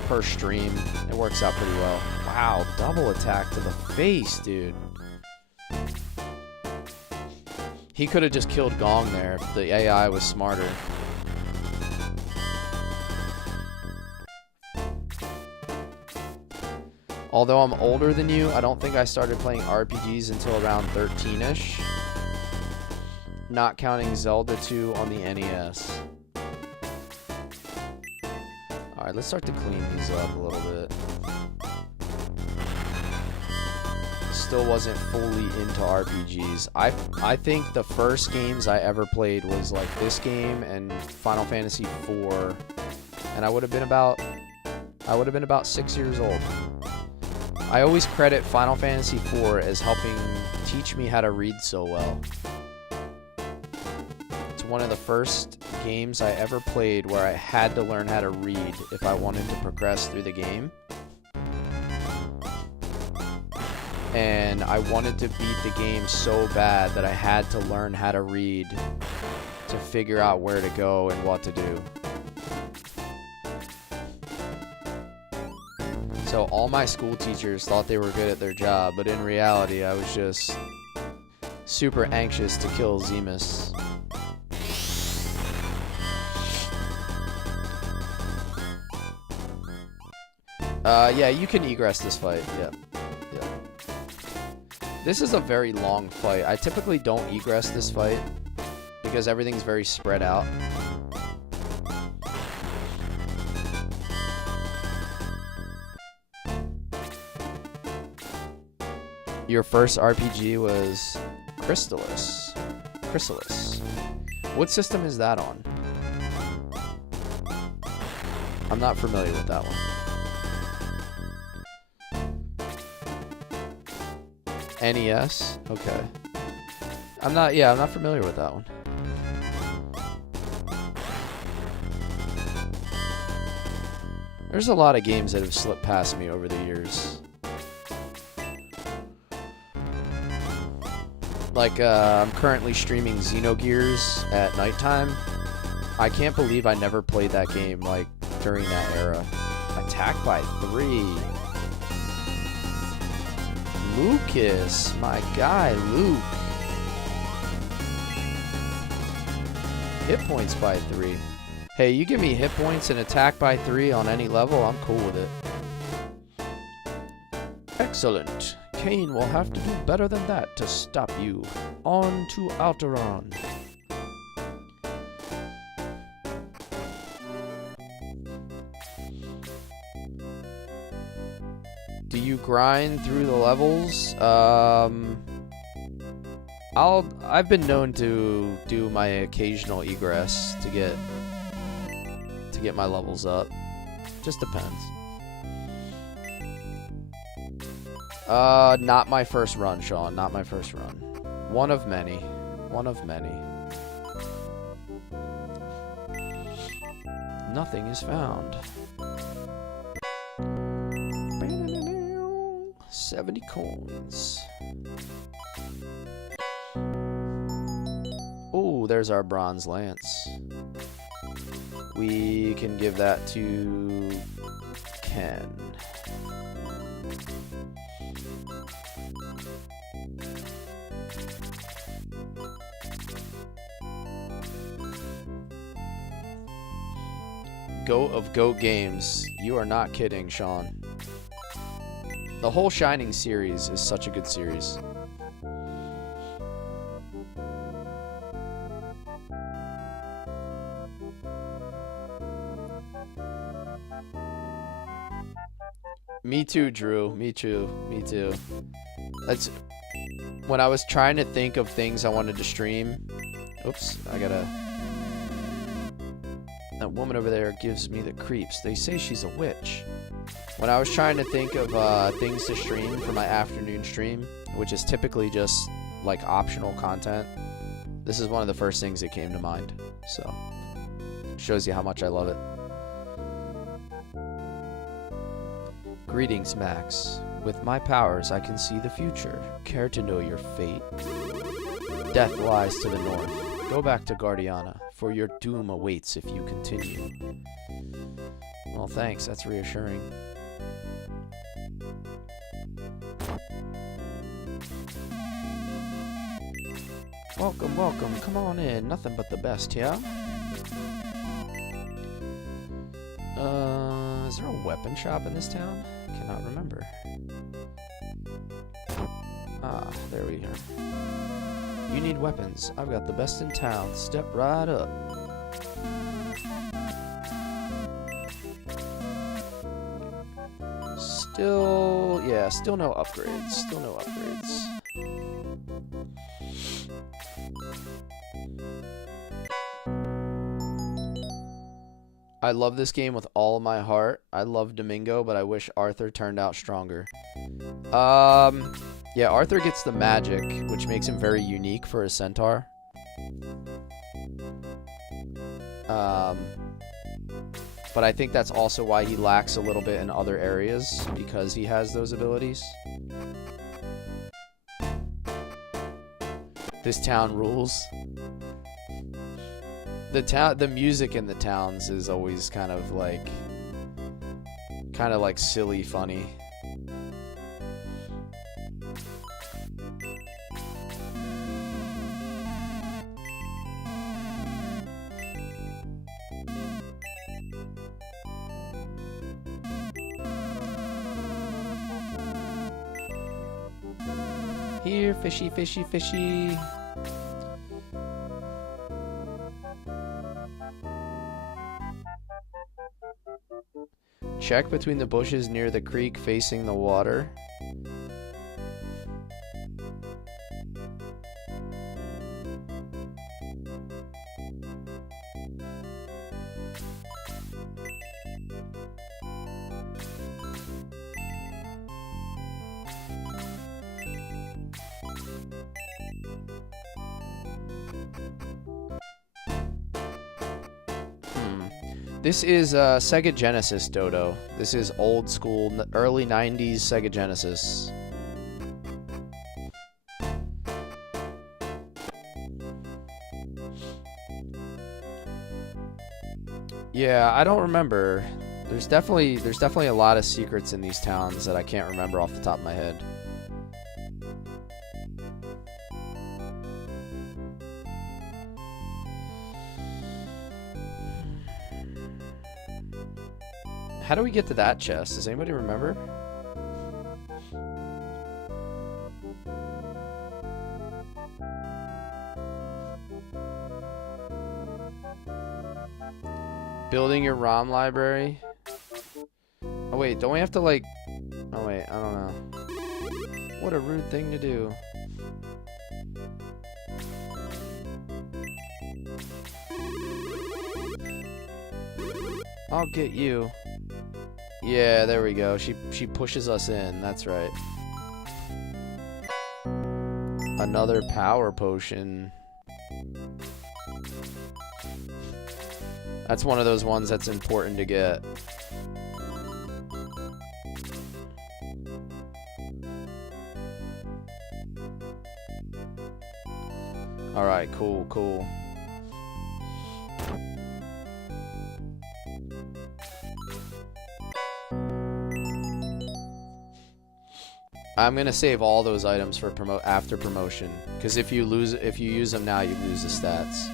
per stream. It works out pretty well. Wow, double attack to the face, dude. He could have just killed Gong there if the AI was smarter. Although I'm older than you, I don't think I started playing RPGs until around 13-ish. Not counting Zelda 2 on the NES. Alright, let's start to clean these up a little bit. Still wasn't fully into RPGs. I think the first games I ever played was like this game and Final Fantasy IV, and I would have been about 6 years old. I always credit Final Fantasy IV as helping teach me how to read so well. It's one of the first games I ever played where I had to learn how to read if I wanted to progress through the game. And I wanted to beat the game so bad that I had to learn how to read to figure out where to go and what to do. So all my school teachers thought they were good at their job, but in reality I was just super anxious to kill Zemus. Yeah, you can egress this fight. Yeah. This is a very long fight. I typically don't egress this fight because everything's very spread out. Your first RPG was Chrysalis. What system is that on? I'm not familiar with that one. NES? Okay. I'm not familiar with that one. There's a lot of games that have slipped past me over the years. Like, I'm currently streaming Xenogears at nighttime. I can't believe I never played that game, like, during that era. Attack by 3. Lucas, my guy, Luke. Hit points by 3. Hey, you give me hit points and attack by 3 on any level, I'm cool with it. Excellent. Kane will have to do better than that to stop you. On to Alteron. Do you grind through the levels? I've been known to do my occasional egress to get my levels up. Just depends. Not my first run, Sean. Not my first run. One of many. One of many. Nothing is found. 70 coins. Oh, there's our bronze lance. We can give that to Ken. Goat of Goat Games. You are not kidding, Sean. The whole Shining series is such a good series. Me too, Drew. Me too. Me too. That's when I was trying to think of things I wanted to stream. Oops, I gotta. That woman over there gives me the creeps. They say she's a witch. When I was trying to think of things to stream for my afternoon stream, which is typically just like optional content, this is one of the first things that came to mind. So, shows you how much I love it. Greetings, Max. With my powers, I can see the future. Care to know your fate? Death lies to the north. Go back to Guardiana, for your doom awaits if you continue. Well, thanks. That's reassuring. Welcome, welcome. Come on in. Nothing but the best, yeah? Is there a weapon shop in this town? Cannot remember. Ah, there we are. You need weapons. I've got the best in town. Step right up. Still no upgrades. Still no upgrades. I love this game with all of my heart. I love Domingo, but I wish Arthur turned out stronger. Yeah, Arthur gets the magic, which makes him very unique for a centaur. But I think that's also why he lacks a little bit in other areas, because he has those abilities. This town rules. The music in the towns is always kind of like silly funny. Here, fishy, fishy, fishy. Check between the bushes near the creek facing the water. This is Sega Genesis, Dodo. This is old school, early 90s Sega Genesis. Yeah, I don't remember. There's definitely a lot of secrets in these towns that I can't remember off the top of my head. How do we get to that chest? Does anybody remember? Building your ROM library. Oh wait, don't we have to like... Oh wait. Alright, I don't know. What a rude thing to do. I'll get you. Yeah, there we go. She pushes us in. That's right. Another power potion. That's one of those ones that's important to get. Alright, cool, cool. I'm gonna save all those items for after promotion, because if you use them now, you lose the stats.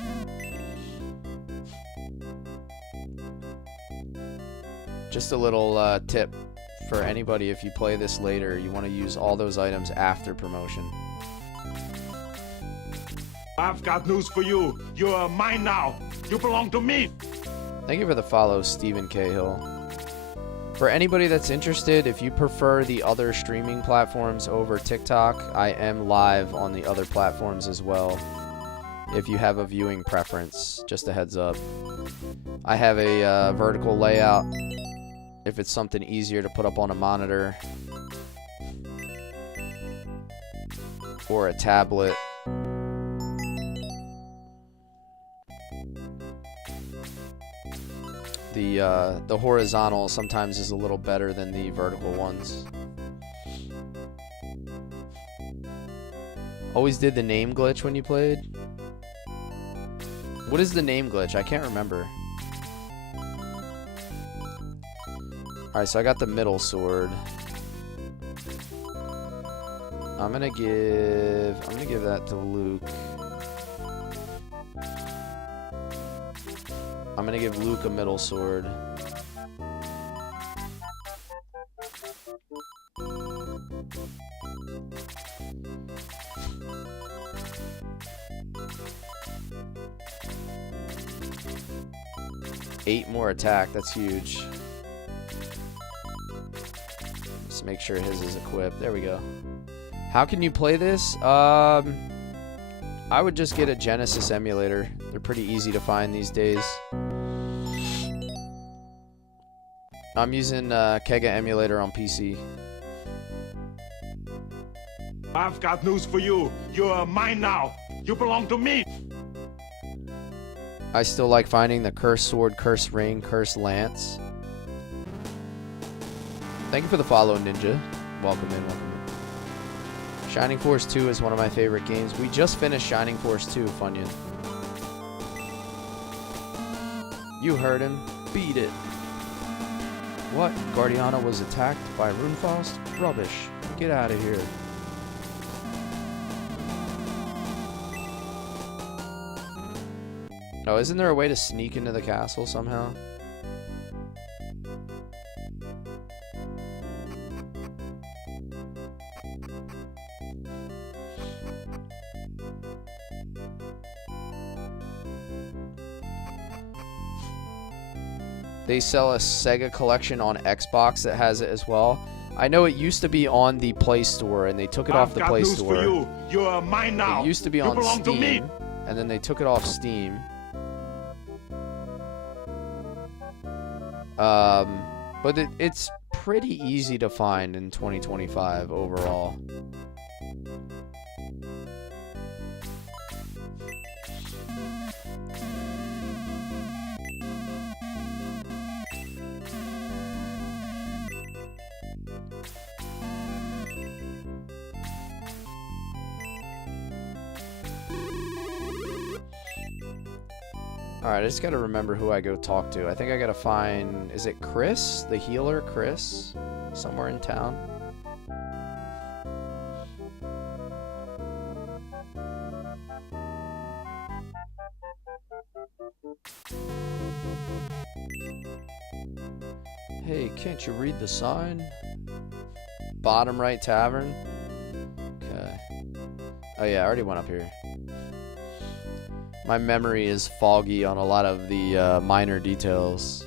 Just a little tip for anybody: if you play this later, you want to use all those items after promotion. I've got news for you. You're mine now. You belong to me. Thank you for the follow, Stephen Cahill. For anybody that's interested, if you prefer the other streaming platforms over TikTok, I am live on the other platforms as well. If you have a viewing preference, just a heads up. I have a vertical layout if it's something easier to put up on a monitor or a tablet. The horizontal sometimes is a little better than the vertical ones. Always did the name glitch when you played? What is the name glitch? I can't remember. Alright, so I got the middle sword. I'm gonna give that to Luke. I'm gonna give Luke a middle sword. Eight more attack, that's huge. Let's make sure his is equipped. There we go. How can you play this? I would just get a Genesis emulator. They're pretty easy to find these days. I'm using Kega emulator on PC. I've got news for you. You're mine now. You belong to me. I still like finding the Cursed Sword, Cursed Ring, Cursed Lance. Thank you for the follow, Ninja. Welcome in, welcome in. Shining Force 2 is one of my favorite games. We just finished Shining Force 2, Funyun. You heard him. Beat it. What? Guardiana was attacked by Runefaust? Rubbish. Get out of here. Oh, isn't there a way to sneak into the castle somehow? They sell a Sega collection on Xbox that has it as well. I know it used to be on the Play Store, and they took it off the Play Store. For you. You're mine now. It used to be on Steam, and then they took it off Steam. But it's pretty easy to find in 2025 overall. Alright, I just gotta remember who I go talk to. I think I gotta find... Is it Chris? The healer, Chris? Somewhere in town? Hey, can't you read the sign? Bottom right tavern? Okay. Oh yeah, I already went up here. My memory is foggy on a lot of the minor details.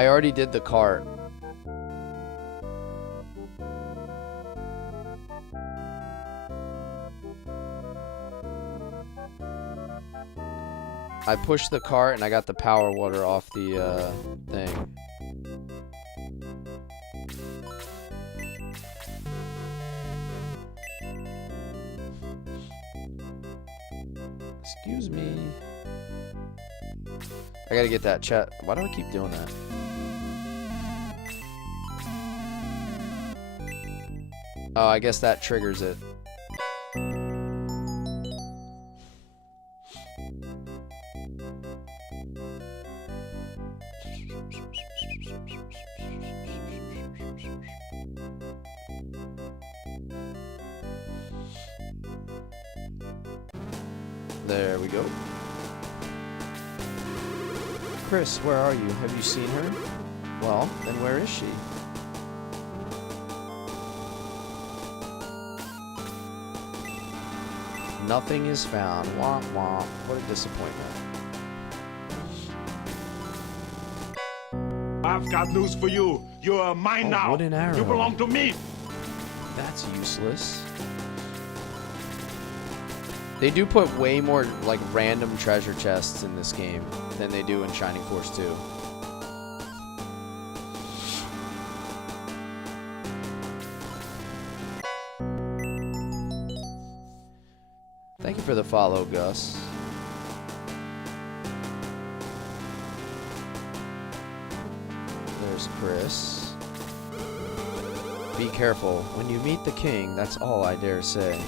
I already did the cart. I pushed the cart and I got the power water off the thing. Excuse me. I gotta get that chat. Why do I keep doing that? Oh, I guess that triggers it. There we go. Chris, where are you? Have you seen her? Well, then where is she? Nothing is found. Womp womp. What a disappointment. I've got news for you. You're mine now. What an arrow. You belong to me. That's useless. They do put way more, like, random treasure chests in this game than they do in Shining Force 2. Thank you for the follow, Gus. There's Chris. Be careful. When you meet the king, that's all I dare say.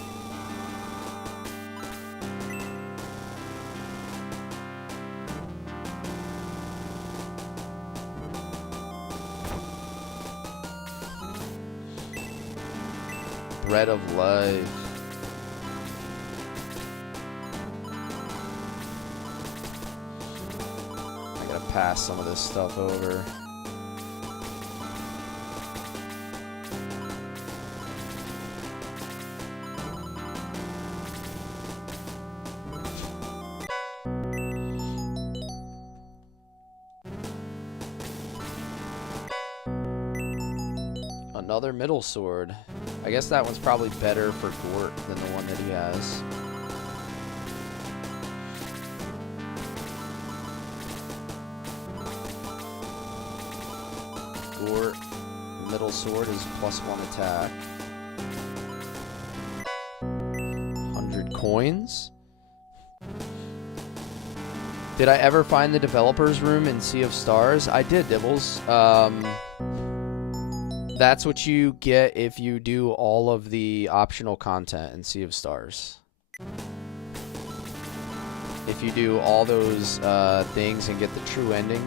Bread of life. I gotta pass some of this stuff over. Another middle sword. I guess that one's probably better for Gort than the one that he has. Gort, middle sword is +1 attack. 100 coins? Did I ever find the developer's room in Sea of Stars? I did, Dibbles. That's what you get if you do all of the optional content in Sea of Stars. If you do all those things and get the true ending.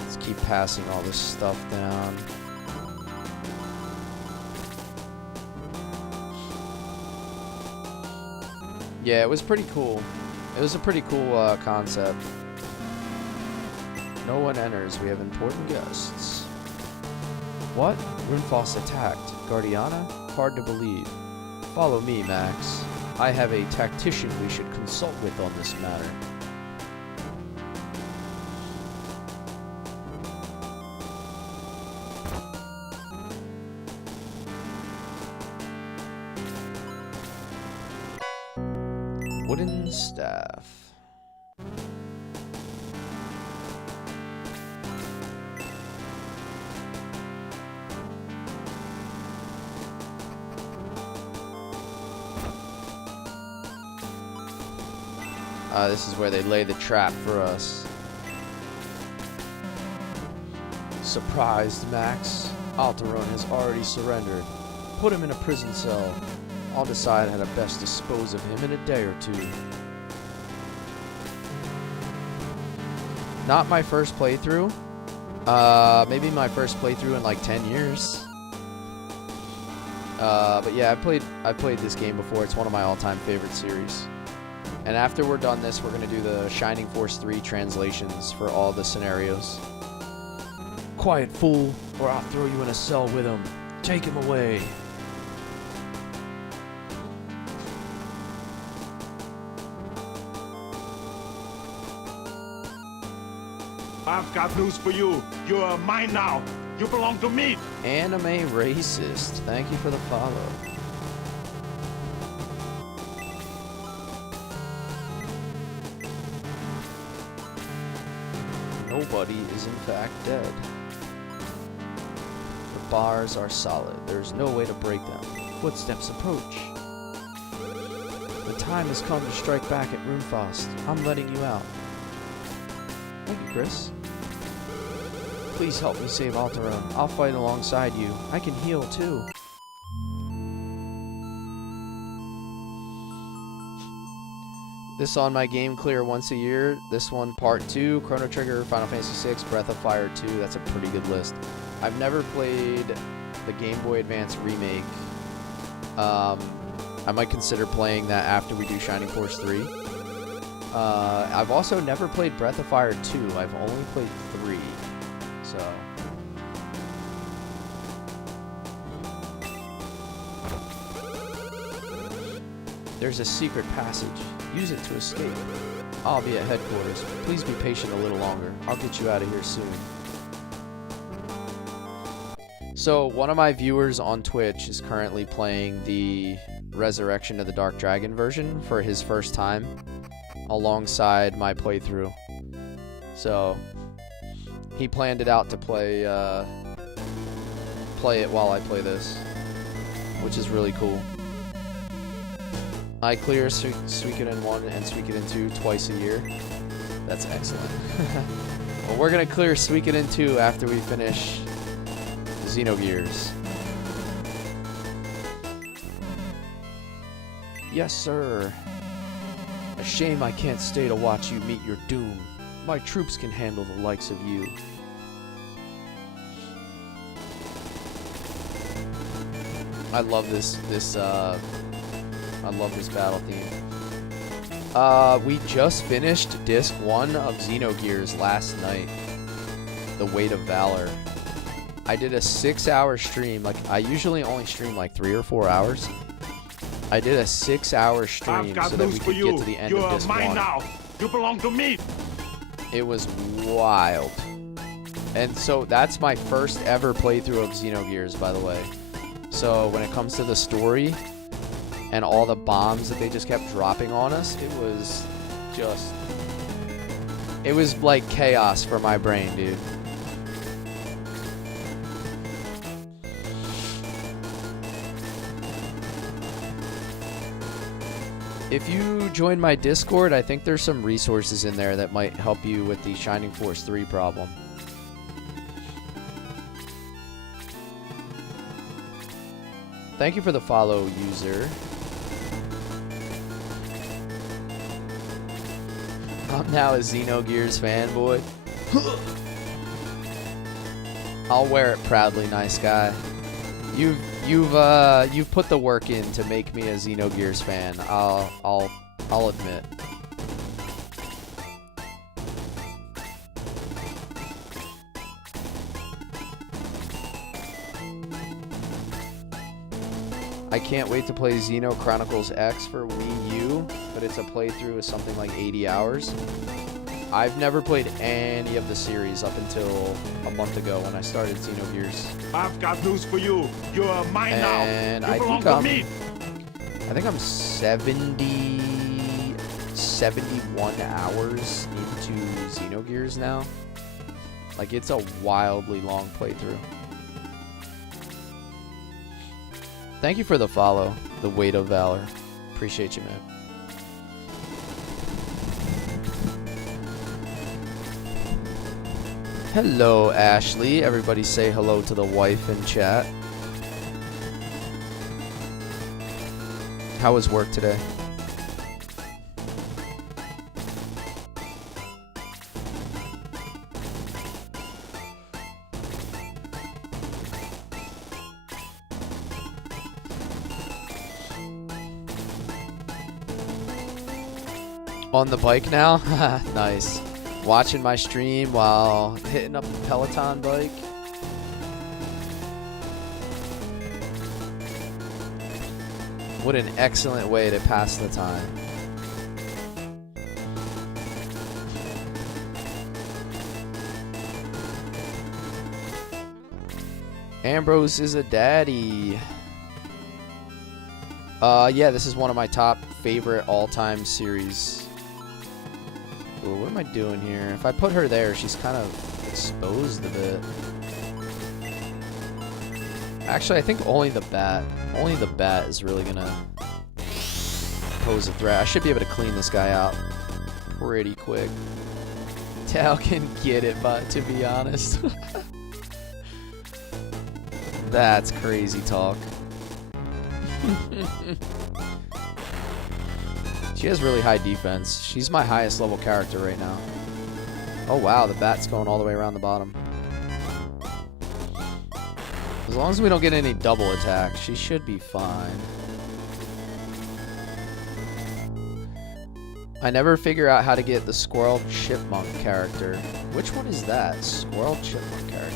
Let's keep passing all this stuff down. Yeah, it was pretty cool. It was a pretty cool concept. No one enters. We have important guests. What? Runfoss attacked. Guardiana? Hard to believe. Follow me, Max. I have a tactician we should consult with on this matter. Wooden staff. This is where they lay the trap for us. Surprised, Max. Alteron has already surrendered. Put him in a prison cell. I'll decide how to best dispose of him in a day or two. Not my first playthrough. Maybe my first playthrough in like 10 years. But yeah, I've played this game before. It's one of my all-time favorite series. And after we're done this, we're gonna do the Shining Force 3 translations for all the scenarios. Quiet, fool, or I'll throw you in a cell with him. Take him away. I've got news for you. You're mine now. You belong to me. Anime racist. Thank you for the follow. Nobody is in fact dead. The bars are solid. There's no way to break them. Footsteps approach. The time has come to strike back at Runefaust. I'm letting you out. Thank you, Chris. Please help me save Alterone. I'll fight alongside you. I can heal too. This on my game clear once a year. This one part 2, Chrono Trigger, Final Fantasy VI, Breath of Fire 2. That's a pretty good list. I've never played the Game Boy Advance remake. I might consider playing that after we do Shining Force 3. I've also never played Breath of Fire 2. I've only played 3. So there's a secret passage. Use it to escape. I'll be at headquarters. Please be patient a little longer. I'll get you out of here soon. So one of my viewers on Twitch is currently playing the Resurrection of the Dark Dragon version for his first time alongside my playthrough. So he planned it out to play it while I play this, which is really cool. I clear Suikoden 1 and Suikoden 2 twice a year. That's excellent. Well, we're going to clear Suikoden 2 after we finish Xenogears. Yes, sir. A shame I can't stay to watch you meet your doom. My troops can handle the likes of you. I love this battle theme. We just finished Disc 1 of Xenogears last night. The Weight of Valor. I did a 6-hour stream. Like, I usually only stream like 3 or 4 hours. I did a 6-hour stream so that we could get to the end of Disc 1. You're mine now. You belong to me. It was wild. And so that's my first ever playthrough of Xenogears, by the way. So when it comes to the story and all the bombs that they just kept dropping on us, it was like chaos for my brain, dude. If you join my Discord, I think there's some resources in there that might help you with the Shining Force 3 problem. Thank you for the follow, user. I'm now a Xenogears fanboy. I'll wear it proudly, nice guy. You've put the work in to make me a Xenogears fan. I'll admit. I can't wait to play Xeno Chronicles X for Wii U, but it's a playthrough of something like 80 hours. I've never played any of the series up until a month ago when I started Xenogears. I've got news for you. You're mine now. And you belong to me. I think I'm 71 hours into Xenogears now. Like, it's a wildly long playthrough. Thank you for the follow, The Weight of Valor. Appreciate you, man. Hello, Ashley. Everybody say hello to the wife in chat. How was work today? On the bike now? Nice. Watching my stream while hitting up the Peloton bike. What an excellent way to pass the time. Ambrose is a daddy. Yeah, this is one of my top favorite all-time series. Ooh, what am I doing here? If I put her there, she's kind of exposed a bit. Actually, I think only the bat is really gonna pose a threat. I should be able to clean this guy out pretty quick. Tao can get it, but to be honest. That's crazy talk. She has really high defense. She's my highest level character right now. Oh wow, the bat's going all the way around the bottom. As long as we don't get any double attacks, she should be fine. I never figure out how to get the Squirrel Chipmunk character. Which one is that? Squirrel Chipmunk character.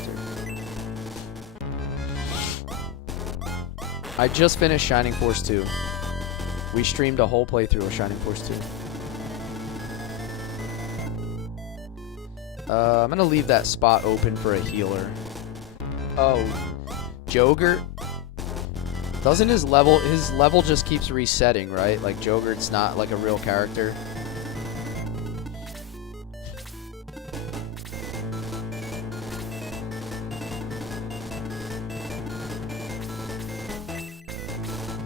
I just finished Shining Force 2. We streamed a whole playthrough of Shining Force 2. I'm gonna leave that spot open for a healer. Oh, Jogurt? Doesn't his level just keeps resetting, right? Like Jogurt's not like a real character.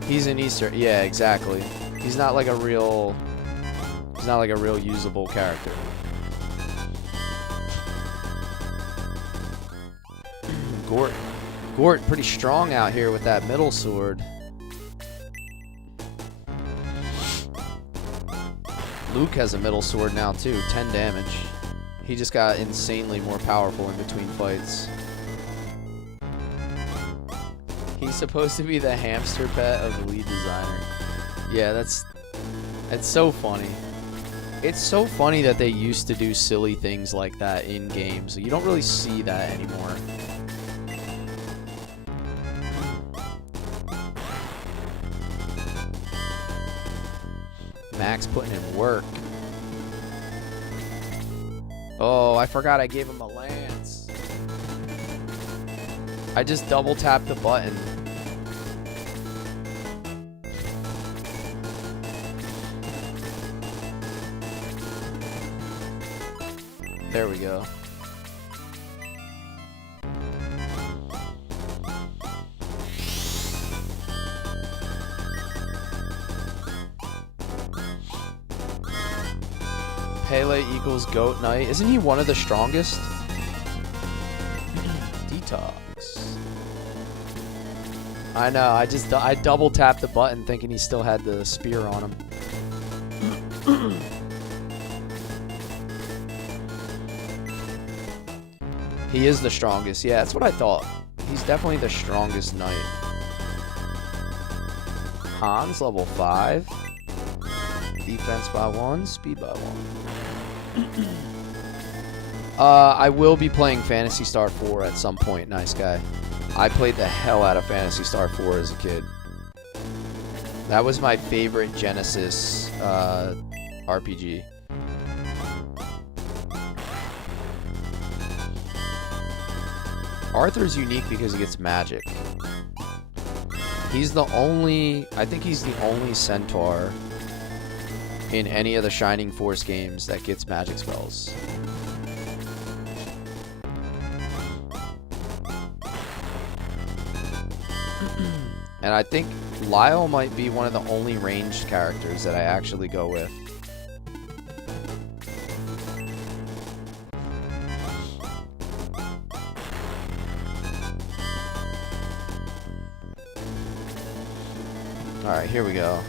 He's an Easter. Yeah, exactly. He's not like a real usable character. Gort pretty strong out here with that middle sword. Luke has a middle sword now too, 10 damage. He just got insanely more powerful in between fights. He's supposed to be the hamster pet of the lead designer. Yeah, it's so funny. It's so funny that they used to do silly things like that in games. You don't really see that anymore. Max putting in work. Oh, I forgot I gave him a lance. I just double tapped the button. There we go. Pele equals Goat Knight. Isn't he one of the strongest? Detox. I know, I double tapped the button thinking he still had the spear on him. He is the strongest. Yeah, that's what I thought. He's definitely the strongest knight. Han's level 5. Defense by 1, speed by 1. I will be playing Phantasy Star 4 at some point, nice guy. I played the hell out of Phantasy Star 4 as a kid. That was my favorite Genesis RPG. Arthur's unique because he gets magic. He's the only, I think he's the only centaur in any of the Shining Force games that gets magic spells. And I think Lyle might be one of the only ranged characters that I actually go with. Alright, here we go.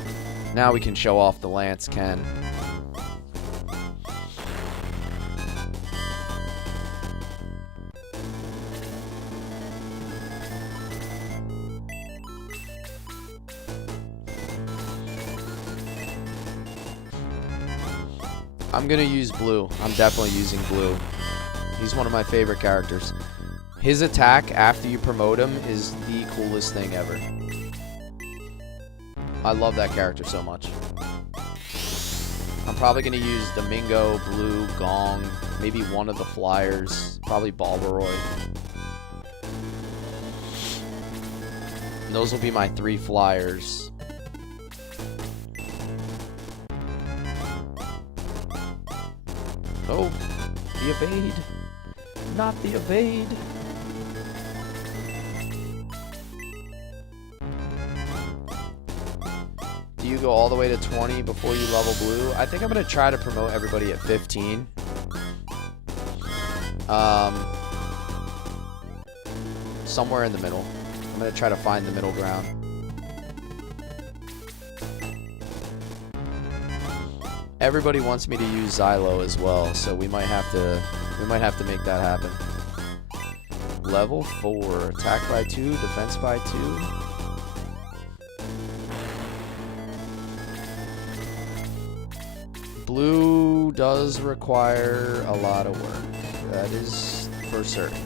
Now we can show off the lance, Ken. I'm gonna use Blue. I'm definitely using Blue. He's one of my favorite characters. His attack after you promote him is the coolest thing ever. I love that character so much. I'm probably going to use Domingo, Blue, Gong, maybe one of the Flyers, probably Balbaroy. those will be my 3 flyers. Oh, the evade. Not the evade. Do you go all the way to 20 before you level blue? I think I'm going to try to promote everybody at 15. Somewhere in the middle. I'm going to try to find the middle ground. Everybody wants me to use Xylo as well, so we might have to make that happen. Level 4, attack by 2, defense by 2. Blue does require a lot of work. That is for certain.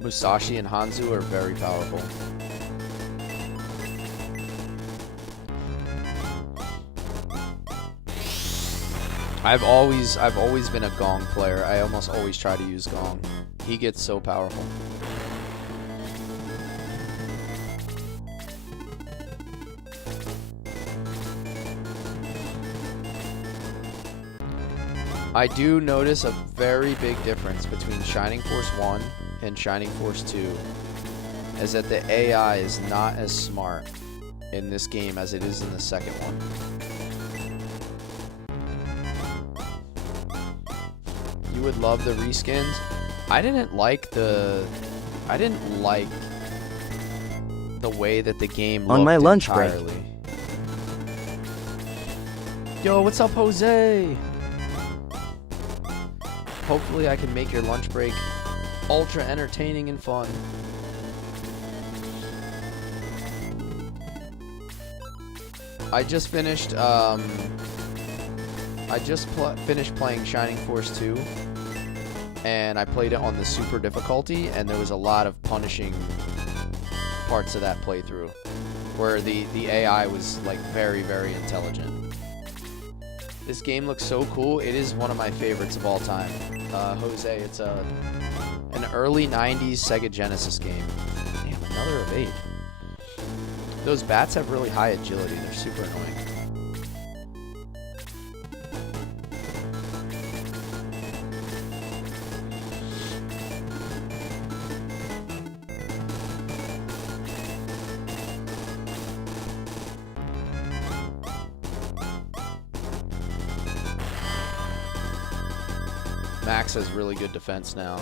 Musashi and Hanzo are very powerful. I've always been a Gong player. I almost always try to use Gong. He gets so powerful. I do notice a very big difference between Shining Force 1 and Shining Force 2, is that the AI is not as smart in this game as it is in the second one. You would love the reskins. I didn't like the way that the game looked On my lunch break. entirely. Yo, what's up, Jose? Hopefully I can make your lunch break ultra entertaining and fun. I just finished finished playing Shining Force 2, and I played it on the super difficulty, and there was a lot of punishing parts of that playthrough where the AI was like very, very intelligent. This game looks so cool. It is one of my favorites of all time. Jose, it's an early 90s Sega Genesis game. Damn, another evade. Those bats have really high agility. They're super annoying. Max has really good defense now.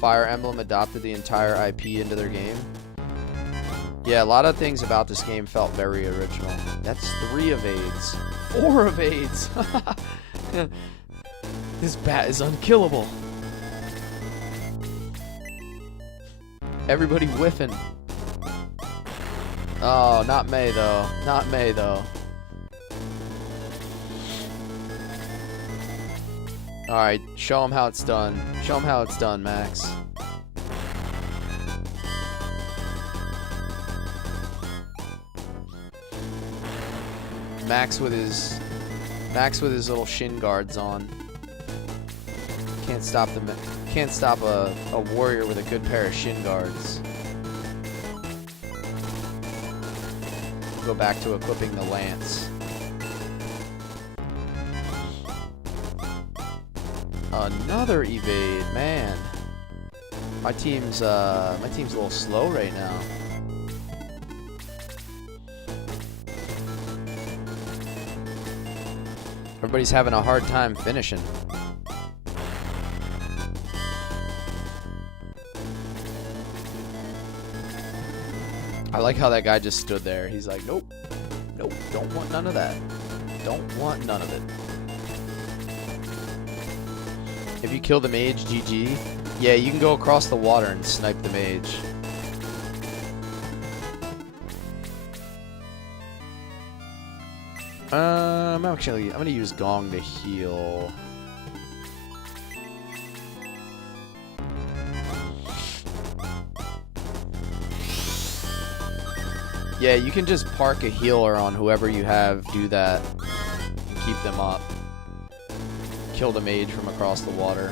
Fire Emblem adopted the entire IP into their game. Yeah, a lot of things about this game felt very original. That's 3 evades. 4 evades! This bat is unkillable. Everybody whiffing. Oh, not May though. Not May though. Alright, show him how it's done. Show him how it's done, Max. Max with his little shin guards on. Can't stop a warrior with a good pair of shin guards. Go back to equipping the lance. Another evade, man. My team's a little slow right now. Everybody's having a hard time finishing. I like how that guy just stood there. He's like, nope, nope, don't want none of that. Don't want none of it. If you kill the mage, GG. Yeah, you can go across the water and snipe the mage. I'm gonna use Gong to heal. Yeah, you can just park a healer on whoever you have do that and keep them up. Kill the mage from across the water.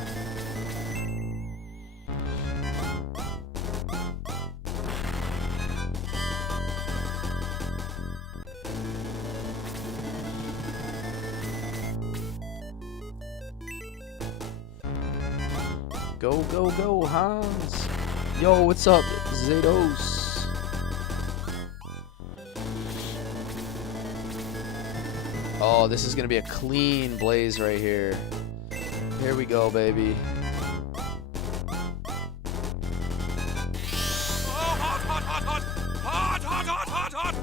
Go, go, go, Hans! Yo, what's up, Zados? Oh, this is gonna be a clean blaze right here. Here we go, baby. Oh, hot, hot, hot, hot! Hot, hot, hot, hot, hot!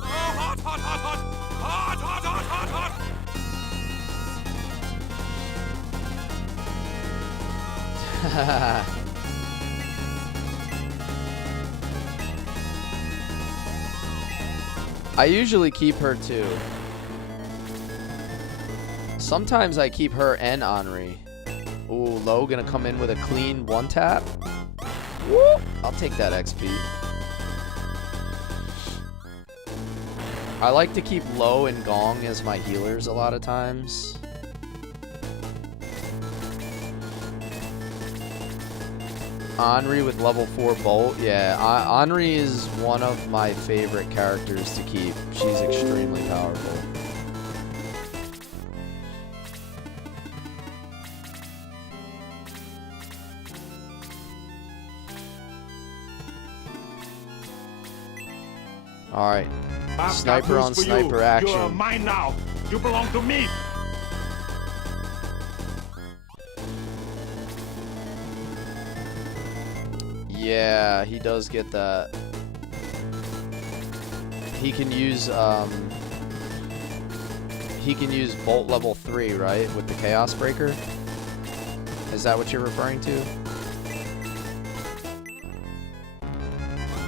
Oh, hot, hot, hot, hot! Hot, hot, hot, hot, hot! I usually keep her too. Sometimes I keep her and Henri. Ooh, Low gonna come in with a clean one tap. Woo! I'll take that XP. I like to keep Low and Gong as my healers a lot of times. Henri with level 4 Bolt. Yeah, Henri is one of my favorite characters to keep. She's extremely powerful. Alright. Sniper on sniper action. You're mine now. You belong to me. Yeah, he does get that. He can use Bolt level 3, right? With the Chaos Breaker? Is that what you're referring to?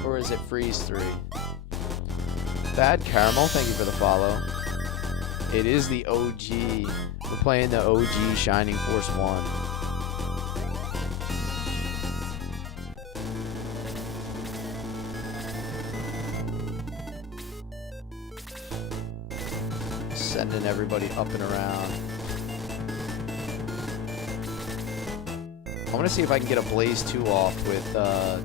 Or is it Freeze 3? Bad Caramel, thank you for the follow. It is the OG. We're playing the OG Shining Force 1. Sending everybody up and around. I want to see if I can get a Blaze 2 off with, oh,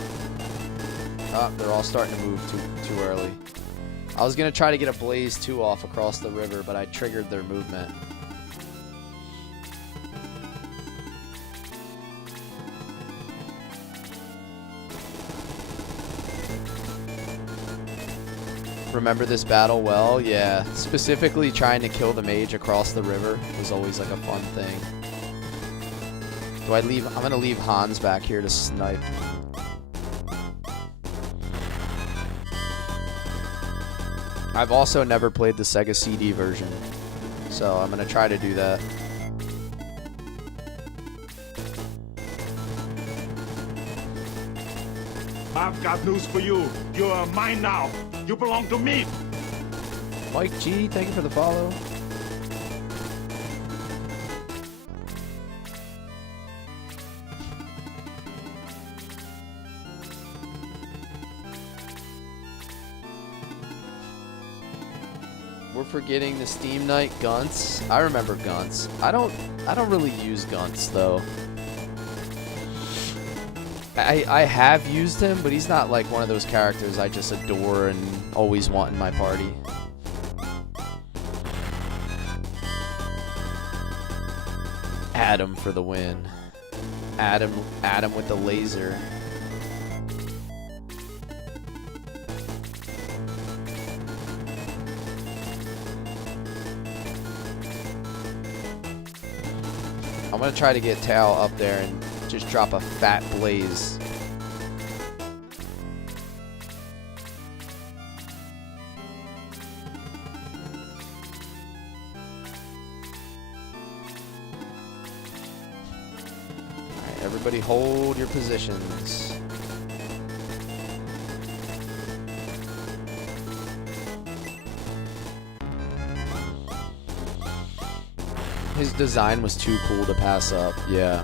they're all starting to move too early. I was going to try to get a Blaze 2 off across the river, but I triggered their movement. Remember this battle well? Yeah. Specifically trying to kill the mage across the river was always like a fun thing. Do I leave? I'm going to leave Hans back here to snipe. I've also never played the Sega CD version, so I'm going to try to do that. I've got news for you. You're mine now. You belong to me. Mike G, thank you for the follow. We're forgetting the Steam Night Gunts. I remember Gunts. I don't really use Gunts though. I have used him, but he's not like one of those characters I just adore and always want in my party. Adam for the win. Adam with the laser. I'm gonna try to get Tao up there and just drop a fat blaze. Alright, everybody hold your positions. His design was too cool to pass up, yeah.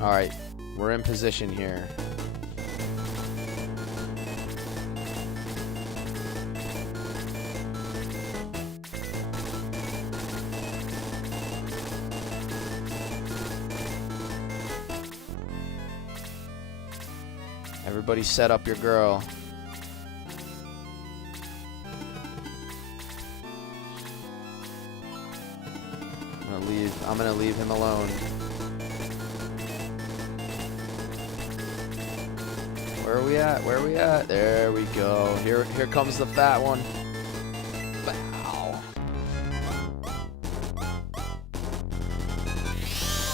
Alright, we're in position here. Everybody set up your girl. I'm gonna leave him alone. Where are we at? Where are we at? There we go. Here comes the fat one. Bow.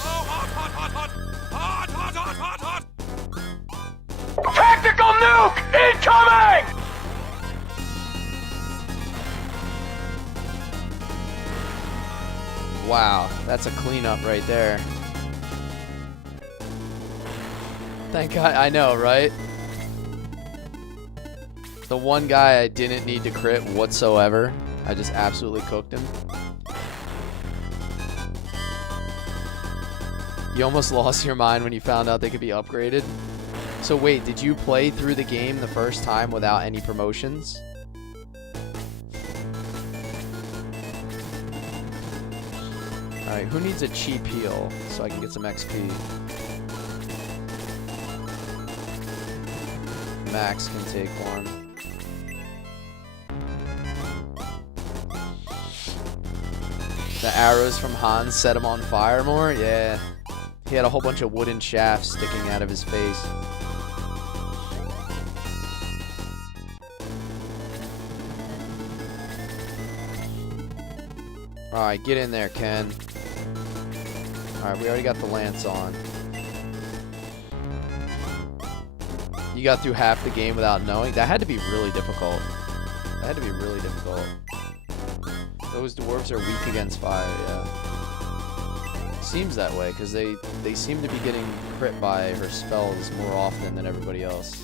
Oh, hot, hot, hot, hot! Hot, hot, hot, hot, hot! Tactical nuke incoming! Wow, that's a cleanup right there. Thank God, I know, right? The one guy I didn't need to crit whatsoever. I just absolutely cooked him. You almost lost your mind when you found out they could be upgraded. So wait, did you play through the game the first time without any promotions? Alright, who needs a cheap heal so I can get some XP? Max can take one. The arrows from Hans set him on fire more? Yeah. He had a whole bunch of wooden shafts sticking out of his face. Alright, get in there, Ken. Alright, we already got the lance on. You got through half the game without knowing? That had to be really difficult. That had to be really difficult. Those dwarves are weak against fire, yeah. Seems that way, because they seem to be getting crit by her spells more often than everybody else.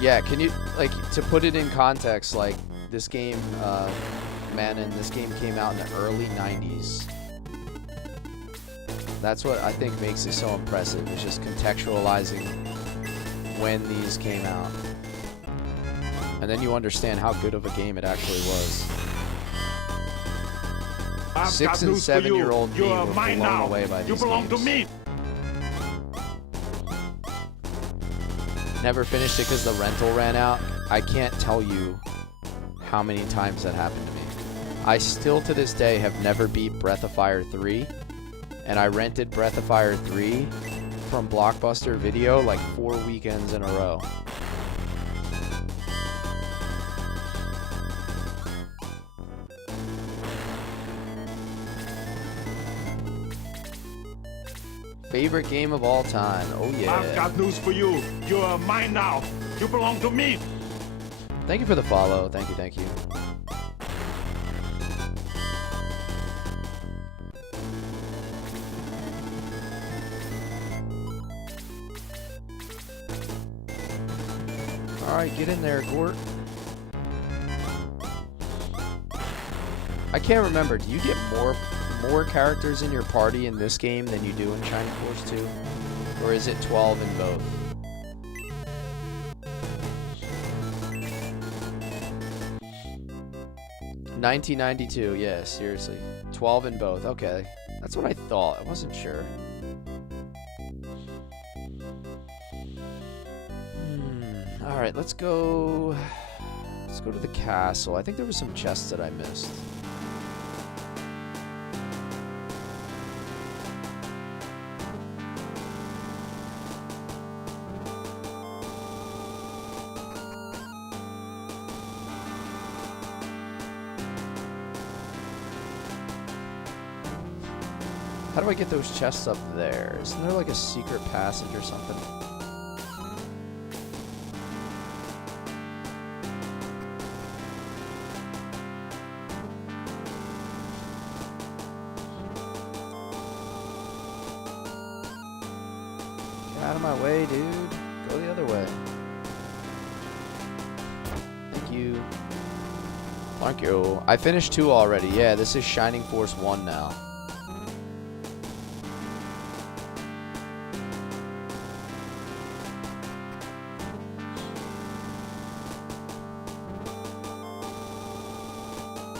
Yeah, can you, like, to put it in context, like, this game, Manon, this game came out in the early 90s. That's what I think makes it so impressive, is just contextualizing when these came out. And then you understand how good of a game it actually was. 6 and 7-year-old me were blown away by these games. You belong to me. Never finished it because the rental ran out. I can't tell you how many times that happened to me. I still to this day have never beat Breath of Fire 3. And I rented Breath of Fire 3 from Blockbuster Video like 4 weekends in a row. Favorite game of all time. Oh yeah. I've got news for you. You are mine now. You belong to me. Thank you for the follow. Thank you, thank you. Alright, get in there, Gort. I can't remember. Do you get more characters in your party in this game than you do in Shining Force 2? Or is it 12 in both? $19.92, yeah, seriously. 12 in both, okay. That's what I thought. I wasn't sure. Alright, let's go to the castle. I think there were some chests that I missed. How do I get those chests up there? Isn't there like a secret passage or something? Get out of my way, dude. Go the other way. Thank you. Thank you. I finished 2 already. Yeah, this is Shining Force 1 now.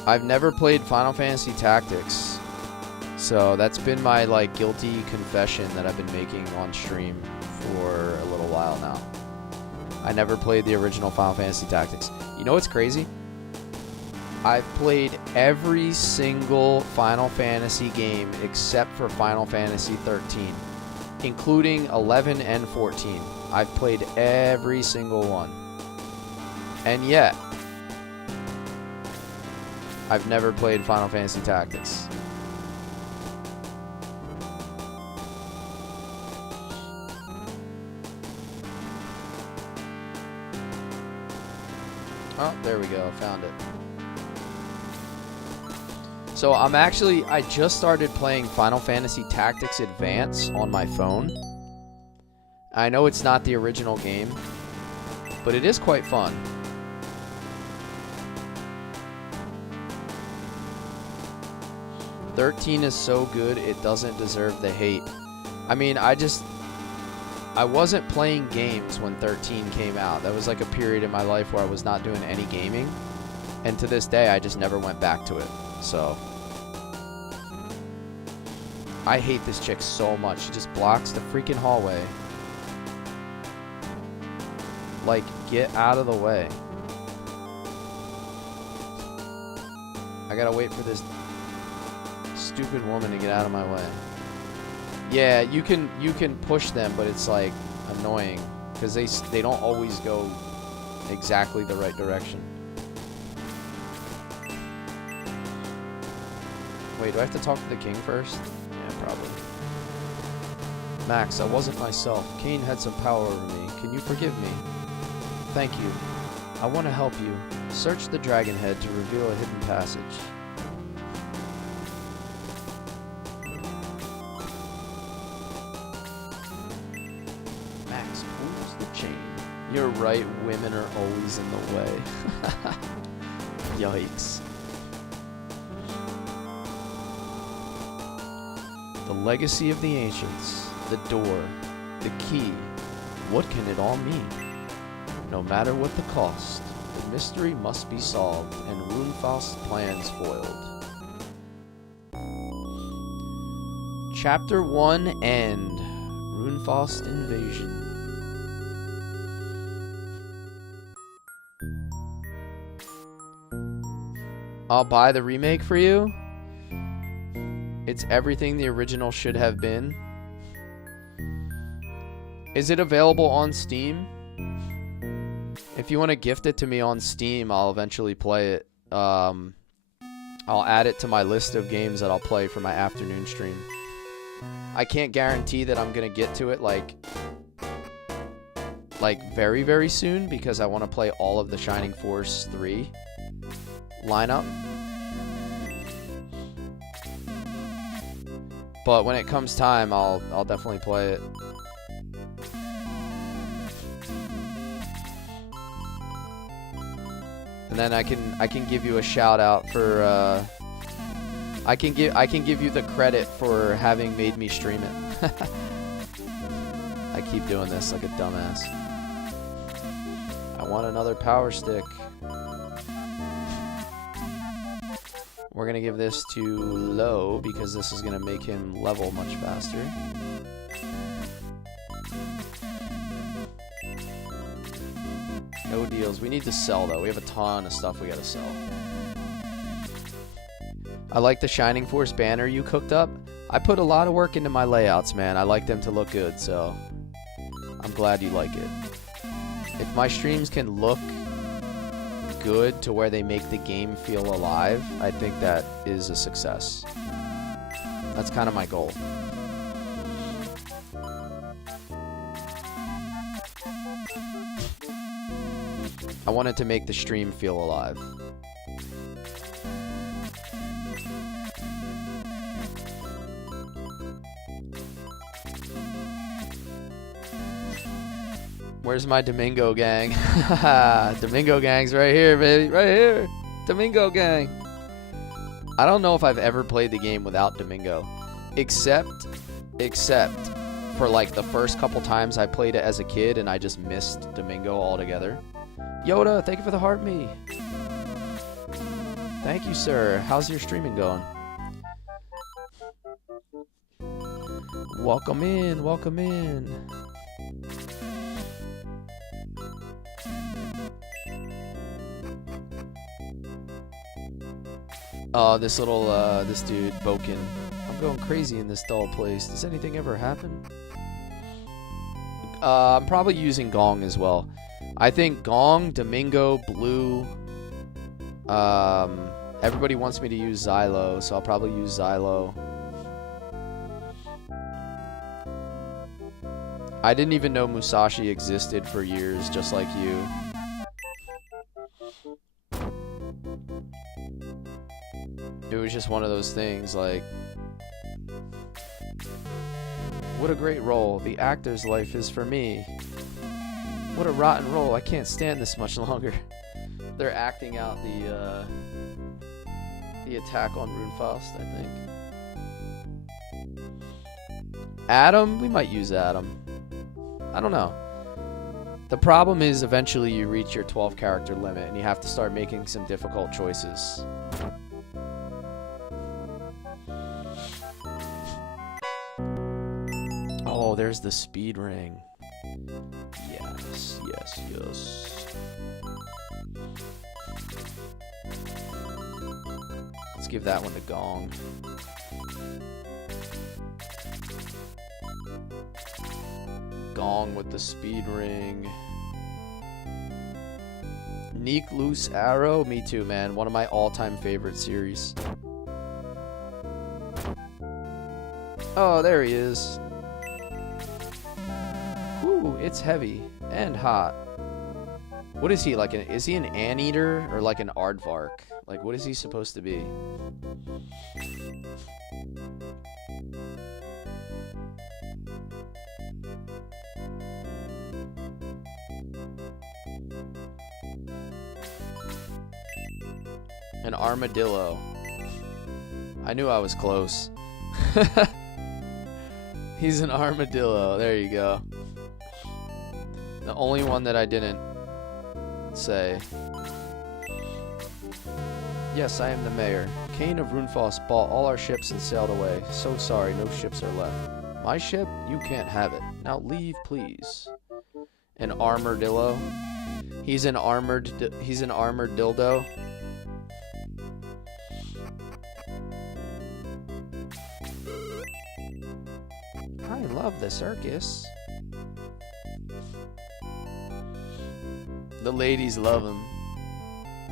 I've never played Final Fantasy Tactics So that's been my like guilty confession that I've been making on stream for a little while now. I never played the original Final Fantasy Tactics. You know what's crazy? I've played every single Final Fantasy game except for Final Fantasy 13, including 11 and 14. I've played every single one. And yet, I've never played Final Fantasy Tactics. Oh, there we go. Found it. So I just started playing Final Fantasy Tactics Advance on my phone. I know it's not the original game, but it is quite fun. "13 is so good, it doesn't deserve the hate." I mean, I wasn't playing games when 13 came out. That was like a period in my life where I was not doing any gaming. And to this day, I just never went back to it. So I hate this chick so much. She just blocks the freaking hallway. Like, get out of the way. I gotta wait for this stupid woman to get out of my way. Yeah, you can push them, but it's like annoying because they don't always go exactly the right direction. Wait, do I have to talk to the king first? Yeah, probably. "Max, I wasn't myself. Cain had some power over me. Can you forgive me?" "Thank you. I want to help you. Search the dragon head to reveal a hidden passage." "Max, pulls the chain." You're right, women are always in the way. Yikes. "The legacy of the ancients, the door, the key. What can it all mean? No matter what the cost, the mystery must be solved and Runefaust's plans foiled." Chapter 1 End. Runefaust Invasion. I'll buy the remake for you. It's everything the original should have been. Is it available on Steam? If you want to gift it to me on Steam, I'll eventually play it. I'll add it to my list of games that I'll play for my afternoon stream. I can't guarantee that I'm going to get to it like very, very soon because I want to play all of the Shining Force 3 lineup. But when it comes time, I'll definitely play it. And then I can give you a shout out for I can give you the credit for having made me stream it. I keep doing this like a dumbass. I want another power stick. We're going to give this to low because this is going to make him level much faster. No deals. We need to sell, though. We have a ton of stuff we got to sell. I like the Shining Force banner you cooked up. I put a lot of work into my layouts, man. I like them to look good, so I'm glad you like it. If my streams can look good to where they make the game feel alive, I think that is a success. That's kind of my goal. I wanted to make the stream feel alive. Where's my Domingo gang? Domingo gang's right here, baby. Right here. Domingo gang. I don't know if I've ever played the game without Domingo. Except for like the first couple times I played it as a kid and I just missed Domingo altogether. Yoda, thank you for the heart me. Thank you, sir. How's your streaming going? Welcome in, welcome in. Oh, this little, this dude, Boken. I'm going crazy in this dull place. Does anything ever happen? I'm probably using Gong as well. I think Gong, Domingo, Blue. Everybody wants me to use Xylo, so I'll probably use Xylo. I didn't even know Musashi existed for years, just like you. It was just one of those things, like... What a great role. The actor's life is for me. What a rotten role. I can't stand this much longer. They're acting out the attack on Runefaust, I think. Adam? We might use Adam. I don't know. The problem is eventually you reach your 12 character limit and you have to start making some difficult choices. Oh, there's the speed ring. Yes, yes, yes. Let's give that one to Gong. Gong with the speed ring. Neek Loose Arrow? Me too, man. One of my all-time favorite series. Oh, there he is. Whew, it's heavy and hot. What is he, like is he an anteater or like an aardvark? Like, what is he supposed to be? An armadillo. I knew I was close. He's an armadillo. There you go. The only one that I didn't say. Yes, I am the mayor. Kane of Runefaust bought all our ships and sailed away. So sorry, no ships are left. My ship? You can't have it. Now leave, please. An armadillo. He's an armored dildo. I love the circus. The ladies love him.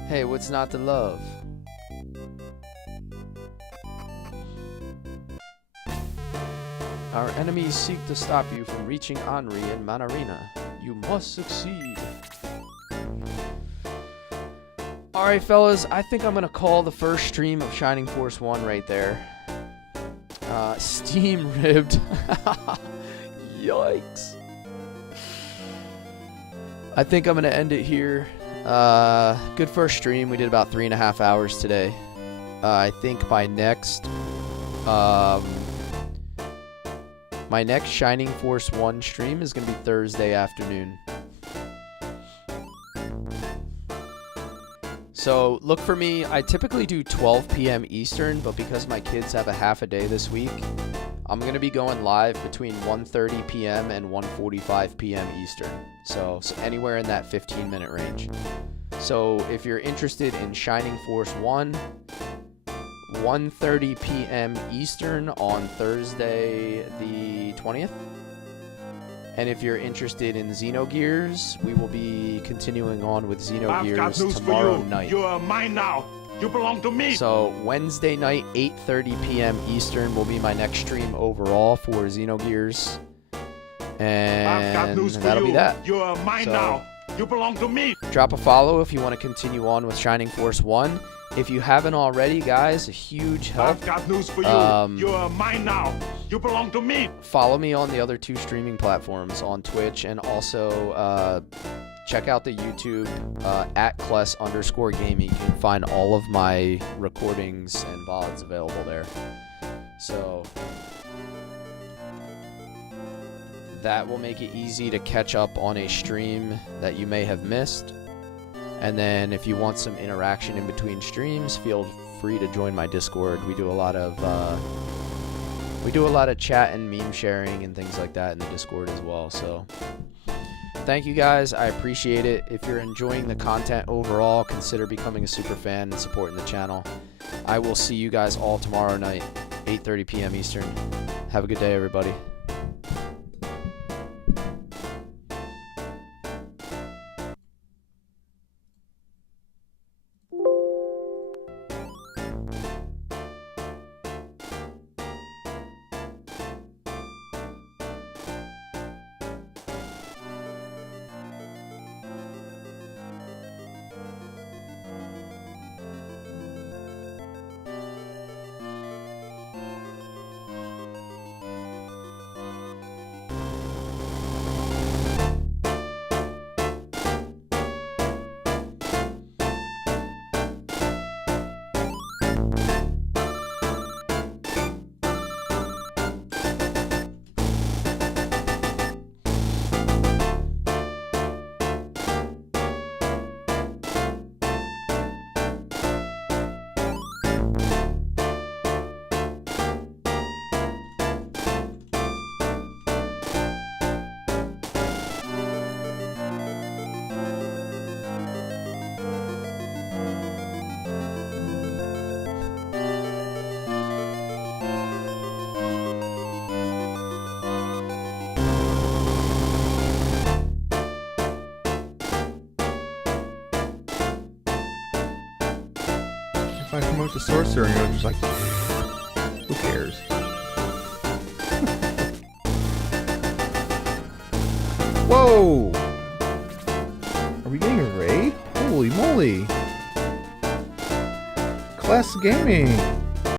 Hey, what's not to love? Our enemies seek to stop you from reaching Henri and Manarina. You must succeed. Alright, fellas, I think I'm gonna call the first stream of Shining Force 1 right there. Steam ribbed. Yikes. I think I'm going to end it here. Good first stream. We did about 3.5 hours today. I think my next Shining Force 1 stream is going to be Thursday afternoon. So look for me. I typically do 12 p.m. Eastern, but because my kids have a half a day this week, I'm going to be going live between 1:30 p.m. and 1:45 p.m. Eastern. So anywhere in that 15-minute range. So if you're interested in Shining Force 1, 1:30 p.m. Eastern on Thursday the 20th. And if you're interested in Xenogears, we will be continuing on with Xenogears tomorrow night. You are mine now. You belong to me. So Wednesday night, 8:30 p.m. Eastern will be my next stream overall for Xenogears. And that'll be that. You are mine now. You belong to me. Drop a follow if you want to continue on with Shining Force 1. If you haven't already, guys, a huge help. I've got news for you. You are mine now. You belong to me. Follow me on the other 2 streaming platforms, on Twitch, and also check out the YouTube at Cless_gaming. You can find all of my recordings and VODs available there. So that will make it easy to catch up on a stream that you may have missed. And then if you want some interaction in between streams, feel free to join my Discord. We do a lot of We do a lot of chat and meme sharing and things like that in the Discord as well. So thank you guys. I appreciate it. If you're enjoying the content overall, consider becoming a super fan and supporting the channel. I will see you guys all tomorrow night, 8:30 p.m. Eastern. Have a good day, everybody. If I promote the sorcerer, and you're just like, who cares? Whoa! Are we getting a raid? Holy moly! Cless Gaming!